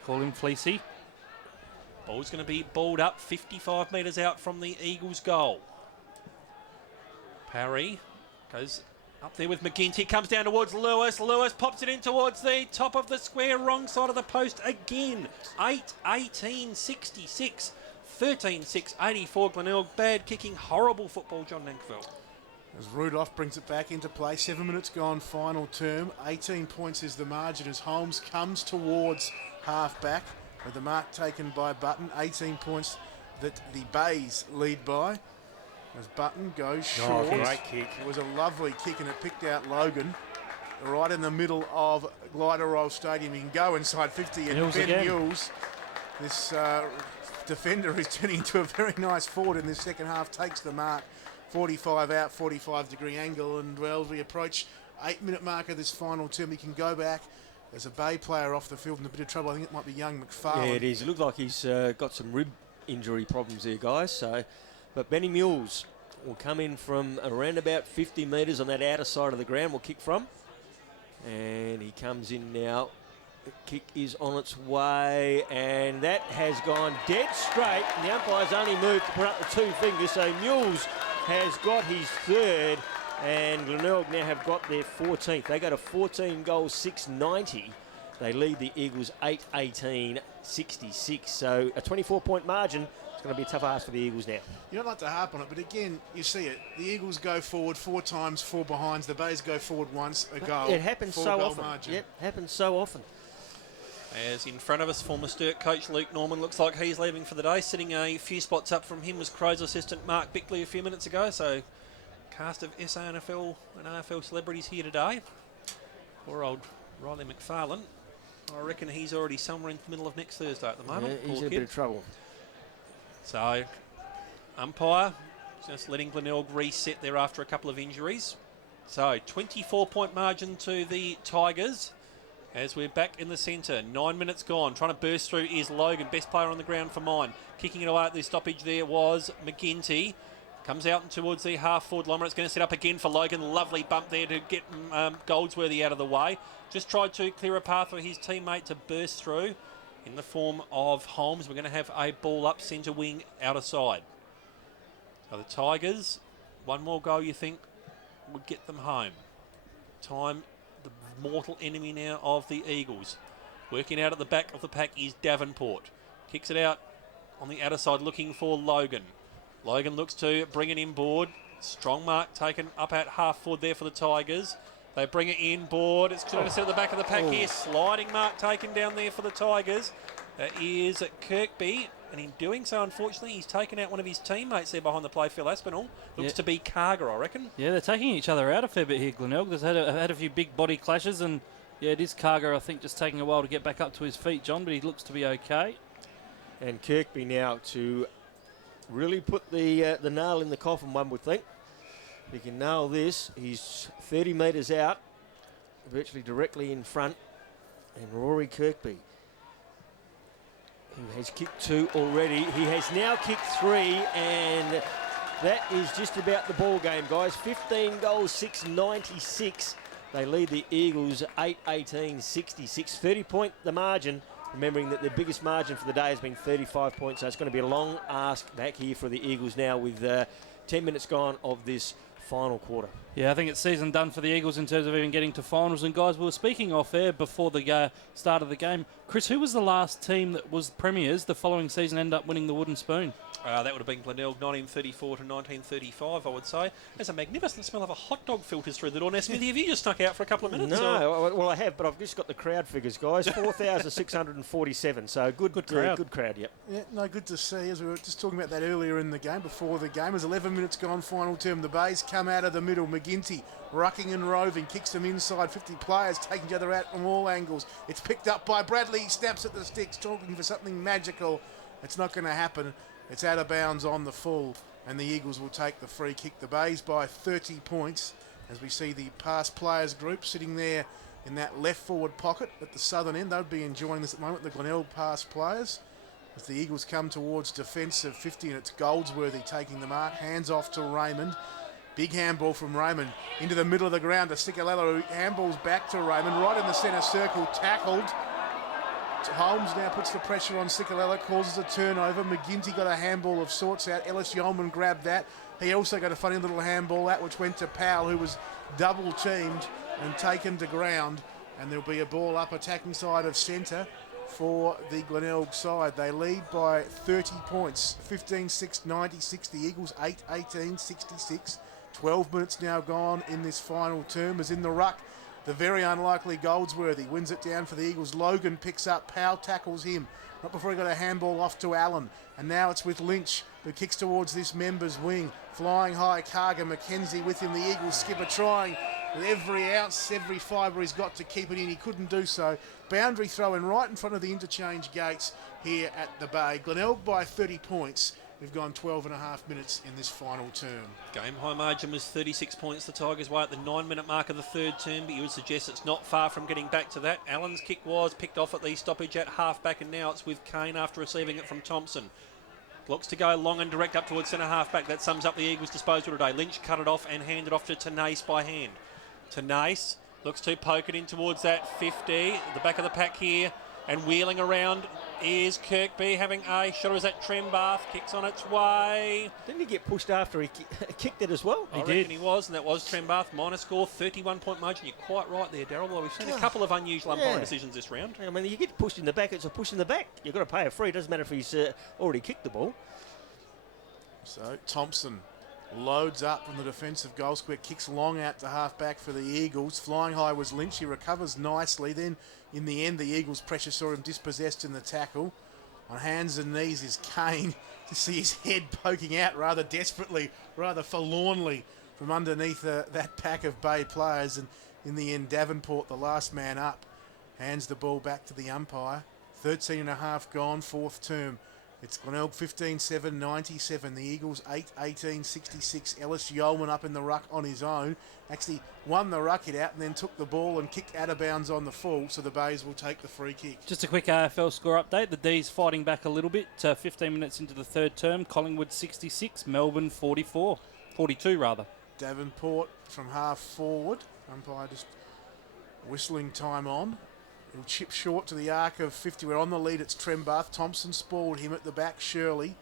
Call him Fleecy. Ball's going to be balled up 55 metres out from the Eagles' goal. Parry goes up there with McGinty, comes down towards Lewis. Lewis pops it in towards the top of the square, wrong side of the post again. 8-18-66, 13-6-84. Glenelg, bad kicking, horrible football, John Nankville. As Rudolph brings it back into play, 7 minutes gone, final term. 18 points is the margin as Holmes comes towards half back with the mark taken by Button. 18 points that the Bays lead by. As Button goes short. Great kick. It was a lovely kick and it picked out Logan right in the middle of Glider Roll Stadium. He can go inside 50 and Ben Mules, this defender, is turning into a very nice forward in this second half, takes the mark. 45 out, 45 degree angle, and well, as we approach 8-minute mark of this final term, he can go back. There's a Bay player off the field in a bit of trouble. I think it might be young McFarlane. Yeah, it is. It looked like he's got some rib injury problems there, guys. So, but Benny Mules will come in from around about 50 metres on that outer side of the ground. We'll kick from, and he comes in now. The kick is on its way, and that has gone dead straight. And the umpire's only moved to put up the 2 fingers, so Mules has got his third, and Glenelg now have got their 14th. They go to 14 goals, 690. They lead the Eagles 8-18-66. So a 24-point margin. going to be a tough ask for the Eagles now. You don't like to harp on it, but again, you see it. The Eagles go forward 4 times, 4 behinds. The Bays go forward once, a goal. It happens so often. Margin. Yep, happens so often. As in front of us, former Sturt coach Luke Norman looks like he's leaving for the day. Sitting a few spots up from him was Crow's assistant Mark Bickley a few minutes ago. So, cast of SANFL and AFL celebrities here today. Poor old Riley McFarlane. I reckon he's already somewhere in the middle of next Thursday at the moment. Yeah, he's in a bit of trouble. So, umpire just letting Glenelg reset there after a couple of injuries. So, 24-point margin to the Tigers. As we're back in the centre, 9 minutes gone. Trying to burst through is Logan, best player on the ground for mine. Kicking it away at the stoppage there was McGinty. Comes out and towards the half-forward line. It's going to set up again for Logan. Lovely bump there to get Goldsworthy out of the way. Just tried to clear a path for his teammate to burst through in the form of Holmes. We're going to have a ball up centre wing outer side. So the Tigers, one more goal you think would get them home. Time, the mortal enemy now of the Eagles. Working out at the back of the pack is Davenport. Kicks it out on the outer side looking for Logan. Logan looks to bring it inboard. Strong mark taken up at half forward there for the Tigers. They bring it inboard. It's going to sit at the back of the pack here. Sliding mark taken down there for the Tigers. That is Kirkby. And in doing so, unfortunately, he's taken out one of his teammates there behind the play, Phil Aspinall. Looks to be Karga, I reckon. Yeah, they're taking each other out a fair bit here, Glenelg. They've had a few big body clashes, and yeah, it is Karga, I think, just taking a while to get back up to his feet, John, but he looks to be okay. And Kirkby now to really put the nail in the coffin, one would think. If he can nail this, he's 30 metres out, virtually directly in front. And Rory Kirkby, who has kicked 2 already. He has now kicked 3, and that is just about the ball game, guys. 15 goals, 696. They lead the Eagles 8-18, 66. 30-point the margin, remembering that the biggest margin for the day has been 35 points, so it's going to be a long ask back here for the Eagles now with 10 minutes gone of this final quarter. Yeah, I think it's season done for the Eagles in terms of even getting to finals. And guys, we were speaking off air before the start of the game. Chris, who was the last team that was premiers the following season ended up winning the Wooden Spoon? That would have been Glenelg, 1934 to 1935, I would say. There's a magnificent smell of a hot dog filters through the door. Now, Smithy, have you just snuck out for a couple of minutes? No, well, I have, but I've just got the crowd figures, guys. 4,647, so good crowd. Good crowd, yep. Yeah, no, good to see. As we were just talking about that earlier in the game, before the game, as 11 minutes gone, final term, the Bays come out of the middle. McGinty, rucking and roving, kicks them inside. 50 players taking each other out from all angles. It's picked up by Bradley. He snaps at the sticks, talking for something magical. It's not going to happen. It's out of bounds on the full, and the Eagles will take the free kick. The Bays by 30 points, as we see the past players group sitting there in that left forward pocket at the southern end. They'll be enjoying this at the moment, the Glenelg past players. As the Eagles come towards defensive 50, and it's Goldsworthy taking the mark. Hands off to Raymond. Big handball from Raymond into the middle of the ground to Sikalella, who handballs back to Raymond, right in the centre circle, tackled. Holmes now puts the pressure on Sikalella, causes a turnover. McGinty got a handball of sorts out. Ellis Yeoman grabbed that. He also got a funny little handball out, which went to Powell, who was double teamed and taken to ground. And there'll be a ball up attacking side of centre for the Glenelg side. They lead by 30 points, 15-6, 96. The Eagles 8-18, 66. 12 minutes now gone in this final term. As in the ruck, the very unlikely Goldsworthy wins it down for the Eagles. Logan picks up, Powell tackles him. Not before he got a handball off to Allen. And now it's with Lynch, who kicks towards this member's wing. Flying high, Karga, McKenzie with him. The Eagles skipper trying with every ounce, every fibre he's got to keep it in. He couldn't do so. Boundary throw in right in front of the interchange gates here at the Bay. Glenelg by 30 points. We've gone 12 and a half minutes in this final term. Game high margin was 36 points. The Tigers were at the 9-minute mark of the third term, but you would suggest it's not far from getting back to that. Allen's kick was picked off at the stoppage at half-back, and now it's with Kane after receiving it from Thompson. Looks to go long and direct up towards centre half-back. That sums up the Eagles' disposal today. Lynch cut it off and handed off to Tenace by hand. Tenace looks to poke it in towards that 50. The back of the pack here, and wheeling around is Kirkby having a shot. Or is that Trembath? Kicks on its way. Didn't he get pushed after he kicked it as well? I reckon he was, and that was Trembath. Minor score, 31-point margin. You're quite right there, Darryl. Well, we've seen a couple of unusual umpiring decisions this round. I mean, you get pushed in the back, it's a push in the back. You've got to pay a free. It doesn't matter if he's already kicked the ball. So Thompson loads up from the defensive goal square, kicks long out to half back for the Eagles. Flying high was Lynch. He recovers nicely. Then in the end, the Eagles' pressure saw him dispossessed in the tackle. On hands and knees is Kane to see his head poking out rather desperately, rather forlornly from underneath that pack of Bay players. And in the end, Davenport, the last man up, hands the ball back to the umpire. 13 and a half gone, fourth term. It's Glenelg 15-7-97. The Eagles 8-18-66. Ellis Yeoman up in the ruck on his own. Actually won the ruck hit out and then took the ball and kicked out of bounds on the full. So the Bays will take the free kick. Just a quick AFL score update. The D's fighting back a little bit. 15 minutes into the third term. Collingwood 66. Melbourne 44. 42 rather. Davenport from half forward. Umpire just whistling time on. He'll chip short to the arc of 50. We're on the lead. It's Trembath. Thompson spoiled him at the back. Shirley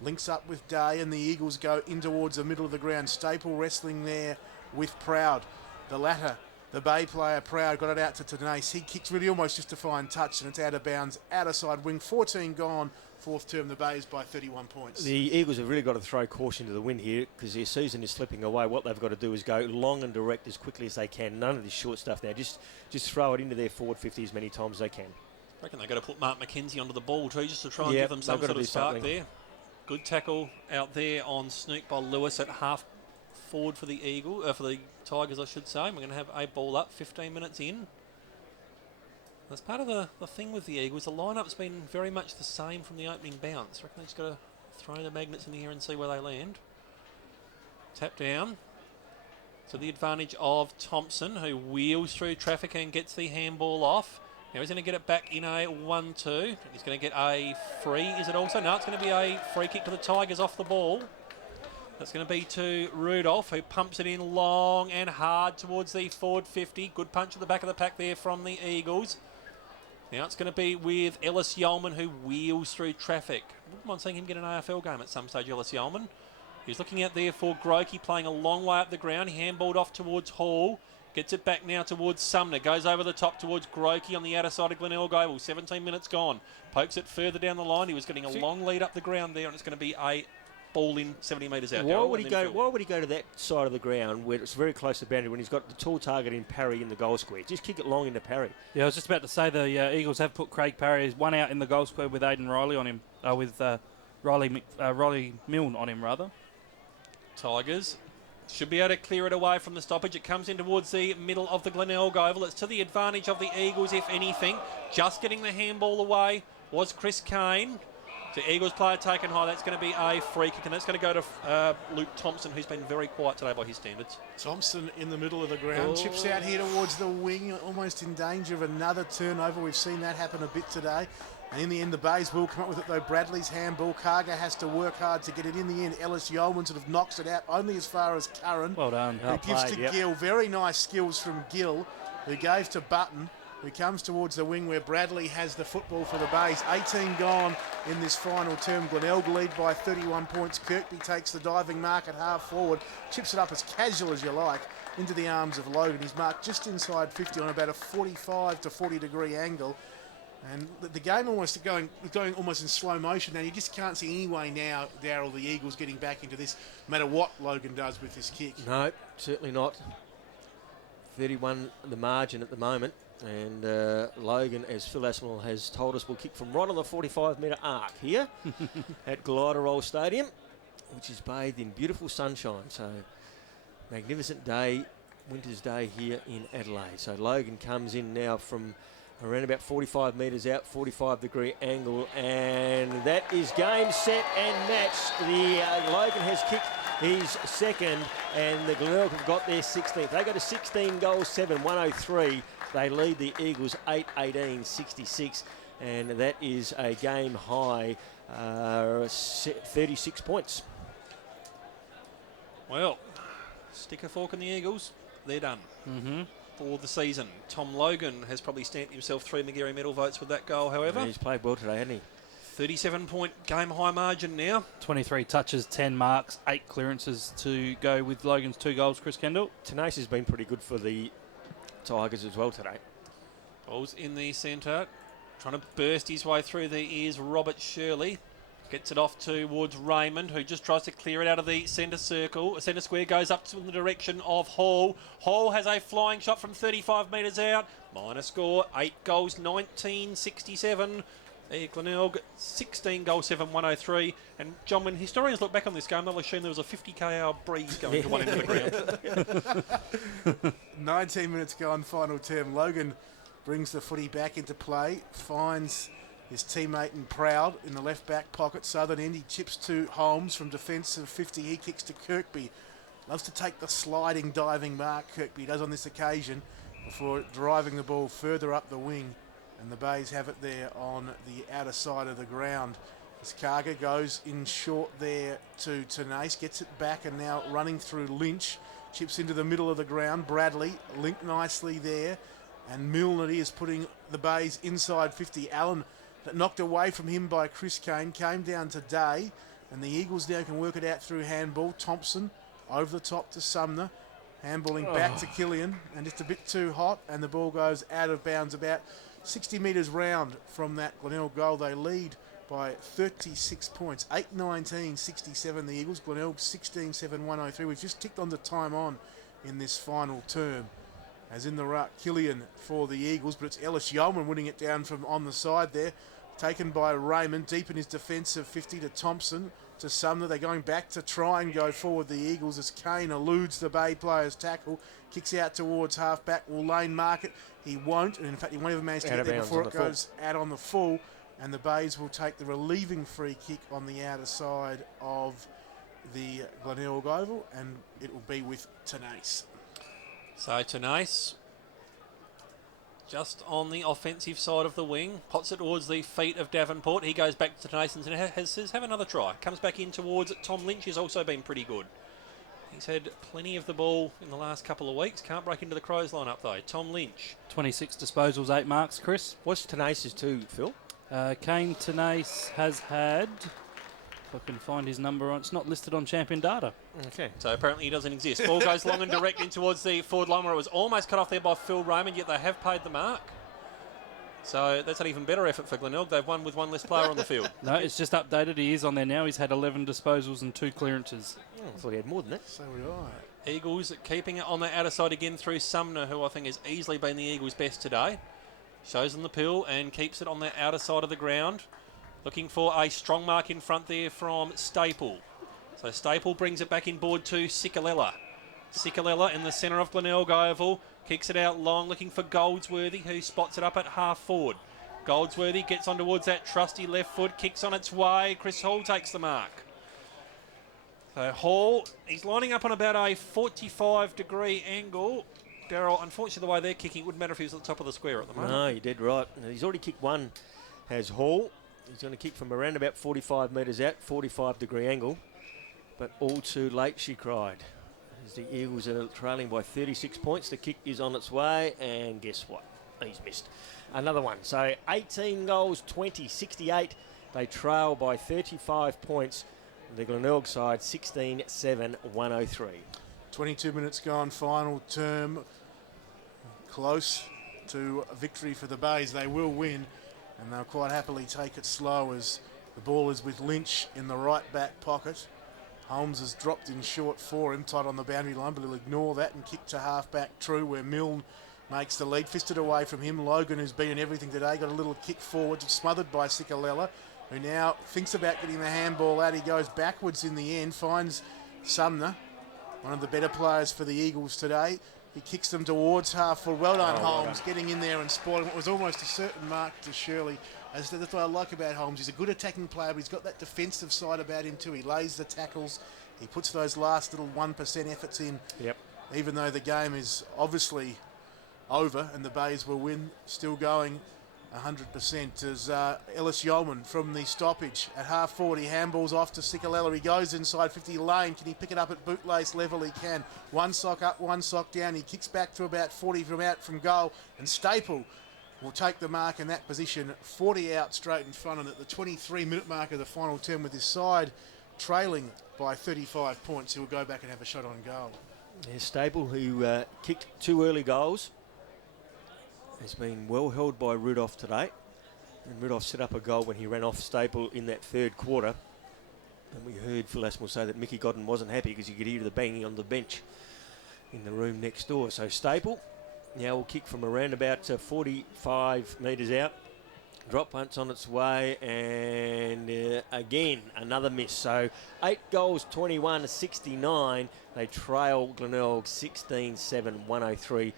links up with Day, and the Eagles go in towards the middle of the ground. Staple wrestling there with Proud. The latter, the Bay player Proud, got it out to Tenace. He kicks really almost just to find touch, and it's out of bounds. Outer side wing. 14 gone. Fourth term, the Bays by 31 points. The Eagles have really got to throw caution to the wind here because their season is slipping away. What they've got to do is go long and direct as quickly as they can. None of this short stuff now. Just throw it into their forward 50 as many times as they can. I reckon they've got to put Mark McKenzie onto the ball too, just to try and give them some sort of spark there. Good tackle out there on Snook by Lewis at half forward for the for the Tigers, I should say. We're going to have a ball up 15 minutes in. That's part of the thing with the Eagles. The lineup's been very much the same from the opening bounce. I reckon they've just got to throw the magnets in the air and see where they land. Tap down. So the advantage of Thompson, who wheels through traffic and gets the handball off. Now he's going to get it back in a 1-2. He's going to get a free, is it also? No, it's going to be a free kick to the Tigers off the ball. That's going to be to Rudolph, who pumps it in long and hard towards the forward 50. Good punch at the back of the pack there from the Eagles. Now it's going to be with Ellis Yeoman, who wheels through traffic. I wouldn't mind seeing him get an AFL game at some stage, Ellis Yeoman. He's looking out there for Grokey, playing a long way up the ground. He handballed off towards Hall. Gets it back now towards Sumner. Goes over the top towards Grokey on the outer side of Glenelg Oval. 17 minutes gone. Pokes it further down the line. He was getting a long lead up the ground there, and it's going to be a ball in 70 metres out. Why would he go to that side of the ground where it's very close to the boundary when he's got the tall target in Parry in the goal square? Just kick it long into Parry. Yeah, I was just about to say the Eagles have put Craig Parry. He's one out in the goal square with Aidan Riley on him, Riley Milne on him rather. Tigers should be able to clear it away from the stoppage. It comes in towards the middle of the Glenelg Oval. It's to the advantage of the Eagles, if anything. Just getting the handball away was Chris Kane. The Eagles player taken high. That's going to be a free kick, and that's going to go to Luke Thompson, who's been very quiet today by his standards. Thompson in the middle of the ground. Chips out here towards the wing, almost in danger of another turnover. We've seen that happen a bit today. And in the end, the Bays will come up with it, though. Bradley's handball. Karga has to work hard to get it in the end. Ellis Yeoman sort of knocks it out only as far as Curran. Well done. Who gives to Gill. Very nice skills from Gill, who gave to Button, who comes towards the wing where Bradley has the football for the Bays. 18 gone in this final term. Glenelg lead by 31 points. Kirkby takes the diving mark at half forward. Chips it up as casual as you like into the arms of Logan. He's marked just inside 50 on about a 45 to 40 degree angle. And the game almost going almost in slow motion now. You just can't see any way now, Darryl, the Eagles getting back into this, no matter what Logan does with this kick. No, certainly not. 31 the margin at the moment. And Logan, as Phil Aspinall has told us, will kick from right on the 45-metre arc here at Glider Roll Stadium, which is bathed in beautiful sunshine. So, magnificent day, winter's day here in Adelaide. So Logan comes in now from around about 45 metres out, 45-degree angle, and that is game, set and match. The Logan has kicked his second, and the Glenelg have got their 16th. They go to 16 goals, 7, 103. They lead the Eagles 8-18-66, and that is a game high 36 points. Well, stick a fork in the Eagles, they're done. For the season. Tom Logan has probably stamped himself 3 Magarey medal votes with that goal, however. Yeah, he's played well today, hasn't he? 37-point game high margin now. 23 touches, 10 marks, 8 clearances to go with Logan's 2 goals, Chris Kendall. Tenace has been pretty good for the Tigers as well today. Ball's in the centre. Trying to burst his way through there is Robert Shirley. Gets it off towards Raymond, who just tries to clear it out of the centre circle. Centre square goes up to the direction of Hall. Hall has a flying shot from 35 metres out. Minor score, 8 goals, 1967. Glenelg, 16 goals, 7, 103. And John, when historians look back on this game, they'll assume there was a 50 km/h breeze going to one end of the ground. 19 minutes gone, final term. Logan brings the footy back into play, finds his teammate and Proud in the left back pocket, southern end. He chips to Holmes from defensive 50. He kicks to Kirkby. Loves to take the sliding, diving mark, Kirkby does on this occasion, before driving the ball further up the wing. And the Bays have it there on the outer side of the ground. As Carger goes in short there to Tenace, gets it back and now running through Lynch. Chips into the middle of the ground. Bradley linked nicely there. And Milner is putting the Bays inside 50. Allen, knocked away from him by Chris Kane, came down to Day. And the Eagles now can work it out through handball. Thompson over the top to Sumner. Handballing back to Killian. And just a bit too hot. And the ball goes out of bounds about 60 metres round from that Glenelg goal. They lead by 36 points. 8-19-67 the Eagles. Glenelg 16-7-103. We've just ticked on the time on in this final term. As in the ruck, Killian for the Eagles, but it's Ellis Yeoman winning it down from on the side there. Taken by Raymond, deep in his defensive 50 to Thompson, to Sumner. They're going back to try and go forward, the Eagles, as Kane eludes the Bay player's tackle. Kicks out towards half-back. Will Lane mark it? He won't, and in fact he won't even manage to get there before it goes out on the full. And the Bays will take the relieving free kick on the outer side of the Glenelg Oval, and it will be with Tenace. So Tenace, just on the offensive side of the wing, pots it towards the feet of Davenport. He goes back to Tenace and says, have another try. Comes back in towards Tom Lynch, who's also been pretty good. He's had plenty of the ball in the last couple of weeks. Can't break into the Crows line up though. Tom Lynch. 26 disposals, 8 marks, Chris. What's Tenace's too, Phil? Kane Tenace has had, if I can find his number on, it's not listed on champion data. Okay. So apparently he doesn't exist. Ball goes long and direct in towards the forward line where it was almost cut off there by Phil Raymond, yet they have paid the mark. So that's an even better effort for Glenelg. They've won with one less player on the field. No, it's just updated. He is on there now. He's had 11 disposals and 2 clearances. Oh, I thought he had more than that. So would I. Eagles keeping it on the outer side again through Sumner, who I think has easily been the Eagles' best today. Shows them the pill and keeps it on the outer side of the ground. Looking for a strong mark in front there from Staple. So Staple brings it back in board to Sikalella. Sikalella in the centre of Glenelg Oval. Kicks it out long, looking for Goldsworthy, who spots it up at half forward. Goldsworthy gets on towards that trusty left foot, kicks on its way. Chris Hall takes the mark. So Hall, he's lining up on about a 45-degree angle. Darryl, unfortunately, the way they're kicking, it wouldn't matter if he was at the top of the square at the moment. No, you did right. He's already kicked one, has Hall. He's going to kick from around about 45 metres out, 45-degree angle. But all too late, she cried. As the Eagles are trailing by 36 points, the kick is on its way, and guess what? He's missed. Another one. So 18 goals, 20, 68. They trail by 35 points. The Glenelg side, 16-7, 103. 22 minutes gone, final term. Close to a victory for the Bays. They will win, and they'll quite happily take it slow as the ball is with Lynch in the right back pocket. Holmes has dropped in short for him, tight on the boundary line, but he'll ignore that and kick to half-back true, where Milne makes the lead. Fisted away from him. Logan, who's been in everything today, got a little kick forward, smothered by Sikalella, who now thinks about getting the handball out. He goes backwards in the end, finds Sumner, one of the better players for the Eagles today. He kicks them towards half for well done, Holmes, getting in there and spoiling what was almost a certain mark to Shirley. As that's what I like about Holmes. He's a good attacking player, but he's got that defensive side about him too. He lays the tackles. He puts those last little 1% efforts in. Yep. Even though the game is obviously over and the Bays will win, still going 100% as Ellis Yeoman from the stoppage at half forward. He handballs off to Sikalella. He goes inside 50 lane. Can he pick it up at bootlace level? He can. One sock up, one sock down. He kicks back to about 40 from out from goal, and Staple will take the mark in that position, 40 out straight in front, and at the 23-minute mark of the final term with his side trailing by 35 points, he will go back and have a shot on goal. There's Staple, who kicked 2 early goals. Has been well held by Rudolph today. And Rudolph set up a goal when he ran off Staple in that third quarter. And we heard Phil Aspinall say that Mickey Godden wasn't happy because you could hear the banging on the bench in the room next door. So Staple now will kick from around about 45 metres out. Drop punt's on its way, and again, another miss. So 8 goals, 21-69. They trail Glenelg 16-7, 103.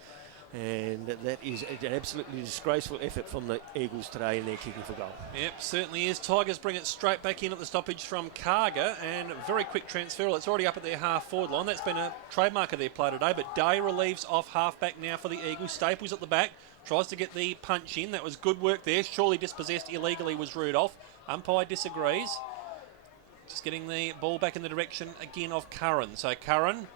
And that is an absolutely disgraceful effort from the Eagles today in their kicking for goal. Yep, certainly is. Tigers bring it straight back in at the stoppage from Karga, and a very quick transfer. It's already up at their half-forward line. That's been a trademark of their play today, but Day relieves off half-back now for the Eagles. Staples at the back, tries to get the punch in. That was good work there. Surely dispossessed illegally was Rudolph. Umpire disagrees. Just getting the ball back in the direction again of Curran. So Curran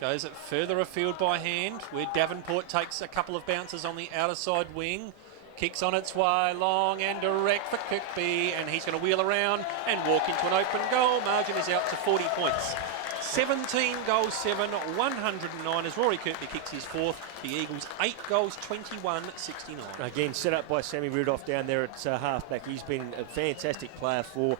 goes it further afield by hand, where Davenport takes a couple of bounces on the outer side wing. Kicks on its way, long and direct for Kirkby, and he's going to wheel around and walk into an open goal. Margin is out to 40 points. 17 goals, 7, 109 as Rory Kirkby kicks his fourth. The Eagles 8 goals, 21-69. Again, set up by Sammy Rudolph down there at halfback. He's been a fantastic player for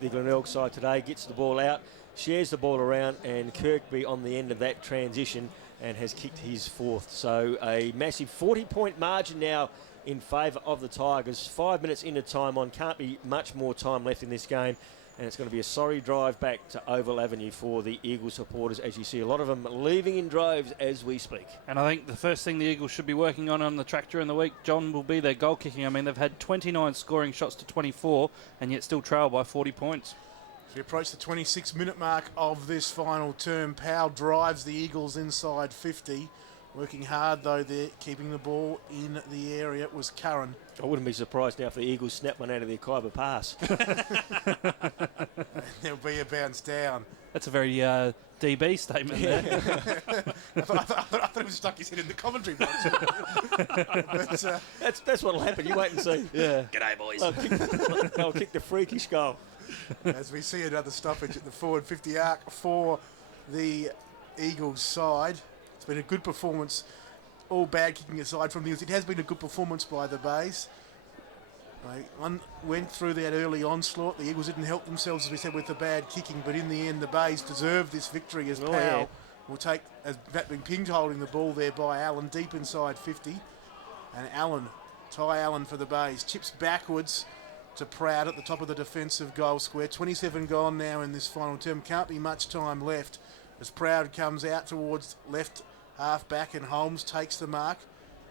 the Glenelg side today. Gets the ball out, shares the ball around, and Kirkby on the end of that transition and has kicked his fourth. So a massive 40-point margin now in favour of the Tigers. 5 minutes into time on. Can't be much more time left in this game. And it's going to be a sorry drive back to Oval Avenue for the Eagles supporters, as you see a lot of them leaving in droves as we speak. And I think the first thing the Eagles should be working on the track during the week, John, will be their goal kicking. I mean, they've had 29 scoring shots to 24 and yet still trail by 40 points. As we approach the 26-minute mark of this final term, Powell drives the Eagles inside 50. Working hard, though, there, keeping the ball in the area. It was Curran. I wouldn't be surprised now if the Eagles snap one out of their Khyber pass. There'll be a bounce down. That's a very DB statement there. I thought it was stuck his head in the commentary box. But, That's what'll happen. You wait and see. Yeah. G'day, boys. They'll kick the freakish goal. as we see another stoppage at the forward 50 arc for the Eagles side. It's been a good performance, all bad kicking aside from the Eagles. It has been a good performance by the Bays. They went through that early onslaught. The Eagles didn't help themselves, as we said, with the bad kicking, but in the end the Bays deserved this victory, as Powell will take, as that been pinged holding the ball there by Allen deep inside 50. And Allen, Ty Allen for the Bays, chips backwards to Proud at the top of the defensive goal square. 27 gone now in this final term. Can't be much time left as Proud comes out towards left half back and Holmes takes the mark.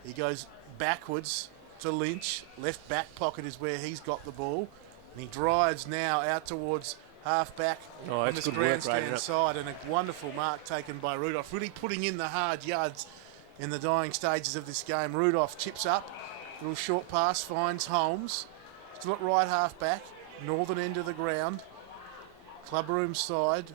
He goes backwards to Lynch. Left back pocket is where he's got the ball. And he drives now out towards half back on this grandstand side. And a wonderful mark taken by Rudolph. Really putting in the hard yards in the dying stages of this game. Rudolph chips up. Little short pass finds Holmes. Still at right half back. Northern end of the ground. Clubroom side.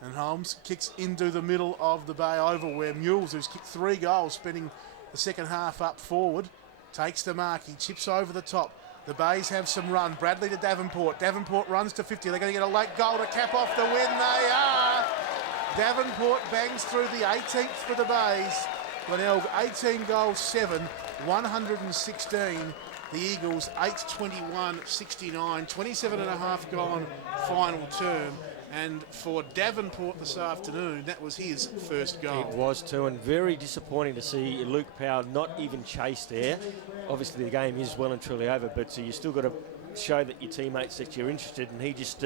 And Holmes kicks into the middle of the Bay Oval where Mules, who's kicked 3 goals, spending the second half up forward, takes the mark. He chips over the top. The Bays have some run. Bradley to Davenport. Davenport runs to 50. They're going to get a late goal to cap off the win. They are. Davenport bangs through the 18th for the Bays. Glenelg 18 goals, 7, 116. The Eagles 8-21, 69, 27 and a half gone final term. And for Davenport this afternoon, that was his first goal. It was too, and very disappointing to see Luke Powell not even chase there. Obviously the game is well and truly over, but you still got to show that your teammates that you're interested, and he just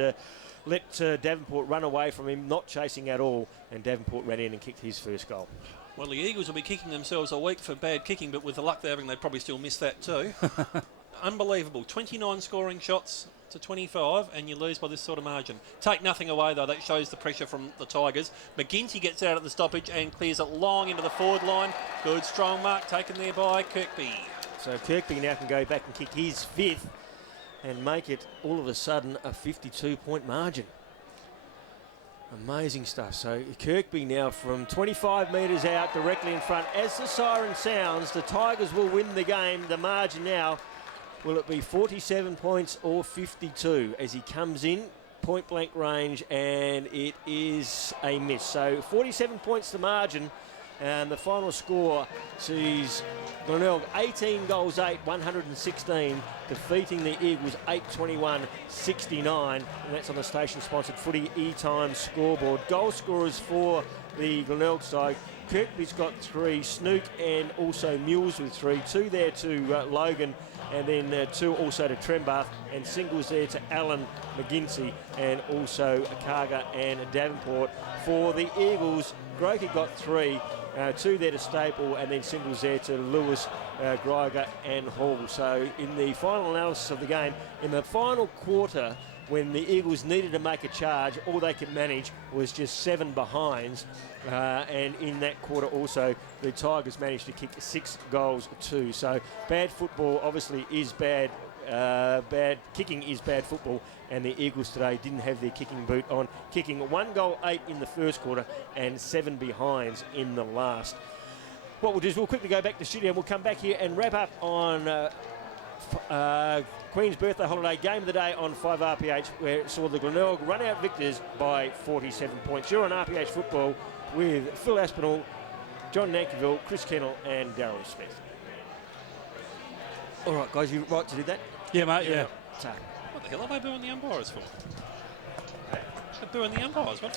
let Davenport run away from him, not chasing at all, and Davenport ran in and kicked his first goal. Well, the Eagles will be kicking themselves a week for bad kicking, but with the luck they're having, they'd probably still miss that too. Unbelievable. 29 scoring shots to 25, and you lose by this sort of margin. Take nothing away, though. That shows the pressure from the Tigers. McGinty gets out at the stoppage and clears it long into the forward line. Good, strong mark taken there by Kirkby. So Kirkby now can go back and kick his 5th and make it all of a sudden a 52-point margin. Amazing stuff. So Kirkby now from 25 metres out directly in front. As the siren sounds, the Tigers will win the game. The margin now, will it be 47 points or 52 as he comes in, point blank range, and it is a miss. So 47 points the margin, And the final score sees Glenelg 18 goals 8, 116, defeating the Eagles 8-21-69. And that's on the station-sponsored Footy E-Time scoreboard. Goal scorers for the Glenelg side. Kirkby's got 3, Snook and also Mules with 3. 2 there to Logan, and then 2 also to Trembath, and singles there to Alan McGinty, and also Karga and Davenport. For the Eagles, Groker got 3, 2 there to Staple, and then singles there to Lewis, Greiger and Hall. So in the final analysis of the game, in the final quarter, when the Eagles needed to make a charge, all they could manage was just 7 behinds. And in that quarter also, the Tigers managed to kick 6 goals 2. So bad football obviously is bad. Bad kicking is bad football, and the Eagles today didn't have their kicking boot on, kicking 1 goal 8 in the first quarter and 7 behinds in the last. What we'll do is we'll quickly go back to the studio and we'll come back here and wrap up on Queen's Birthday Holiday Game of the Day on 5RPH, where it saw the Glenelg run out victors by 47 points. You're on RPH Football with Phil Aspinall, John Nankerville, Chris Kennell and Darryl Smith. All right, guys, you right to do that? Yeah, mate, yeah. So, What the hell are they booing the umpires for? They're booing the umpires. What